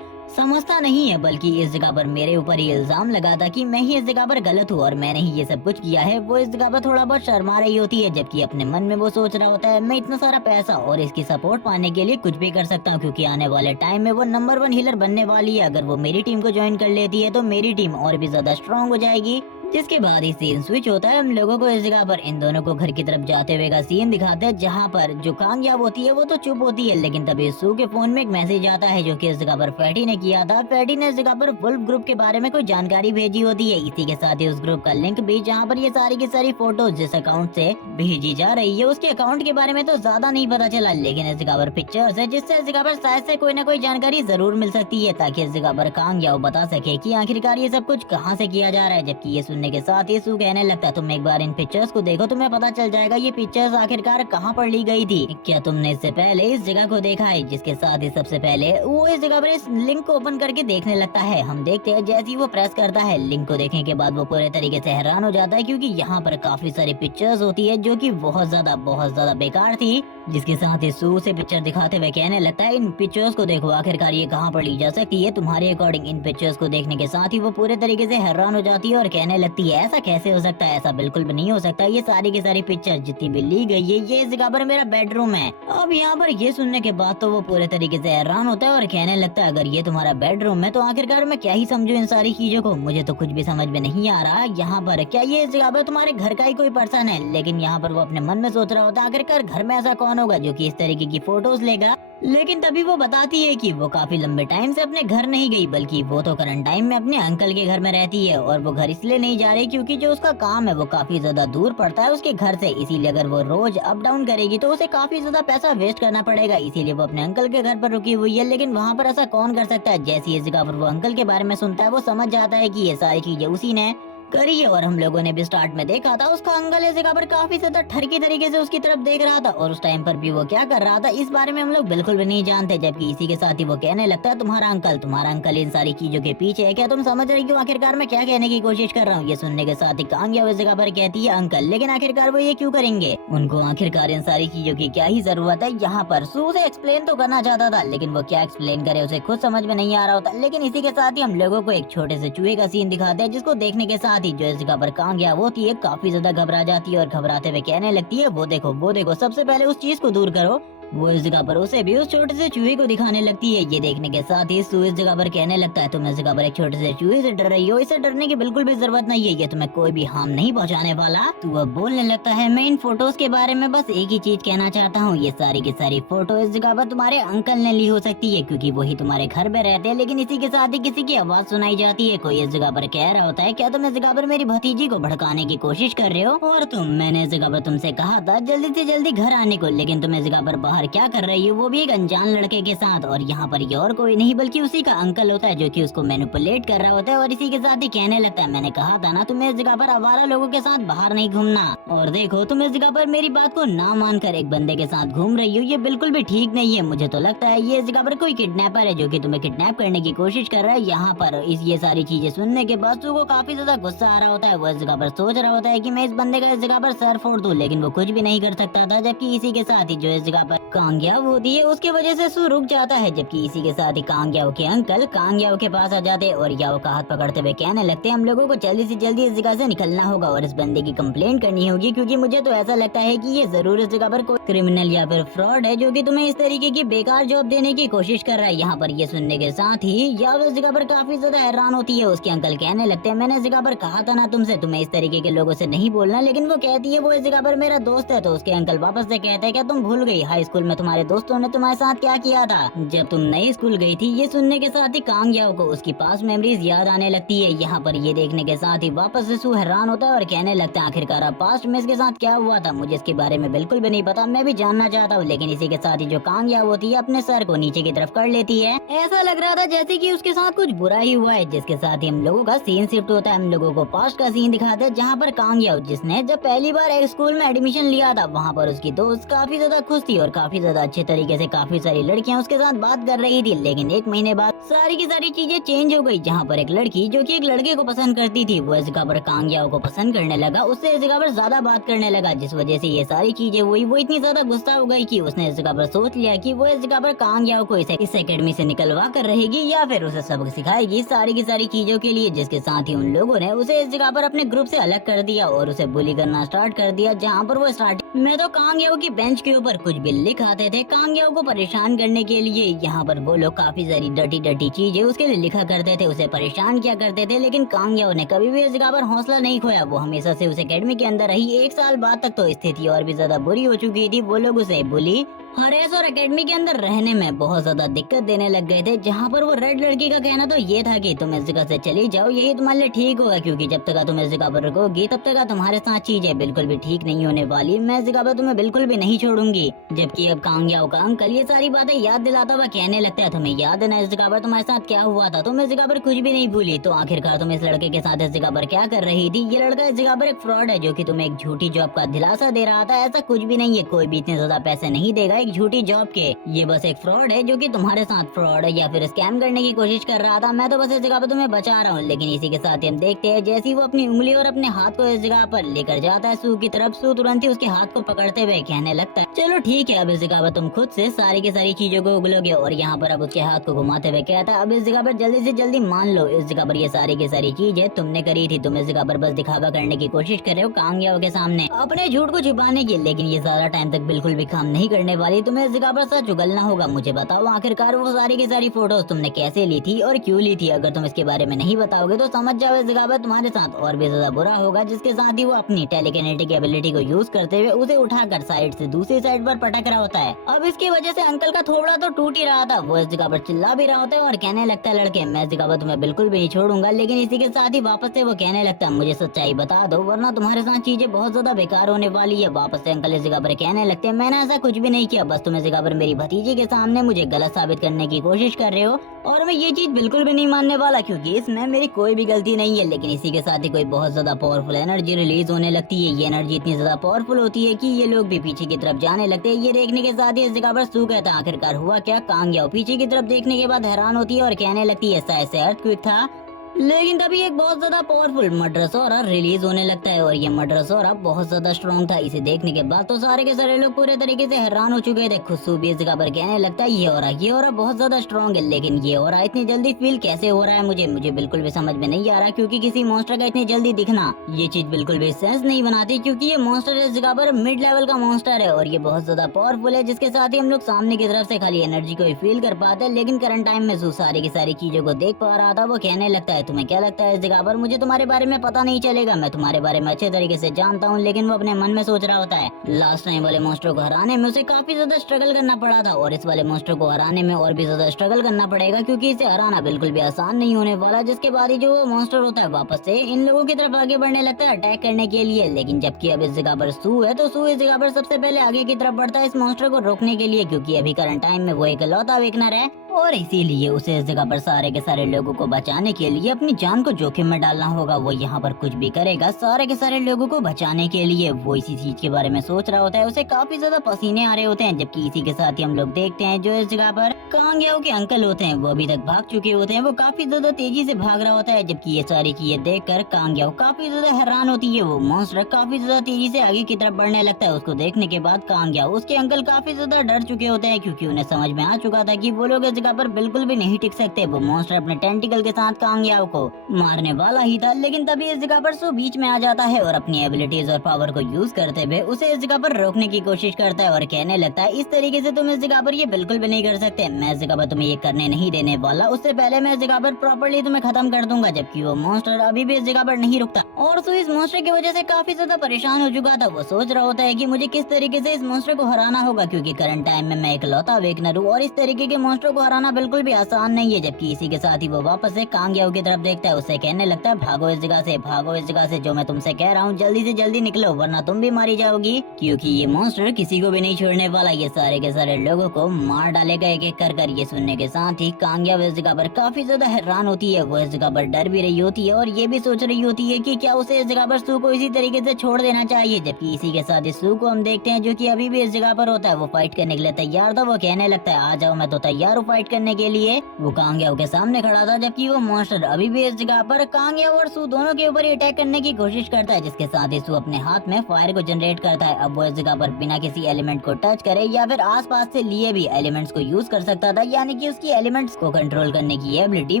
समझता नहीं है, बल्कि इस जगह पर मेरे ऊपर ही इल्जाम लगाता कि मैं ही इस जगह पर गलत हूँ और मैंने ही ये सब कुछ किया है। वो इस जगह पर थोड़ा बहुत शर्मा रही होती है, जबकि अपने मन में वो सोच रहा होता है, मैं इतना सारा पैसा और इसकी सपोर्ट पाने के लिए कुछ भी कर सकता हूँ, क्योंकि आने वाले टाइम में वो नंबर 1 हीलर बनने वाली है। अगर वो मेरी टीम को ज्वाइन कर लेती है तो मेरी टीम और भी ज्यादा स्ट्रॉन्ग हो जाएगी। जिसके बाद ही सीन स्विच होता है, हम लोगों को इस जगह पर इन दोनों को घर की तरफ जाते हुए का सीन दिखाते हैं, जहाँ पर जो कांग्याब होती है वो तो चुप होती है, लेकिन तभी सू के फोन में एक मैसेज आता है, जो कि इस जगह पर फैटी ने किया था। फैटी ने इस जगह पर वुल्फ ग्रुप के बारे में कोई जानकारी भेजी होती है, इसी के साथ ही उस ग्रुप का लिंक भी, जहाँ पर ये सारी की सारी फोटोज जिस अकाउंट से भेजी जा रही है, उसके अकाउंट के बारे में तो ज्यादा नहीं पता चला, लेकिन इस जगह पर पिक्चर्स है, जिससे इस जगह पर शायद से कोई ना कोई जानकारी जरूर मिल सकती है, ताकि इस जगह पर कांग्याब बता सके कि आखिरकार ये सब कुछ कहाँ से किया जा रहा है। जबकि ये सुनने के साथ ही सू कहने लगता है, तुम एक बार इन पिक्चर्स को देखो, तुम्हें पता चल जाएगा ये पिक्चर्स आखिरकार कहाँ पर ली गई थी। क्या तुमने इससे पहले इस जगह को देखा है? जिसके साथ ही सबसे पहले वो इस जगह पर इस लिंक को ओपन करके देखने लगता है। हम देखते हैं जैसे ही वो प्रेस करता है, लिंक को देखने के बाद वो पूरे तरीके से हैरान हो जाता है, क्योंकि यहाँ पर काफी सारी पिक्चर्स होती है जो कि बहुत ज्यादा बेकार थी। जिसके साथ ही सू से पिक्चर दिखाते हुए कहने लगता है, इन पिक्चर्स को देखो, आखिरकार ये कहाँ पर ली जा सकती है तुम्हारे अकॉर्डिंग। इन पिक्चर्स को देखने के साथ ही वो पूरे तरीके से हैरान हो जाती है और कहने लगती है, ऐसा कैसे हो सकता है, ऐसा बिल्कुल भी नहीं हो सकता, ये सारी की सारी पिक्चर जितनी भी ली गई है, ये इस जगह पर मेरा बेडरूम है। अब यहाँ पर ये सुनने के बाद तो वो पूरे तरीके से हैरान होता है और कहने लगता है, अगर ये तुम्हारा बेडरूम है तो आखिरकार मैं क्या ही समझूं इन सारी चीजों को, मुझे तो कुछ भी समझ में नहीं आ रहा। यहाँ पर क्या ये इस जगह पर तुम्हारे घर का ही कोई पर्सन है? लेकिन यहाँ पर वो अपने मन में सोच रहा होता है, आखिरकार घर में ऐसा कौन होगा जो कि इस तरीके की फोटोज लेगा। लेकिन तभी वो बताती है कि वो काफी लंबे टाइम से अपने घर नहीं गई, बल्कि वो तो करंट टाइम में अपने अंकल के घर में रहती है, और वो घर इसलिए नहीं जा रही क्योंकि जो उसका काम है वो काफी ज्यादा दूर पड़ता है उसके घर से, इसीलिए अगर वो रोज अप डाउन करेगी तो उसे काफी ज्यादा पैसा वेस्ट करना पड़ेगा, इसीलिए वो अपने अंकल के घर पर रुकी हुई है। लेकिन वहाँ पर ऐसा कौन कर सकता है? जैसी इस जगह पर वो अंकल के बारे में सुनता है, वो समझ जाता है कि ये सारी चीजें उसी ने करी है। और हम लोगों ने भी स्टार्ट में देखा था उसका अंकल इस जगह पर काफी ज्यादा ठरकी तरीके से उसकी तरफ देख रहा था, और उस टाइम पर भी वो क्या कर रहा था इस बारे में हम लोग बिल्कुल भी नहीं जानते। जबकि इसी के साथ ही वो कहने लगता है तुम्हारा अंकल इन सारी चीजों के पीछे है, क्या तुम समझ रही हो आखिरकार मैं क्या कहने की कोशिश कर रहा हूँ। ये सुनने के साथ ही कांग्या उस जगह पर कहती है अंकल, लेकिन आखिरकार वो ये क्यों करेंगे, उनको आखिरकार इन सारी चीजों की क्या ही जरूरत है। यहाँ पर सू उसे एक्सप्लेन तो करना चाहता था, लेकिन वो क्या एक्सप्लेन करे उसे खुद समझ में नहीं आ रहा होता। लेकिन इसी के साथ ही हम लोगों को एक छोटे से चूहे का सीन दिखाते हैं, जिसको देखने के साथ ही जो इस जगह पर कांग्या होती है काफी ज्यादा घबरा जाती है और घबराते हुए कहने लगती है वो देखो सबसे पहले उस चीज को दूर करो। वो इस जगह पर उसे भी उस छोटे से चूहे को दिखाने लगती है। ये देखने के साथ ही सू इस जगह पर कहने लगता है तुम इस जगह पर एक छोटे से चूहे से डर रही हो, इसे डरने की बिल्कुल भी जरूरत नहीं है, ये तुम्हें कोई भी हार्म नहीं पहुंचाने वाला। तू अब बोलने लगता है मैं इन फोटोज के बारे में बस एक ही चीज कहना चाहता हूँ, ये सारी की सारी फोटो इस जगह पर तुम्हारे अंकल ने ली हो सकती है, क्योंकि वही तुम्हारे घर में रहते हैं। लेकिन इसी के साथ ही किसी की आवाज सुनाई जाती है, कोई इस जगह पर कह रहा होता है क्या तुम इस जगह पर मेरी भतीजी को भड़काने की कोशिश कर रहे हो, और मैंने इस जगह पर तुमसे कहा था जल्दी से जल्दी घर आने को, लेकिन तुम इस जगह पर बाहर क्या कर रही हो, वो भी एक अनजान लड़के के साथ। और यहाँ पर ये और कोई नहीं बल्कि उसी का अंकल होता है जो कि उसको मैनिपुलेट कर रहा होता है। और इसी के साथ ही कहने लगता है मैंने कहा था ना तुम्हें इस जगह पर आवारा लोगों के साथ बाहर नहीं घूमना, और देखो तुम इस जगह पर मेरी बात को ना मानकर एक बंदे के साथ घूम रही हो, ये बिल्कुल भी ठीक नहीं है। मुझे तो लगता है ये इस जगह पर कोई किडनैपर है जो कि तुम्हें किडनैप करने की कोशिश कर रहा है। यहाँ पर ये सारी चीजें सुनने के बाद को काफी ज्यादा गुस्सा आ रहा होता है। वो इस जगह पर सोच रहा होता है कि मैं इस बंदे का इस जगह पर सर फोड़ दूं, लेकिन वो कुछ भी नहीं कर सकता था। जबकि इसी के साथ ही जो इस जगह पर कांग्याव होती है उसके वजह से सू रुक जाता है। जबकि इसी के साथ ही कांग्याव के अंकल कांग्याव के पास आ जाते हैं और याव का हाथ पकड़ते हुए कहने लगते हैं हम लोगों को जल्दी से जल्दी इस जगह से निकलना होगा और इस बंदे की कंप्लेंट करनी होगी, क्योंकि मुझे तो ऐसा लगता है कि ये जरूर इस जगह पर कोई क्रिमिनल या फिर फ्रॉड है जो कि तुम्हें इस तरीके की बेकार जॉब देने की कोशिश कर रहा है। यहाँ पर ये सुनने के साथ ही याव इस जगह पर काफी ज्यादा हैरान होती है। उसके अंकल कहने लगते हैं मैंने इस जगह पर कहा था ना तुमसे तुम्हें इस तरीके के लोगों से नहीं बोलना, लेकिन वो कहती है वो इस जगह पर मेरा दोस्त है। तो उसके अंकल वापस से कहते हैं क्या तुम भूल गई हाई स्कूल में तुम्हारे दोस्तों ने तुम्हारे साथ क्या किया था जब तुम नई स्कूल गई थी। ये सुनने के साथ ही कांग्याओ को उसकी पास मेमोरीज याद आने लगती है। यहाँ पर ये देखने के साथ ही वापस से सू हैरान होता है और कहने लगता है आखिरकार अब पास्ट में इसके साथ क्या हुआ था, मुझे इसके बारे में बिल्कुल भी नहीं पता, मैं भी जानना चाहता हूँ। लेकिन इसी के साथ ही जो कांग्याओ होती है अपने सर को नीचे की तरफ कर लेती है। ऐसा लग रहा था जैसे कि उसके साथ कुछ बुरा ही हुआ है। जिसके साथ ही हम लोगों का सीन शिफ्ट होता है, हम लोगों को पास्ट का सीन दिखाते हैं जहाँ पर कांग्याओ जिसने जब पहली बार एक स्कूल में एडमिशन लिया था वहाँ पर उसकी दोस्त काफी ज्यादा खुश थी और काफी ज्यादा अच्छे तरीके से काफी सारी लड़कियां उसके साथ बात कर रही थी। लेकिन एक महीने बाद सारी की सारी चीजें चेंज हो गई, जहाँ पर एक लड़की जो कि एक लड़के को पसंद करती थी वो इस जगह पर कांग्याओ को पसंद करने लगा, उससे इस जगह पर ज्यादा बात करने लगा, जिस वजह से ये सारी चीजें हुई। वो इतनी ज्यादा गुस्सा हो गई कि उसने इस जगह पर सोच लिया कि वो इस जगह पर कांग्याओ को इस एकेडमी से निकलवा कर रहेगी या फिर उसे सबक सिखाएगी सारी की सारी चीजों के लिए। जिसके साथ ही उन लोगों ने उसे इस जगह पर अपने ग्रुप से अलग कर दिया और उसे बुली करना स्टार्ट कर दिया, जहाँ पर वो स्टार्टिंग में तो कांग्याओ की बेंच के ऊपर कुछ भी लिख आते थे कांग्याओ को परेशान करने के लिए। यहाँ पर वो लोग काफी सारी डटी चीजें उसके लिए लिखा करते थे, उसे परेशान किया करते थे। लेकिन कांग्याओ ने कभी भी इस जगह पर हौसला नहीं खोया, वो हमेशा से उस एकेडमी के अंदर रही। एक साल बाद तक तो स्थिति और भी ज्यादा बुरी हो चुकी थी, वो लोग उसे बुली हरेस और एकेडमी के अंदर रहने में बहुत ज्यादा दिक्कत देने लग गए थे। जहाँ पर वो रेड लड़की का कहना तो ये था कि तुम इस जगह से चली जाओ, यही तुम्हारे लिए ठीक होगा, क्योंकि जब तक तुम इस जगह पर रुकोगी तब तक तुम्हारे साथ चीजें बिल्कुल भी ठीक नहीं होने वाली, मैं इस जगह पर तुम्हें बिल्कुल भी नहीं छोड़ूंगी। जबकि अब कांग्याओ का अंकल ये सारी बातें याद दिलाता हुआ कहने लगता है तुम्हें याद है ना इस जगह पर तुम्हारे साथ क्या हुआ था, तुम इस जगह पर कुछ भी नहीं भूली, तो आखिरकार तुम इस लड़के के साथ इस जगह पर क्या कर रही थी। ये लड़का इस जगह पर एक फ्रॉड है जो कि तुम्हें एक झूठी जॉब का दिलासा दे रहा था, ऐसा कुछ भी नहीं है, कोई भी इतने ज्यादा पैसे नहीं देगा एक झूठी जॉब के। ये बस एक फ्रॉड है जो कि तुम्हारे साथ फ्रॉड या फिर स्कैम करने की कोशिश कर रहा था, मैं तो बस इस जगह पर तुम्हें बचा रहा हूँ। लेकिन इसी के साथ ही हम देखते हैं जैसे ही वो अपनी उंगली और अपने हाथ को इस जगह पर लेकर जाता है सू की तरफ, सू तुरंत ही उसके हाथ को पकड़ते हुए कहने लगता है चलो ठीक है अब इस जगह पर तुम खुद से सारी की सारी चीजों को उगलोगे। और यहाँ पर अब उसके हाथ को घुमाते हुए कहता है अब इस जगह पर जल्दी से जल्दी मान लो इस जगह पर ये सारी की सारी चीजें तुमने करी थी, तुम इस जगह पर बस दिखावा करने की कोशिश कर रहे हो कांग्याओ के सामने अपने झूठ को छुपाने की, लेकिन ये ज्यादा टाइम तक बिल्कुल भी काम नहीं करने वाली, तुम्हें इस जगह पर सच उगलना होगा। मुझे बताओ आखिरकार वो सारी की सारी फोटोज तुमने कैसे ली थी और क्यों ली थी, अगर तुम इसके बारे में नहीं बताओगे तो समझ जाओ इस जगह पर तुम्हारे साथ और भी ज्यादा बुरा होगा। जिसके साथ ही वो अपनी टेलीकिनेटिक एबिलिटी को यूज करते हुए उसे उठाकर साइड से दूसरी साइड पर पटक रहा होता है। अब इसकी वजह से अंकल का थोबड़ा तो टूट ही रहा था, वो इस जगह पर चिल्ला भी रहा होता है और कहने लगता है लड़के मैं इस जगह पर तुम्हें बिल्कुल भी नहीं छोड़ूंगा। लेकिन इसी के साथ ही वापस से वो कहने लगता है मुझे सच्चाई बता दो वरना तुम्हारे साथ चीजें बहुत ज्यादा बेकार होने वाली है। वापस से अंकल इस जगह पर कहने लगते हैं मैंने ऐसा कुछ भी नहीं किया किया, बस तुम इस जगह पर मेरी भतीजी के सामने मुझे गलत साबित करने की कोशिश कर रहे हो और मैं ये चीज बिल्कुल भी नहीं मानने वाला क्योंकि इसमें मेरी कोई भी गलती नहीं है। लेकिन इसी के साथ ही कोई बहुत ज्यादा पावरफुल एनर्जी रिलीज होने लगती है। ये एनर्जी इतनी ज्यादा पावरफुल होती है कि ये लोग भी पीछे की तरफ जाने लगते हैं। ये देखने के साथ ही इस जगह पर सू कहता है आखिरकार हुआ क्या। कांग याओ पीछे की तरफ देखने के बाद हैरान होती है और कहने लगती है शायद से अर्थक्वेक था। लेकिन तभी एक बहुत ज्यादा पावरफुल मड्रासोरा रिलीज होने लगता है और ये मड्रासोरा बहुत ज्यादा स्ट्रॉन्ग था। इसे देखने के बाद तो सारे के सारे लोग पूरे तरीके से हैरान हो चुके थे। खुशबू भी इस जगह पर कहने लगता है ये हो रहा बहुत ज्यादा स्ट्रॉन्ग है, लेकिन ये हो रहा इतनी जल्दी फील कैसे हो रहा है मुझे बिल्कुल भी समझ में नहीं आ रहा क्योंकि किसी मॉन्स्टर का इतनी जल्दी दिखना ये चीज बिल्कुल भी सेंस नहीं बनाती क्योंकि ये मॉन्स्टर इस जगह पर मिड लेवल का मॉन्स्टर है और ये बहुत ज्यादा पावरफुल है, जिसके साथ ही हम लोग सामने की तरफ से खाली एनर्जी को फील कर पाते हैं। लेकिन करंट टाइम में सारी की सारी चीजों को देख पा रहा था। वो कहने लगता है तुम्हें क्या लगता है जगह पर मुझे तुम्हारे बारे में पता नहीं चलेगा, मैं तुम्हारे बारे में अच्छे तरीके से जानता हूँ। लेकिन वो अपने मन में सोच रहा होता है लास्ट टाइम वाले मॉन्स्टर को हराने में उसे काफी ज्यादा स्ट्रगल करना पड़ा था और इस वाले मॉन्स्टर को हराने में और भी ज्यादा स्ट्रगल करना पड़ेगा क्योंकि इसे हराना बिल्कुल भी आसान नहीं होने वाला। जिसके बाद ही जो मॉन्स्टर होता है वापस से इन लोगों की तरफ आगे बढ़ने लगता है अटैक करने के लिए। लेकिन जबकि अब इस जगह पर सू है तो सू इस जगह पर सबसे पहले आगे की तरफ बढ़ता है इस मॉन्स्टर को रोकने के लिए क्योंकि अभी करंट टाइम में वो एक लौता वेकनर है और इसीलिए उसे इस जगह पर सारे के सारे लोगों को बचाने के लिए अपनी जान को जोखिम में डालना होगा। वो यहाँ पर कुछ भी करेगा सारे के सारे लोगों को बचाने के लिए। वो इसी चीज के बारे में सोच रहा होता है, उसे काफी ज्यादा पसीने आ रहे होते हैं। जबकि इसी के साथ ही हम लोग देखते हैं जो इस जगह पर कांग याओ के अंकल होते हैं वो अभी तक भाग चुके होते हैं। वो काफी ज्यादा तेजी से भाग रहा होता है। जबकि ये सारी चीजें देख कर कांग याओ काफी ज्यादा हैरान होती है। वो मॉन्स्टर काफी ज्यादा तेजी से आगे की तरफ बढ़ने लगता है। उसको देखने के बाद कांग याओ उसके अंकल काफी ज्यादा डर चुके होते हैं क्योंकि उन्हें समझ में आ चुका था कि वो लोग इस जगह पर बिल्कुल भी नहीं टिक सकते। वो मॉन्स्टर अपने टेंटिकल के साथ कांग याओ को मारने वाला ही था। लेकिन तभी इस जगह पर सू बीच में आ जाता है और अपनी एबिलिटीज और पावर को यूज करते हुए उसे इस जगह पर रोकने की कोशिश करता है और कहने लगता है इस तरीके से तुम इस जगह पर ये बिल्कुल भी नहीं कर सकते, मैं इस जगह पर तुम्हें ये करने नहीं देने वाला। उससे पहले मैं इस जगह पर प्रॉपर्ली तुम्हें खत्म कर दूंगा। जबकि वो मॉन्स्टर अभी भी इस जगह पर नहीं रुकता और सू इस मॉन्स्टर की वजह से काफी ज्यादा परेशान हो चुका था। वो सोच रहा होता है कि मुझे किस तरीके से इस मॉन्स्टर को हराना होगा क्योंकि करंट टाइम में मैं एक लौता वेकनर हूँ और इस तरीके के मॉन्स्टर को हराना बिल्कुल भी आसान नहीं है। जबकि इसी के साथ ही वो वापस से कांग याओ की तरफ देखता है, उससे कहने लगता है भागो इस जगह से, भागो इस जगह से, जो मैं तुमसे कह रहा हूँ जल्दी से जल्दी निकलो वरना तुम भी मारी जाओगी क्योंकि ये मॉन्स्टर किसी को भी नहीं छोड़ने वाला। ये सारे के सारे लोगों को मार डालेगा एक एक कर। ये सुनने के साथ ही कांग याओ इस जगह पर काफी ज्यादा हैरान होती है। वो इस जगह पर डर भी रही होती है और ये भी सोच रही होती है कि क्या उसे इस जगह पर सू को इसी तरीके से छोड़ देना चाहिए। जबकि इसी के साथ ही सू को हम देखते हैं जो कि अभी भी इस जगह पर होता है। वो फाइट करने के लिए तैयार था। वो कहने लगता है आ जाओ मैं तो तैयार हूँ फाइट करने के लिए। वो कांग याओ के सामने खड़ा था जबकि वो मॉन्स्टर अभी भी इस जगह पर कांग याओ और सू दोनों के ऊपर अटैक करने की कोशिश करता है। जिसके साथ ही सू अपने हाथ में फायर को जनरेट करता है। अब वो इस जगह पर बिना किसी एलिमेंट को टच करे या फिर आसपास से लिए भी एलिमेंट्स को यूज कर सकता था, यानी कि उसकी एलिमेंट्स को कंट्रोल करने की एबिलिटी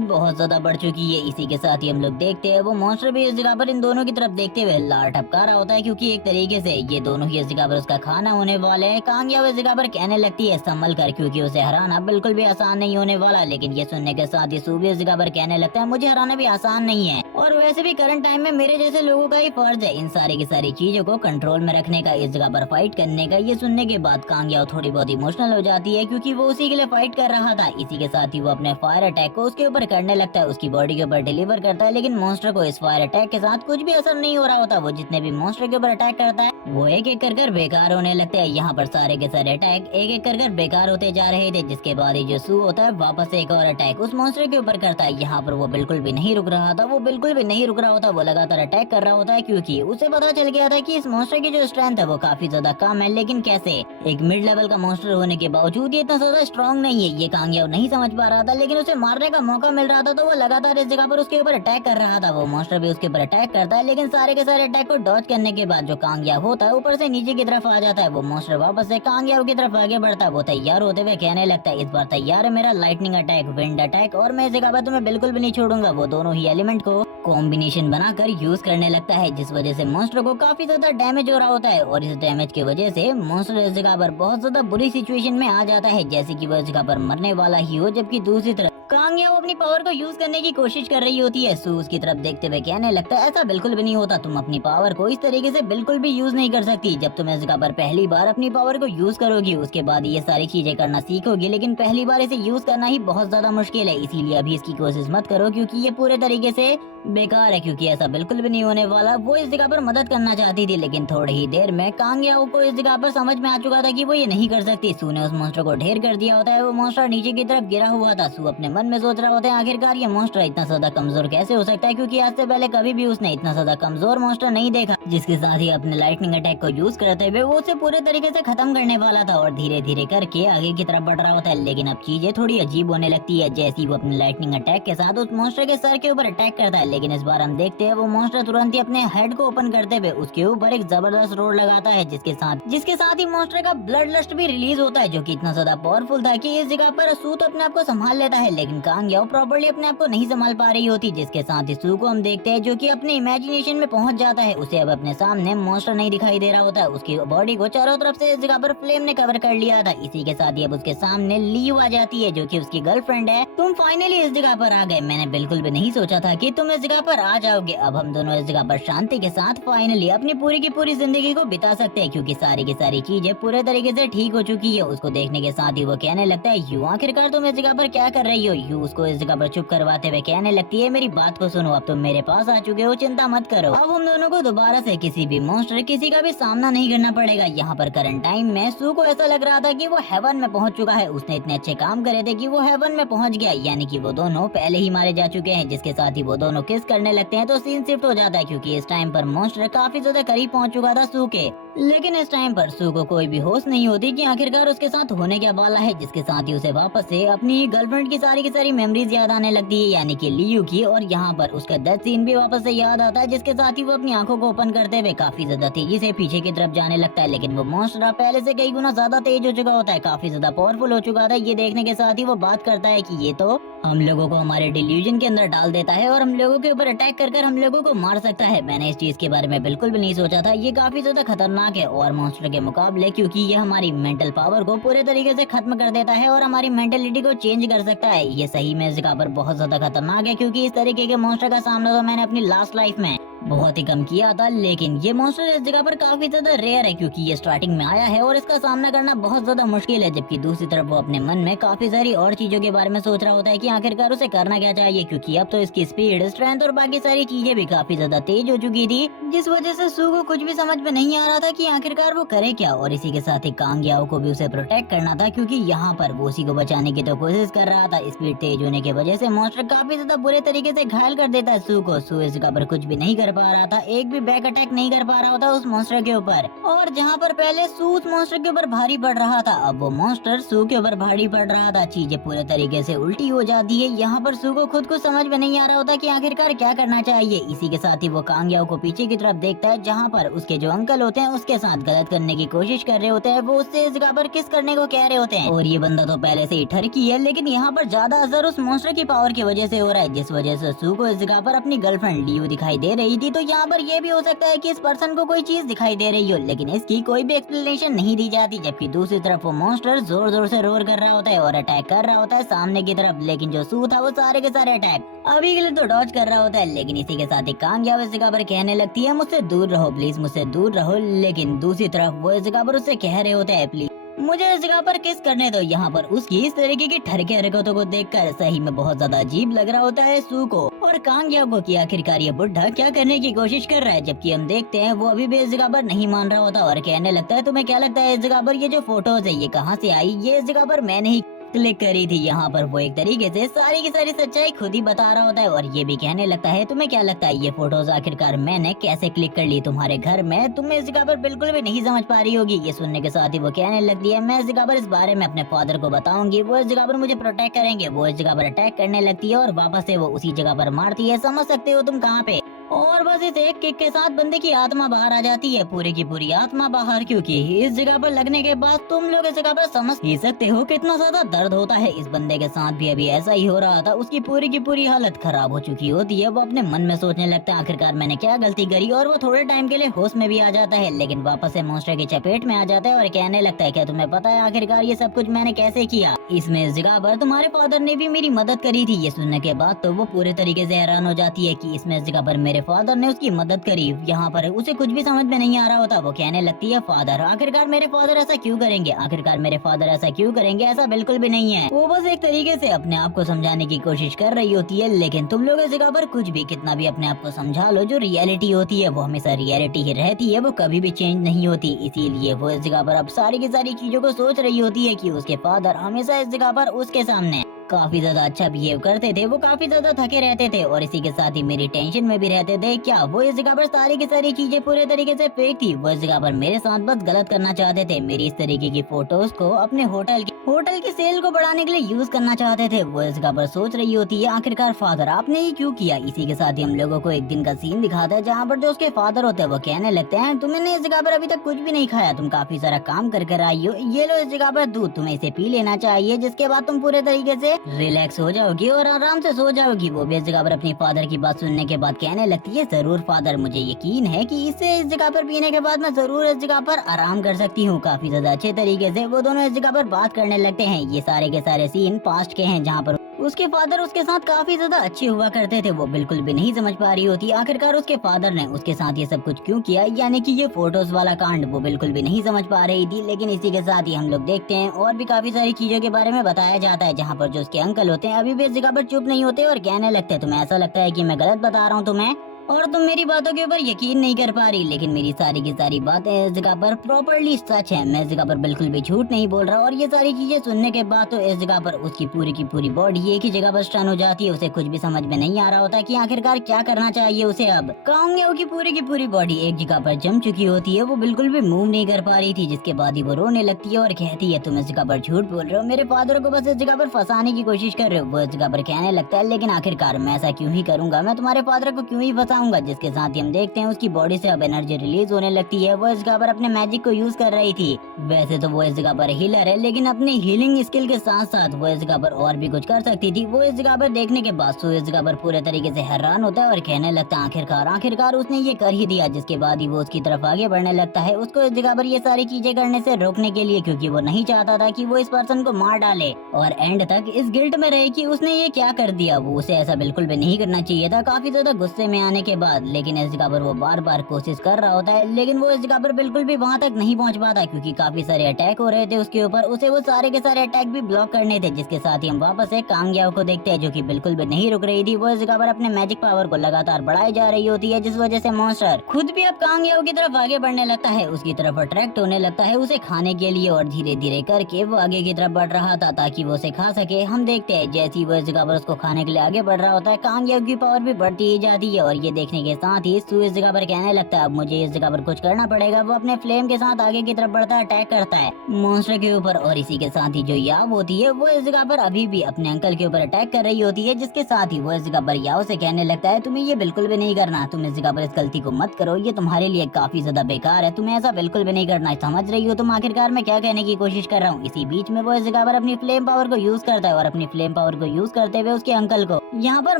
बहुत ज्यादा बढ़ चुकी है। इसी के साथ ही हम लोग देखते हैं वो मॉन्स्टर भी इस जगह पर इन दोनों की तरफ देखते हुए लार टपका रहा होता है क्योंकि एक तरीके से ये दोनों ही इस जगह पर उसका खाना होने वाले हैं। कांग याओ इस जगह पर कहने लगती है संभल कर क्योंकि उसे हराना बिल्कुल भी आसान नहीं होने वाला। लेकिन ये सुनने के साथ ही सू भी इस जगह पर कहने लगता है मुझे हराना भी आसान नहीं है और वैसे भी करंट टाइम में मेरे जैसे लोगों का ही फर्ज है इन सारी की सारी चीजों को कंट्रोल में रखने का, इस जगह पर फाइट करने का। ये सुनने के बाद कांग याओ थोड़ी बहुत इमोशनल हो जाती है क्योंकि वो उसी के लिए फाइट कर रहा था। इसी के साथ ही वो अपने फायर अटैक को उसके ऊपर करने लगता है, उसकी बॉडी के ऊपर डिलीवर करता है। लेकिन मॉन्स्टर को इस फायर अटैक के साथ कुछ भी असर नहीं हो रहा होता। वो जितने भी मॉन्स्टर के ऊपर अटैक करता है वो एक एक कर बेकार होने लगते हैं। यहाँ पर सारे के सारे अटैक एक एक कर बेकार होते जा रहे थे। जिसके बाद ही जो सू होता है वापस से एक और अटैक उस मॉन्स्टर के ऊपर करता है। यहाँ पर वो बिल्कुल भी नहीं रुक रहा था, वो बिल्कुल भी नहीं रुक रहा होता। वो लगातार अटैक कर रहा होता है क्योंकि उसे पता चल गया था कि इस मॉन्स्टर की जो स्ट्रेंथ है वो काफी ज्यादा कम है। लेकिन कैसे एक मिड लेवल का मॉन्स्टर होने के बावजूद ये इतना ज्यादा स्ट्रॉन्ग नहीं है, ये कांग याओ नहीं समझ पा रहा था। लेकिन उसे मारने का मौका मिल रहा था तो वो लगातार इस जगह पर उसके ऊपर अटैक कर रहा था। वो मॉन्स्टर भी उसके ऊपर अटैक करता है लेकिन सारे के सारे अटैक को डॉज करने के बाद जो कांग याओ होता है ऊपर से नीचे की तरफ आ जाता है। वो मॉन्स्टर वापस से कांग याओ की तरफ आगे बढ़ता है। वो तैयार होते हुए कहने लगता है इस बार तैयार है मेरा लाइटनिंग अटैक, विंड अटैक और मैं इस जगह पर तुम्हें बिल्कुल भी नहीं छोड़ूंगा। वो दोनों ही एलिमेंट को कॉम्बिनेशन बनाकर यूज करने लगता है जिस वजह से मॉन्स्टर को काफी ज्यादा डैमेज हो रहा होता है और इस डैमेज की वजह से मॉन्स्टर इस जगह पर बहुत ज्यादा बुरी सिचुएशन में आ जाता है जैसे कि वो इस जगह पर मरने वाला ही हो। जबकि दूसरी तरफ कांग याओ अपनी पावर को यूज करने की कोशिश कर रही होती है। सू उसकी तरफ देखते हुए कहने लगता है ऐसा बिल्कुल भी नहीं होता, तुम अपनी पावर को इस तरीके से बिल्कुल भी यूज नहीं कर सकती। जब तुम इस जगह पर पहली बार अपनी पावर को यूज करोगी उसके बाद ये सारी चीजें करना सीखोगी, लेकिन पहली बार इसे यूज करना ही बहुत ज्यादा मुश्किल है, इसीलिए अभी इसकी कोशिश मत करो क्योंकि ये पूरे तरीके से बेकार है, क्योंकि ऐसा बिल्कुल भी नहीं होने वाला। वो इस जगह पर मदद करना चाहती थी, लेकिन थोड़ी ही देर में कांग याओ को इस जगह पर समझ में आ चुका था कि वो ये नहीं कर सकती। सू ने उस मॉन्स्टर को ढेर कर दिया होता है, वो मॉन्स्टर नीचे की तरफ गिरा हुआ था। सू अपने मन में सोच रहा होता है आखिरकार ये मॉन्स्टर इतना ज्यादा कमजोर कैसे हो सकता है, क्योंकि आज से पहले कभी भी उसने इतना ज्यादा कमजोर मॉन्स्टर नहीं देखा। जिसके साथ ही अपने लाइटनिंग अटैक को यूज करते हुए वो उसे पूरे तरीके से खत्म करने वाला था और धीरे धीरे करके आगे की तरफ बढ़ रहा होता है। लेकिन अब चीजें थोड़ी अजीब होने लगती है जैसे वो अपने लाइटनिंग अटैक के साथ उस मॉन्स्टर के सर के ऊपर अटैक करता है। लेकिन इस बार हम देखते हैं वो मॉन्स्टर तुरंत ही अपने हेड को ओपन करते हुए उसके ऊपर एक जबरदस्त रोड लगाता है, जिसके साथ ही मॉन्स्टर का ब्लड लस्ट भी रिलीज होता है, जो कि इतना ज्यादा पावरफुल था कि इस जगह पर सू तो अपने आप को संभाल लेता है, लेकिन कांग याओ प्रॉपर्ली अपने आप को नहीं संभाल पा रही होती। जिसके साथ ही सू को हम देखते हैं जो कि अपने इमेजिनेशन में पहुंच जाता है। उसे अब अपने सामने मॉन्स्टर नहीं दिखाई दे रहा होता है, उसकी बॉडी को चारों तरफ से इस जगह पर फ्लेम ने कवर कर लिया था। इसी के साथ ही अब उसके सामने लियू आ जाती है जो कि उसकी गर्लफ्रेंड है। तुम फाइनली इस जगह पर आ गए, मैंने बिल्कुल भी नहीं सोचा था कि तुम इस जगह पर आ जाओगे। अब हम दोनों इस जगह पर शांति के साथ फाइनली अपनी पूरी की पूरी जिंदगी को बिता सकते हैं, क्योंकि सारी की सारी चीजें पूरे तरीके से ठीक हो चुकी है। उसको देखने के साथ ही वो कहने लगता है यू आखिरकार तुम इस जगह पर क्या कर रही हो। यू उसको इस जगह पर चुप करवाते हुए कहने लगती है मेरी बात को सुनो, अब तुम मेरे पास आ चुके हो, चिंता मत करो। अब हम दोनों को दोबारा से किसी भी मॉन्स्टर किसी का भी सामना नहीं करना पड़ेगा। यहाँ पर करंट टाइम में सू को ऐसा लग रहा था कि वो हेवन में पहुंच चुका है। उसने इतने अच्छे काम करे थे कि वो हेवन में पहुंच गया, यानी कि वो दोनों पहले ही मारे जा चुके हैं। जिसके साथ ही वो दोनों किस करने लगते हैं तो सीन शिफ्ट हो जाता है, क्योंकि इस टाइम पर मॉन्स्टर काफी ज्यादा करीब पहुंच चुका था सू के। लेकिन इस टाइम पर सू को कोई भी होश नहीं होती कि आखिरकार उसके साथ होने क्या वाला है। जिसके साथ ही उसे वापस से अपनी गर्लफ्रेंड की सारी मेमोरीज याद आने लगती है, यानी कि लियू की, और यहाँ पर उसका डेथ सीन भी वापस से याद आता है। जिसके साथ ही वो अपनी आंखों को ओपन करते हुए काफी ज्यादा तेजी से पीछे की तरफ जाने लगता है, लेकिन वो मॉन्स्टर पहले से कई गुना ज्यादा तेज हो चुका होता है, काफी ज्यादा पावरफुल हो चुका था। ये देखने के साथ ही वो बात करता है कि ये तो हम लोगों को हमारे डिल्यूजन के अंदर डाल देता है और हम लोगों के ऊपर अटैक कर हम लोगों को मार सकता है। मैंने इस चीज के बारे में बिल्कुल भी नहीं सोचा था, ये काफी ज्यादा खतरनाक है और मॉन्स्टर के मुकाबले, क्योंकि ये हमारी मेंटल पावर को पूरे तरीके से खत्म कर देता है और हमारी मेंटेलिटी को चेंज कर सकता है। ये सही में इस जगह पर बहुत ज्यादा खतरनाक है, क्योंकि इस तरीके के मॉन्स्टर का सामना तो मैंने अपनी लास्ट लाइफ में बहुत ही कम किया था। लेकिन ये मॉन्स्टर इस जगह पर काफी ज्यादा रेयर है, क्योंकि ये स्टार्टिंग में आया है और इसका सामना करना बहुत ज्यादा मुश्किल है। जबकि दूसरी तरफ वो अपने मन में काफी सारी और चीजों के बारे में सोच रहा होता है कि आखिरकार उसे करना क्या चाहिए, क्योंकि अब तो इसकी स्पीड, स्ट्रेंथ और बाकी सारी चीजें भी काफी ज्यादा तेज हो चुकी थी, जिस वजह से सू को कुछ भी समझ में नहीं आ रहा था कि आखिरकार वो करे क्या। और इसी के साथ ही कांग याओ को भी उसे प्रोटेक्ट करना था, क्योंकि यहाँ पर वो उसी को बचाने की तो कोशिश कर रहा था। स्पीड तेज होने की वजह से मॉन्स्टर काफी ज्यादा बुरे तरीके से घायल कर देता है सू को। सू इस जगह पर कुछ भी नहीं कर पा रहा था, एक भी बैक अटैक नहीं कर पा रहा होता उस मॉन्स्टर के ऊपर। और जहाँ पर पहले सू उस मॉन्स्टर के ऊपर भारी पड़ रहा था, अब वो मॉन्स्टर सू के ऊपर भारी पड़ रहा था। चीजें पूरे तरीके से उल्टी हो जाती है। यहाँ पर सू को खुद को समझ में नहीं आ रहा होता कि आखिरकार क्या करना चाहिए। इसी के साथ ही वो कांग याओ को पीछे की तरफ देखता है, जहाँ पर उसके जो अंकल होते हैं उसके साथ गलत करने की कोशिश कर रहे होते हैं। वो उससे इस जगह पर किस करने को कह रहे होते हैं, और ये बंदा तो पहले से ही ठरकी है, लेकिन यहाँ पर ज्यादा असर उस मॉन्स्टर की पावर की वजह से हो रहा है, जिस वजह से सू को इस जगह पर अपनी गर्लफ्रेंड लियू दिखाई दे रही थी। तो यहाँ पर ये भी हो सकता है कि इस पर्सन को कोई चीज दिखाई दे रही हो, लेकिन इसकी कोई भी एक्सप्लेनेशन नहीं दी जाती। जबकि दूसरी तरफ वो मॉन्स्टर जोर जोर से रोर कर रहा होता है और अटैक कर रहा होता है सामने की तरफ, लेकिन जो सू था वो सारे के सारे अटैक अभी के लिए तो डॉज कर रहा होता है। लेकिन इसी के साथ ही कांग याओ इस जगह पर कहने लगती है मुझसे दूर रहो प्लीज, मुझसे दूर रहो। लेकिन दूसरी तरफ वो इस जगह पर उससे कह रहे होते हैं प्लीज मुझे इस जगह पर किस करने दो। यहाँ पर उसकी इस तरीके की ठरके हरकतों को देखकर सही में बहुत ज्यादा अजीब लग रहा होता है सू को और कांग याओ को कि आखिरकार ये बुढ़ा क्या करने की कोशिश कर रहा है। जबकि हम देखते हैं वो अभी भी इस जगह पर नहीं मान रहा होता और कहने लगता है तुम्हें क्या लगता है इस जगह पर ये जो फोटोज है ये कहाँ से आई, ये इस जगह पर मैंने ही क्लिक करी थी। यहाँ पर वो एक तरीके से सारी की सारी सच्चाई खुद ही बता रहा होता है और ये भी कहने लगता है तुम्हें क्या लगता है ये फोटोज आखिरकार मैंने कैसे क्लिक कर ली तुम्हारे घर में, तुम इस जगह पर बिल्कुल भी नहीं समझ पा रही होगी। ये सुनने के साथ ही वो कहने लगती है मैं इस जगह पर इस बारे में अपने फादर को बताऊंगी, वो इस जगह पर मुझे प्रोटेक्ट करेंगे। वो इस जगह पर अटैक करने लगती है और वापस से वो उसी जगह पर मारती है। समझ सकते हो तुम कहाँ पे और बस इस एक किक के साथ बंदे की आत्मा बाहर आ जाती है, पूरी की पूरी आत्मा बाहर, क्योंकि इस जगह पर लगने के बाद तुम लोग इस जगह पर समझ ही सकते हो कितना ज्यादा दर्द होता है। इस बंदे के साथ भी अभी ऐसा ही हो रहा था, उसकी पूरी की पूरी हालत खराब हो चुकी होती है। वो अपने मन में सोचने लगता है आखिरकार मैंने क्या गलती करी, और वो थोड़े टाइम के लिए होश में भी आ जाता है, लेकिन वापस से मॉन्स्टर की चपेट में आ जाता है और कहने लगता है क्या तुम्हें पता है आखिरकार ये सब कुछ मैंने कैसे किया। इसमें इस जगह पर तुम्हारे फादर ने भी मेरी मदद करी थी। ये सुनने के बाद तो वो पूरे तरीके से हैरान हो जाती है कि इसमें इस जगह पर मेरे फादर ने उसकी मदद करी। यहाँ पर उसे कुछ भी समझ में नहीं आ रहा होता। वो कहने लगती है फादर, आखिरकार मेरे फादर ऐसा क्यों करेंगे, आखिरकार मेरे फादर ऐसा क्यों करेंगे, ऐसा बिल्कुल भी नहीं है। वो बस एक तरीके से अपने आप को समझाने की कोशिश कर रही होती है, लेकिन तुम लोग इस जगह पर कुछ भी कितना भी अपने आप को समझा लो, जो रियलिटी होती है वो हमेशा रियलिटी ही रहती है, वो कभी भी चेंज नहीं होती। इसीलिए वो इस जगह पर अब सारी की सारी चीजों को सोच रही होती है कि उसके फादर हमेशा इस जगह पर उसके सामने काफी ज्यादा अच्छा बिहेव करते थे, वो काफी ज्यादा थके रहते थे और इसी के साथ ही मेरी टेंशन में भी रहते थे। क्या वो इस जगह पर सारी की सारी चीजें पूरे तरीके से फेक थी? वो इस जगह पर मेरे साथ बस गलत करना चाहते थे, मेरी इस तरीके की फोटोज को अपने होटल की सेल को बढ़ाने के लिए यूज करना चाहते थे। वो इस जगह पर सोच रही होती है आखिरकार फादर आपने ये क्यों किया। इसी के साथ ही हम लोगों को एक दिन का सीन दिखाता है जहाँ पर जो उसके फादर होते हैं वो कहने लगते हैं तुमने इस जगह पर अभी तक कुछ भी नहीं खाया, तुम काफी सारा काम कर कर आई हो, ये लो इस जगह पर दूध, तुम्हें इसे पी लेना चाहिए, जिसके बाद तुम पूरे तरीके से रिलैक्स हो जाओगी और आराम से सो जाओगी। वो भी इस जगह पर अपनी फादर की बात सुनने के बाद कहने लगती है जरूर फादर, मुझे यकीन है कि इसे इस जगह पर पीने के बाद मैं जरूर इस जगह पर आराम कर सकती हूँ। काफी ज्यादा अच्छे तरीके से वो दोनों इस जगह पर बात करने लगते हैं। ये सारे के सारे सीन पास्ट के हैं जहाँ पर उसके फादर उसके साथ काफी ज्यादा अच्छे हुआ करते थे। वो बिल्कुल भी नहीं समझ पा रही होती आखिरकार उसके फादर ने उसके साथ ये सब कुछ क्यों किया, यानी कि ये फोटोज वाला कांड वो बिल्कुल भी नहीं समझ पा रही थी। लेकिन इसी के साथ ही हम लोग देखते हैं और भी काफी सारी चीजों के बारे में बताया जाता है, जहाँ पर जो उसके अंकल होते हैं अभी भी इस जगह पर चुप नहीं होते और कहने लगते हैं तुम्हें ऐसा लगता है कि मैं गलत बता रहा हूँ तुम्हें और तुम मेरी बातों के ऊपर यकीन नहीं कर पा रही, लेकिन मेरी सारी की सारी बातें इस जगह पर प्रॉपर्ली सच है, मैं इस जगह पर बिल्कुल भी झूठ नहीं बोल रहा। और ये सारी चीजें सुनने के बाद तो इस जगह पर उसकी पूरी की पूरी बॉडी एक ही जगह पर स्टन हो जाती है। उसे कुछ भी समझ में नहीं आ रहा होता कि आखिरकार क्या करना चाहिए उसे। अब कांगेओ की पूरी बॉडी एक जगह पर जम चुकी होती है, वो बिल्कुल भी मूव नहीं कर पा रही थी, जिसके बाद ही वो रोने लगती है और कहती है तुम इस जगह पर झूठ बोल रहे हो, मेरे फादर को बस इस जगह पर फंसाने की कोशिश कर रहे हो। वो इस जगह पर कहने लगता है लेकिन आखिरकार मैं ऐसा क्यों ही करूंगा, मैं तुम्हारे फादर को क्यों ही फंसाऊंगा। जिसके साथ हम देखते हैं उसकी बॉडी से अब एनर्जी रिलीज होने लगती है। वो इस जगह पर अपने मैजिक को यूज कर रही थी। वैसे तो वो इस जगह पर हीलर है, लेकिन अपनी हीलिंग स्किल के साथ साथ वो इस जगह पर और भी कुछ कर सकती थी। वो इस जगह पर देखने के बाद इस जगह पर पूरे तरीके से हैरान होता है और कहने लगता है आखिरकार उसने ये कर ही दिया। जिसके बाद ही वो उसकी तरफ आगे बढ़ने लगता है, उसको इस जगह पर ये सारी चीजें करने से रोकने के लिए, क्योंकि वो नहीं चाहता था कि वो इस पर्सन को मार डाले और एंड तक इस गिल्ट में रहे कि उसने ये क्या कर दिया। वो उसे ऐसा बिल्कुल भी नहीं करना चाहिए था, काफी ज्यादा गुस्से में आने के बाद। लेकिन इस जगह पर वो बार बार कोशिश कर रहा होता है, लेकिन वो इस जगह पर बिल्कुल भी वहाँ तक नहीं पहुँच पाता, क्योंकि काफी सारे अटैक हो रहे थे उसके ऊपर। उसे वो सारे के सारे अटैक भी ब्लॉक करने थे। जिसके साथ ही हम वापस से कांगयाओ को देखते हैं, जो कि बिल्कुल भी नहीं रुक रही थी। वो इस जगह पर अपने मैजिक पावर को लगातार बढ़ाई जा रही होती है, जिस वजह से मॉन्स्टर खुद भी अब कांगयाओ की तरफ आगे बढ़ने लगता है, उसकी तरफ अट्रैक्ट होने लगता है उसे खाने के लिए। और धीरे धीरे करके वो आगे की तरफ बढ़ रहा था ताकि वो उसे खा सके। हम देखते हैं जैसे ही वो इस जगह पर उसको खाने के लिए आगे बढ़ रहा होता है, कांगयाओ की पावर भी बढ़ती ही जाती है। और ये देखने के साथ ही सू इस जगह पर कहने लगता है अब मुझे इस जगह पर कुछ करना पड़ेगा। वो अपने फ्लेम के साथ आगे की तरफ बढ़ता अटैक करता है मॉन्स्टर के ऊपर। और इसी के साथ ही जो याव होती है वो इस जगह पर अभी भी अपने अंकल के ऊपर अटैक कर रही होती है। जिसके साथ ही वो इस जगह पर याव से कहने लगता है तुम्हें ये बिल्कुल भी नहीं करना, तुम इस जगह पर इस गलती को मत करो, ये तुम्हारे लिए काफी ज्यादा बेकार है, तुम्हें ऐसा बिल्कुल भी नहीं करना। समझ रही हो तुम आखिरकार मैं क्या कहने की कोशिश कर रहा हूँ। इसी बीच में वो इस जगह पर अपनी फ्लेम पावर को यूज करता है और अपनी फ्लेम पावर को यूज करते हुए उसके अंकल को यहाँ पर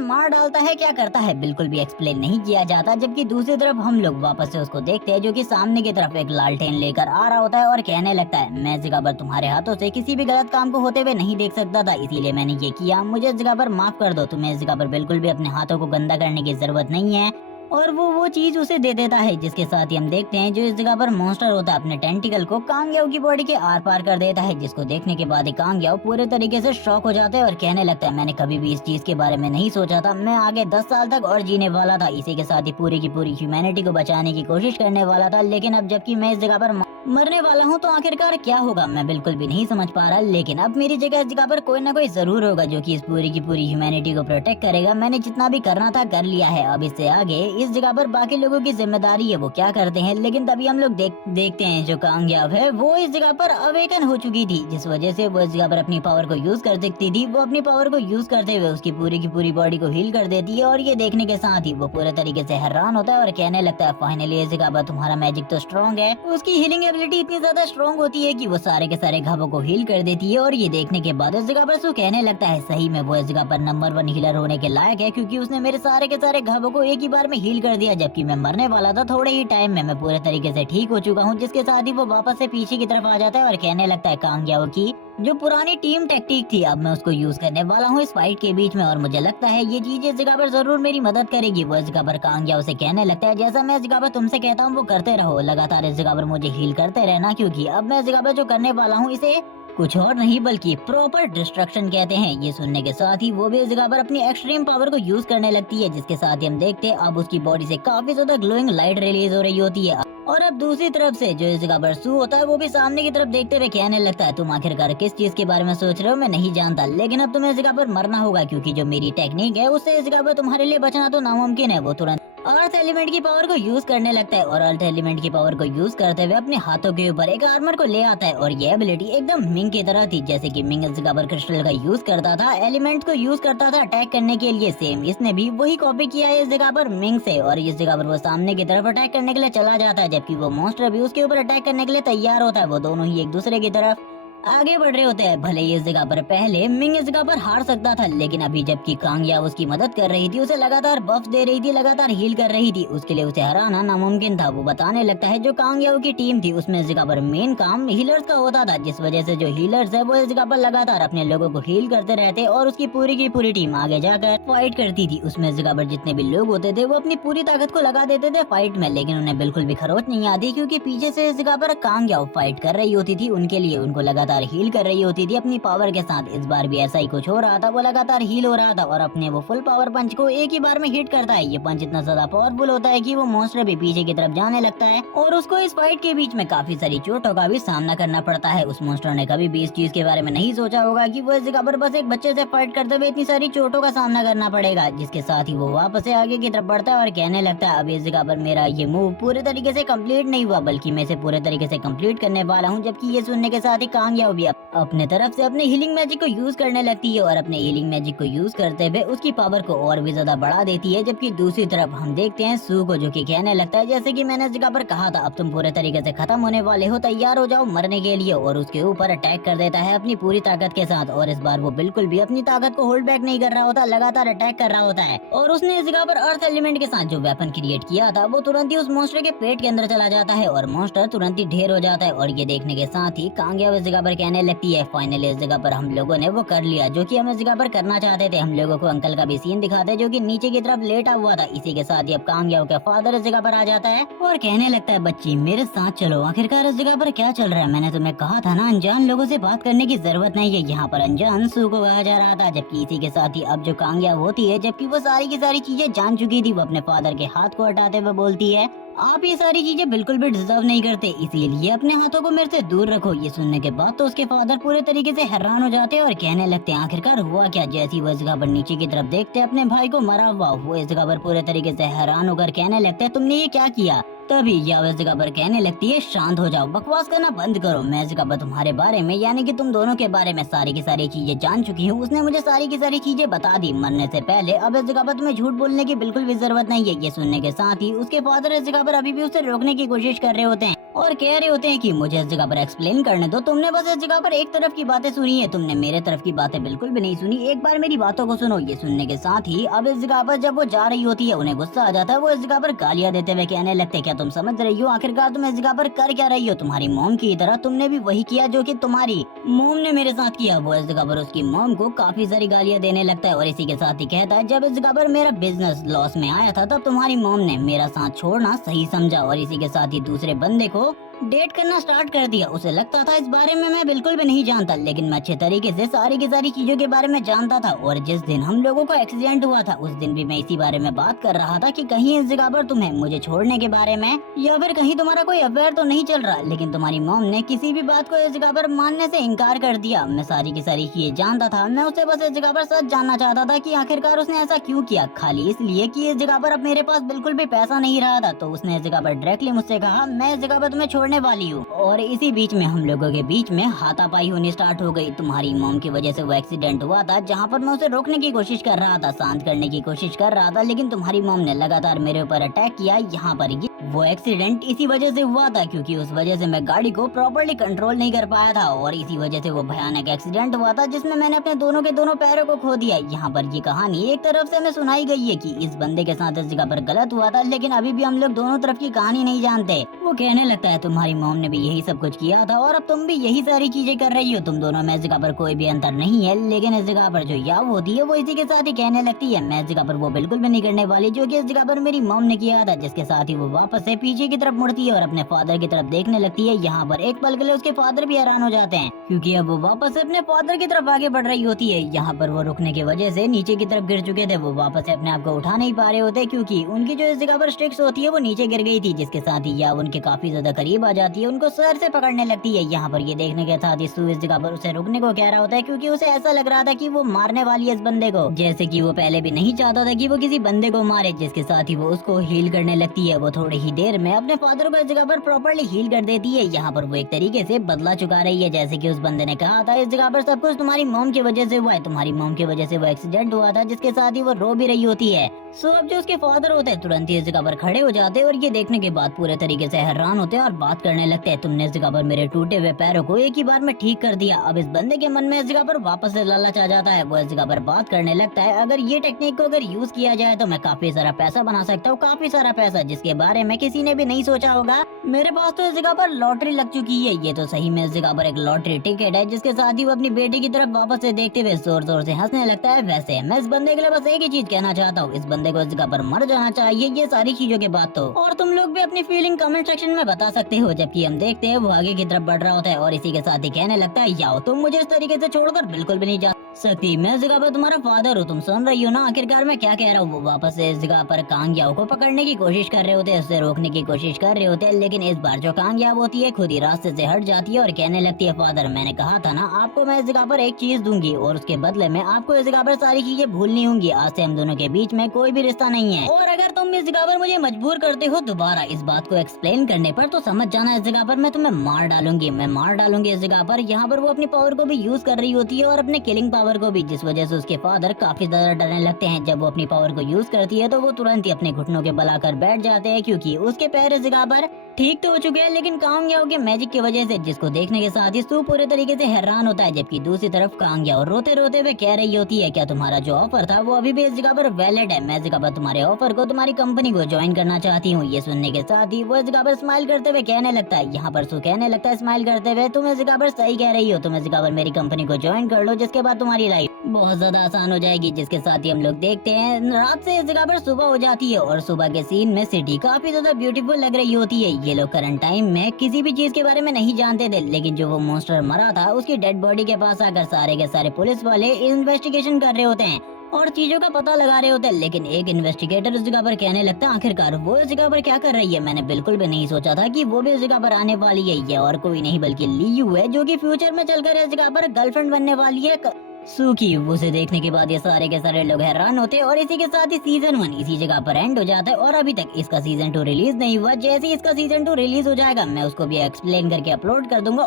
मार डालता है। क्या करता है बिल्कुल भी एक्सप्लेन नहीं किया जाता। जबकि दूसरी तरफ हम लोग वापस से उसको देखते हैं, जो कि सामने की तरफ एक लालटेन लेकर आ रहा होता है और कहने लगता है मैं इस जगह पर तुम्हारे हाथों से किसी भी गलत काम को होते हुए नहीं देख सकता था, इसीलिए मैंने ये किया, मुझे इस जगह पर माफ कर दो। तुम्हें इस जगह पर बिल्कुल भी अपने हाथों को गंदा करने की जरूरत नहीं है। और वो चीज उसे दे देता है। जिसके साथ ही हम देखते हैं जो इस जगह पर मॉन्स्टर होता है अपने टेंटिकल को कांगयाओ की बॉडी के आर पार कर देता है, जिसको देखने के बाद ही कांगयाओ पूरे तरीके से शॉक हो जाता है और कहने लगता है मैंने कभी भी इस चीज के बारे में नहीं सोचा था, मैं आगे 10 साल तक और जीने वाला था, इसी के साथ ही पूरी की पूरी ह्यूमैनिटी को बचाने की कोशिश करने वाला था। लेकिन अब जबकि मैं इस जगह पर मरने वाला हूँ तो आखिरकार क्या होगा मैं बिल्कुल भी नहीं समझ पा रहा, लेकिन अब मेरी जगह इस जगह पर कोई ना कोई जरूर होगा जो कि इस पूरी की पूरी ह्यूमैनिटी को प्रोटेक्ट करेगा। मैंने जितना भी करना था कर लिया है, अब इससे आगे इस जगह पर बाकी लोगों की जिम्मेदारी है वो क्या करते हैं। लेकिन तभी हम लोग देखते हैं जो कामयाब है वो इस जगह पर अवेकन हो चुकी थी, जिस वजह से वो इस जगह पर अपनी पावर को यूज कर सकती थी। वो अपनी पावर को यूज करते हुए उसकी पूरी की पूरी बॉडी को हील कर देती है और ये देखने के साथ ही वो पूरे तरीके से हैरान होता है और कहने लगता है फाइनली इस जगह पर तुम्हारा मैजिक तो स्ट्रॉन्ग है। उसकी हीलिंग एबिलिटी इतनी ज्यादा स्ट्रॉन्ग होती है कि वो सारे के सारे घावों को हील कर देती है। और ये देखने के बाद इस जगह पर सू कहने लगता है सही में वो इस जगह पर नंबर 1 हीलर होने के लायक है, क्योंकि उसने मेरे सारे के सारे घावों को एक ही बार में हील कर दिया, जबकि मैं मरने वाला था। थोड़े ही टाइम में मैं पूरे तरीके से ठीक हो चुका हूँ, जिसके साथ ही वो वापस से पीछे की तरफ आ जाता है और कहने लगता है कांग्याओ की जो पुरानी टीम टेक्टिक थी अब मैं उसको यूज करने वाला हूँ इस फाइट के बीच में, और मुझे लगता है ये चीज इस जगह पर जरूर मेरी मदद करेगी। वो इस जगह पर कांग्याओ से कहने लगता है जैसा मैं इस जगह पर तुमसे कहता हूँ वो करते रहो, लगातार इस जगह पर मुझे हील करते रहना, क्योंकि अब मैं इस जगह पर जो करने वाला हूँ इसे कुछ और नहीं बल्कि प्रॉपर डिस्ट्रक्शन कहते हैं। ये सुनने के साथ ही वो भी इस जगह पर अपनी एक्सट्रीम पावर को यूज करने लगती है, जिसके साथ ही हम देखते हैं अब उसकी बॉडी से काफी ज्यादा ग्लोइंग लाइट रिलीज हो रही होती है। और अब दूसरी तरफ से जो इस जगह पर सू होता है वो भी सामने की तरफ देखते हुए कहने लगता है तुम आखिरकार किस चीज के बारे में सोच रहे हो मैं नहीं जानता, लेकिन अब तुम्हें इस जगह पर मरना होगा, क्योंकि जो मेरी टेक्निक है उससे इस जगह पर तुम्हारे लिए बचना तो नामुमकिन है। वो तुरंत अर्थ एलिमेंट की पावर को यूज करने लगता है और अर्थ एलिमेंट की पावर को यूज करते हुए अपने हाथों के ऊपर एक आर्मर को ले आता है। और ये एबिलिटी एकदम मिंग की तरह थी, जैसे कि मिंग इस जगह पर क्रिस्टल का यूज करता था, एलिमेंट को यूज करता था अटैक करने के लिए, सेम इसने भी वही कॉपी किया है इस जगह पर मिंग से। और इस जगह पर वो सामने की तरफ अटैक करने के लिए चला जाता है, जबकि वो मॉन्स्टर भी उसके ऊपर अटैक करने के लिए तैयार होता है। वो दोनों ही एक दूसरे की तरफ आगे बढ़ रहे होते हैं। भले ही इस जगह पर पहले मिंग इस जगह पर हार सकता था, लेकिन अभी जबकि कांग्या उसकी मदद कर रही थी, उसे लगातार बफ दे रही थी, लगातार हील कर रही थी, उसके लिए उसे हराना नामुमकिन था। वो बताने लगता है जो कांग्या की टीम थी उसमें इस जगह पर मेन काम हीलर्स का होता था, जिस वजह से जो हीलर्स है वो इस जगह पर लगातार अपने लोगों को हील करते रहते और उसकी पूरी की पूरी टीम आगे जाकर फाइट करती थी। उसमें इस जगह पर जितने भी लोग होते थे वो अपनी पूरी ताकत को लगा देते थे फाइट में, लेकिन उन्हें बिल्कुल भी खरोच नहीं आती, क्योंकि पीछे से इस जगह पर कांग्या फाइट कर रही होती थी उनके लिए, उनको लगातार हील कर रही होती थी अपनी पावर के साथ। इस बार भी ऐसा ही कुछ हो रहा था, वो लगातार हील हो रहा था और अपने वो फुल पावर पंच को एक ही बार में हिट करता है। ये पंच इतना ज्यादा पावरफुल होता है कि वो मॉन्स्टर भी पीछे की तरफ जाने लगता है और उसको इस फाइट के बीच में काफी सारी चोटों का भी सामना करना पड़ता है। उस मॉन्स्टर ने कभी भी इस चीज के बारे में नहीं सोचा होगा कि वो इस जगह पर बस एक बच्चे से फाइट करते हुए इतनी सारी चोटों का सामना करना पड़ेगा, जिसके साथ ही वो वापस से आगे की तरफ बढ़ता है और कहने लगता है अब इस जगह पर मेरा ये मूव पूरे तरीके से कंप्लीट नहीं हुआ, बल्कि मैं इसे पूरे तरीके से कंप्लीट करने वाला हूँ। जबकि ये सुनने के साथ ही कांग्या भी अपने तरफ से अपने हीलिंग मैजिक को यूज करने लगती है और अपने हीलिंग मैजिक को यूज करते हुए उसकी पावर को और भी ज्यादा बढ़ा देती है। जबकि दूसरी तरफ हम देखते हैं सू को, जो कि कहने लगता है जैसे कि मैंने इस जगह पर कहा था अब तुम पूरे तरीके से खत्म होने वाले हो, तैयार हो जाओ मरने के लिए, और उसके ऊपर अटैक कर देता है अपनी पूरी ताकत के साथ। और इस बार वो बिल्कुल भी अपनी ताकत को होल्ड बैक नहीं कर रहा होता, लगातार अटैक कर रहा होता है और उसने इस जगह पर अर्थ एलिमेंट के साथ जो वेपन क्रिएट किया था वो तुरंत ही उस मॉन्स्टर के पेट के अंदर चला जाता है और मॉन्स्टर तुरंत ही ढेर हो जाता है। और ये देखने के साथ ही कांग्या इस जगह पर कहने लगती है फाइनली इस जगह पर हम लोगों ने वो कर लिया जो कि हम इस जगह पर करना चाहते थे। हम लोगों को अंकल का भी सीन दिखाते जो कि नीचे की तरफ लेटा हुआ था। इसी के साथ ही अब कांग्या का फादर इस जगह पर आ जाता है और कहने लगता है बच्ची मेरे साथ चलो, आखिरकार इस जगह पर क्या चल रहा है, मैंने तुम्हें कहा था ना अनजान लोगों से बात करने की जरूरत नहीं है। यहाँ पर अनजान सू को कहा जा रहा था। जबकि इसी के साथ ही अब जो कांग्या होती है, जबकि वो सारी की सारी चीजें जान चुकी थी, वो अपने फादर के हाथ को हटाते हुए बोलती है आप ये सारी चीजें बिल्कुल भी डिजर्व नहीं करते, इसीलिए अपने हाथों को मेरे से दूर रखो। ये सुनने के बाद तो उसके फादर पूरे तरीके से हैरान हो जाते हैं और कहने लगते हैं आखिरकार हुआ क्या। जैसी वो इस जगह पर नीचे की तरफ देखते अपने भाई को मरा हुआ, वो इस जगह पर पूरे तरीके से हैरान होकर कहने लगते हैं तुमने ये क्या किया। तभी याव इस जगह पर कहने लगती है शांत हो जाओ, बकवास करना बंद करो, मैं इस जगह पर तुम्हारे बारे में यानी कि तुम दोनों के बारे में सारी की सारी चीजें जान चुकी हूँ। उसने मुझे सारी की सारी चीजें बता दी मरने से पहले। अब इस जगह पर तुम्हें झूठ बोलने की बिल्कुल भी जरूरत नहीं है। ये सुनने के साथ ही उसके फादर इस जगह पर अभी भी उसे रोकने की कोशिश कर रहे होते हैं और कह रहे होते हैं कि मुझे इस जगह पर एक्सप्लेन करने दो, तुमने बस इस जगह पर एक तरफ की बातें सुनी है, तुमने मेरे तरफ की बातें बिल्कुल भी नहीं सुनी, एक बार मेरी बातों को सुनो। ये सुनने के साथ ही अब इस जगह पर जब वो जा रही होती है उन्हें गुस्सा आ जाता है, वो इस जगह पर गालियां देते हुए कहने लगते हैं क्या तुम समझ रही हो आखिरकार तुम इस जगह पर कर क्या रही हो, तुम्हारी मॉम की तरह तुमने भी वही किया जो कि तुम्हारी मॉम ने मेरे साथ किया। वो इस जगह पर उसकी मॉम को काफी सारी गालियां देने लगता है और इसी के साथ ही कहता है जब इस जगह पर मेरा बिजनेस लॉस में आया था तब तुम्हारी मॉम ने मेरा साथ छोड़ना सही समझा। और इसी के साथ ही दूसरे बंदे को डेट करना स्टार्ट कर दिया। उसे लगता था इस बारे में मैं बिल्कुल भी नहीं जानता, लेकिन मैं अच्छे तरीके से सारी की सारी चीजों के बारे में जानता था। और जिस दिन हम लोगों को एक्सीडेंट हुआ था उस दिन भी मैं इसी बारे में बात कर रहा था कि कहीं इस जगह पर तुम्हें मुझे छोड़ने के बारे में या फिर कहीं तुम्हारा कोई अफेयर तो नहीं चल रहा। लेकिन तुम्हारी मॉम ने किसी भी बात को इस जगह पर मानने से इनकार कर दिया। मैं सारी की सारी चीजें जानता था। मैं उसे बस इस जगह पर सच जानना चाहता था कि आखिरकार उसने ऐसा क्यों किया, खाली इसलिए कि इस जगह पर अब मेरे पास बिल्कुल भी पैसा नहीं रहा था। तो उसने इस जगह पर डायरेक्टली मुझसे कहा मैं इस जगह पर तुम्हें छोड़ने वाली हूँ। और इसी बीच में हम लोगों के बीच में हाथापाई होनी स्टार्ट हो गई। तुम्हारी मॉम की वजह से वो एक्सीडेंट हुआ था, जहाँ पर मैं उसे रोकने की कोशिश कर रहा था, शांत करने की कोशिश कर रहा था, लेकिन तुम्हारी मॉम ने लगातार मेरे ऊपर अटैक किया। यहाँ पर वो एक्सीडेंट इसी वजह से हुआ था क्योंकि उस वजह से मैं गाड़ी को प्रॉपर्ली कंट्रोल नहीं कर पाया था और इसी वजह से वो भयानक एक्सीडेंट हुआ था जिसमें मैंने अपने दोनों के दोनों पैरों को खो दिया। यहाँ पर ये कहानी एक तरफ से हमें सुनाई गई है कि इस बंदे के साथ इस जगह पर गलत हुआ था, लेकिन अभी भी हम लोग दोनों तरफ की कहानी नहीं जानते। वो कहने लगता है तुम्हारी मॉम ने भी यही सब कुछ किया था और अब तुम भी यही सारी चीजें कर रही हो, तुम दोनों में इस जगह पर कोई भी अंतर नहीं है। लेकिन इस जगह पर जो याव होती है वो इसी के साथ ही कहने लगती है मैं इस जगह पर वो बिल्कुल भी नहीं करने वाली जो कि इस जगह पर मेरी मॉम ने किया था। जिसके साथ ही वो वापस से पीछे की तरफ मुड़ती है और अपने फादर की तरफ देखने लगती है। यहाँ पर एक पल के लिए उसके फादर भी हैरान हो जाते हैं क्योंकि अब वो वापस से अपने फादर की तरफ आगे बढ़ रही होती है। यहाँ पर वो रुकने की वजह से नीचे की तरफ गिर चुके थे। वो वापस से अपने आप को उठा नहीं पा रहे होते क्योंकि उनकी जो इस जगह पर स्टिक्स होती है वो नीचे गिर गई थी, जिसके साथ ही या उनके काफी ज्यादा करीब आ जाती है, उनको सर से पकड़ने लगती है। यहाँ पर ये देखने के साथ ही सू इस जगह पर उसे रुकने को कह रहा होता है क्योंकि उसे ऐसा लग रहा था कि वो मारने वाली है इस बंदे को, जैसे कि वो पहले भी नहीं चाहता था कि वो किसी बंदे को मारे। जिसके साथ ही वो उसको हील करने लगती है। वो थोड़ी ही देर में अपने फादर को इस जगह पर प्रॉपर्ली हील कर देती है। यहाँ पर वो एक तरीके से बदला चुका रही है, जैसे कि उस बंदे ने कहा था इस जगह पर सब कुछ तुम्हारी मॉम की वजह से हुआ है, तुम्हारी मॉम की वजह से वो एक्सीडेंट हुआ था। जिसके साथ ही वो रो भी रही होती है। सो अब जो उसके फादर होते हैं तुरंत ही इस जगह पर खड़े हो जाते हैं और ये देखने के बाद पूरे तरीके से हैरान होते हैं और बात करने लगते हैं तुमने इस जगह पर मेरे टूटे हुए पैरों को एक ही बार में ठीक कर दिया। अब इस बंदे के मन में इस जगह पर वापस से लालच आ जाता है। वो इस जगह पर बात करने लगता है अगर ये टेक्निक को अगर यूज किया जाए तो मैं काफी सारा पैसा बना सकता हूँ, काफी सारा पैसा जिसके बारे में किसी ने भी नहीं सोचा होगा। मेरे पास तो इस जगह पर लॉटरी लग चुकी है। ये तो सही में इस जगह पर एक लॉटरी टिकट है। जिसके साथ ही वो अपनी बेटी की तरफ वापस से देखते हुए जोर जोर से हंसने लगता है। वैसे मैं इस बंदे के लिए बस एक ही चीज कहना चाहता हूँ, इस बंदे को इस जगह पर मर जाना चाहिए। ये सारी चीजों के बाद तो और तुम लोग भी अपनी फीलिंग कमेंट सेक्शन में बता सकते हो। जबकि हम देखते हैं वो आगे की तरफ बढ़ रहा होता है और इसी के साथ ही कहने लगता है याओ तुम मुझे इस तरीके से छोड़कर बिल्कुल भी नहीं जा सकती, मैं इस जगह पर तुम्हारा फादर हूँ, तुम सुन रही हो ना आखिरकार मैं क्या कह रहा हूँ। वो वापस से इस जगह पर कांग याओ को पकड़ने की कोशिश कर रहे होते हैं, उससे रोकने की कोशिश कर रहे होते हैं, लेकिन इस बार जो कांग याओ होती है खुद ही रास्ते से हट जाती है और कहने लगती है फादर मैंने कहा था ना आपको मैं इस जगह पर एक चीज दूंगी और उसके बदले में आपको इस जगह पर सारी चीजें भूलनी होंगी। आज से हम दोनों के बीच में कोई भी रिश्ता नहीं है और अगर तुम इस जगह पर मुझे मजबूर करते हो दोबारा इस बात को एक्सप्लेन करने पर तो समझ जाना इस जगह पर मैं तुम्हें मार डालूंगी, मैं मार डालूंगी इस जगह पर। यहाँ पर वो अपनी पावर को भी यूज कर रही होती है और अपने किलिंग पावर को भी, जिस वजह से उसके फादर काफी ज्यादा डरने लगते हैं। जब वो अपनी पावर को यूज करती है तो वो तुरंत ही अपने घुटनों के बल आकर बैठ जाते हैं क्योंकि उसके पैर इस जगह पर ठीक तो हो चुके हैं लेकिन कांग याओ के मैजिक की वजह से, जिसको देखने के साथ ही सू पूरे तरीके से हैरान होता है। जबकि दूसरी तरफ कांग याओ रोते रोते हुए कह रही होती है क्या तुम्हारा जो ऑफर था वो अभी भी इस जगह पर वैलिड है, मैं इस जगह पर तुम्हारे ऑफर को तुम्हारी कंपनी को ज्वाइन करना चाहती हूँ। ये सुनने के साथ ही वो इस जगह पर स्माइल करते हुए कहने लगता है, यहाँ पर सू कहने लगता है स्माइल करते हुए तुम इस जगह पर सही कह रही हो, तुम इस जगह पर मेरी कंपनी को ज्वाइन कर लो जिसके बाद तुम्हारी लाइफ बहुत ज्यादा आसान हो जाएगी। जिसके साथ ही हम लोग देखते हैं रात से इस जगह पर सुबह हो जाती है और सुबह के सीन में सिटी काफी ज्यादा ब्यूटीफुल लग रही होती है। ये लोग करंट टाइम में किसी भी चीज के बारे में नहीं जानते थे, लेकिन जो वो मॉन्स्टर मरा था उसकी डेड बॉडी के पास आकर सारे के सारे पुलिस वाले इन्वेस्टिगेशन कर रहे होते हैं और चीजों का पता लगा रहे होते हैं। लेकिन एक इन्वेस्टिगेटर इस जगह पर कहने लगता है आखिरकार वो इस जगह पर क्या कर रही है, मैंने बिल्कुल भी नहीं सोचा था कि वो भी इस जगह पर आने वाली है। ये और कोई नहीं बल्कि लीयू है जो कि फ्यूचर में चलकर इस जगह पर गर्लफ्रेंड बनने वाली है सूकी। उसे देखने के बाद ये सारे के सारे लोग हैरान होते हैं और इसी के साथ ही सीजन 1 इसी जगह पर एंड हो जाता है और अभी तक इसका सीजन 2 रिलीज नहीं हुआ। जैसे ही इसका सीजन 2 रिलीज हो जाएगा मैं उसको भी एक्सप्लेन करके अपलोड कर दूंगा।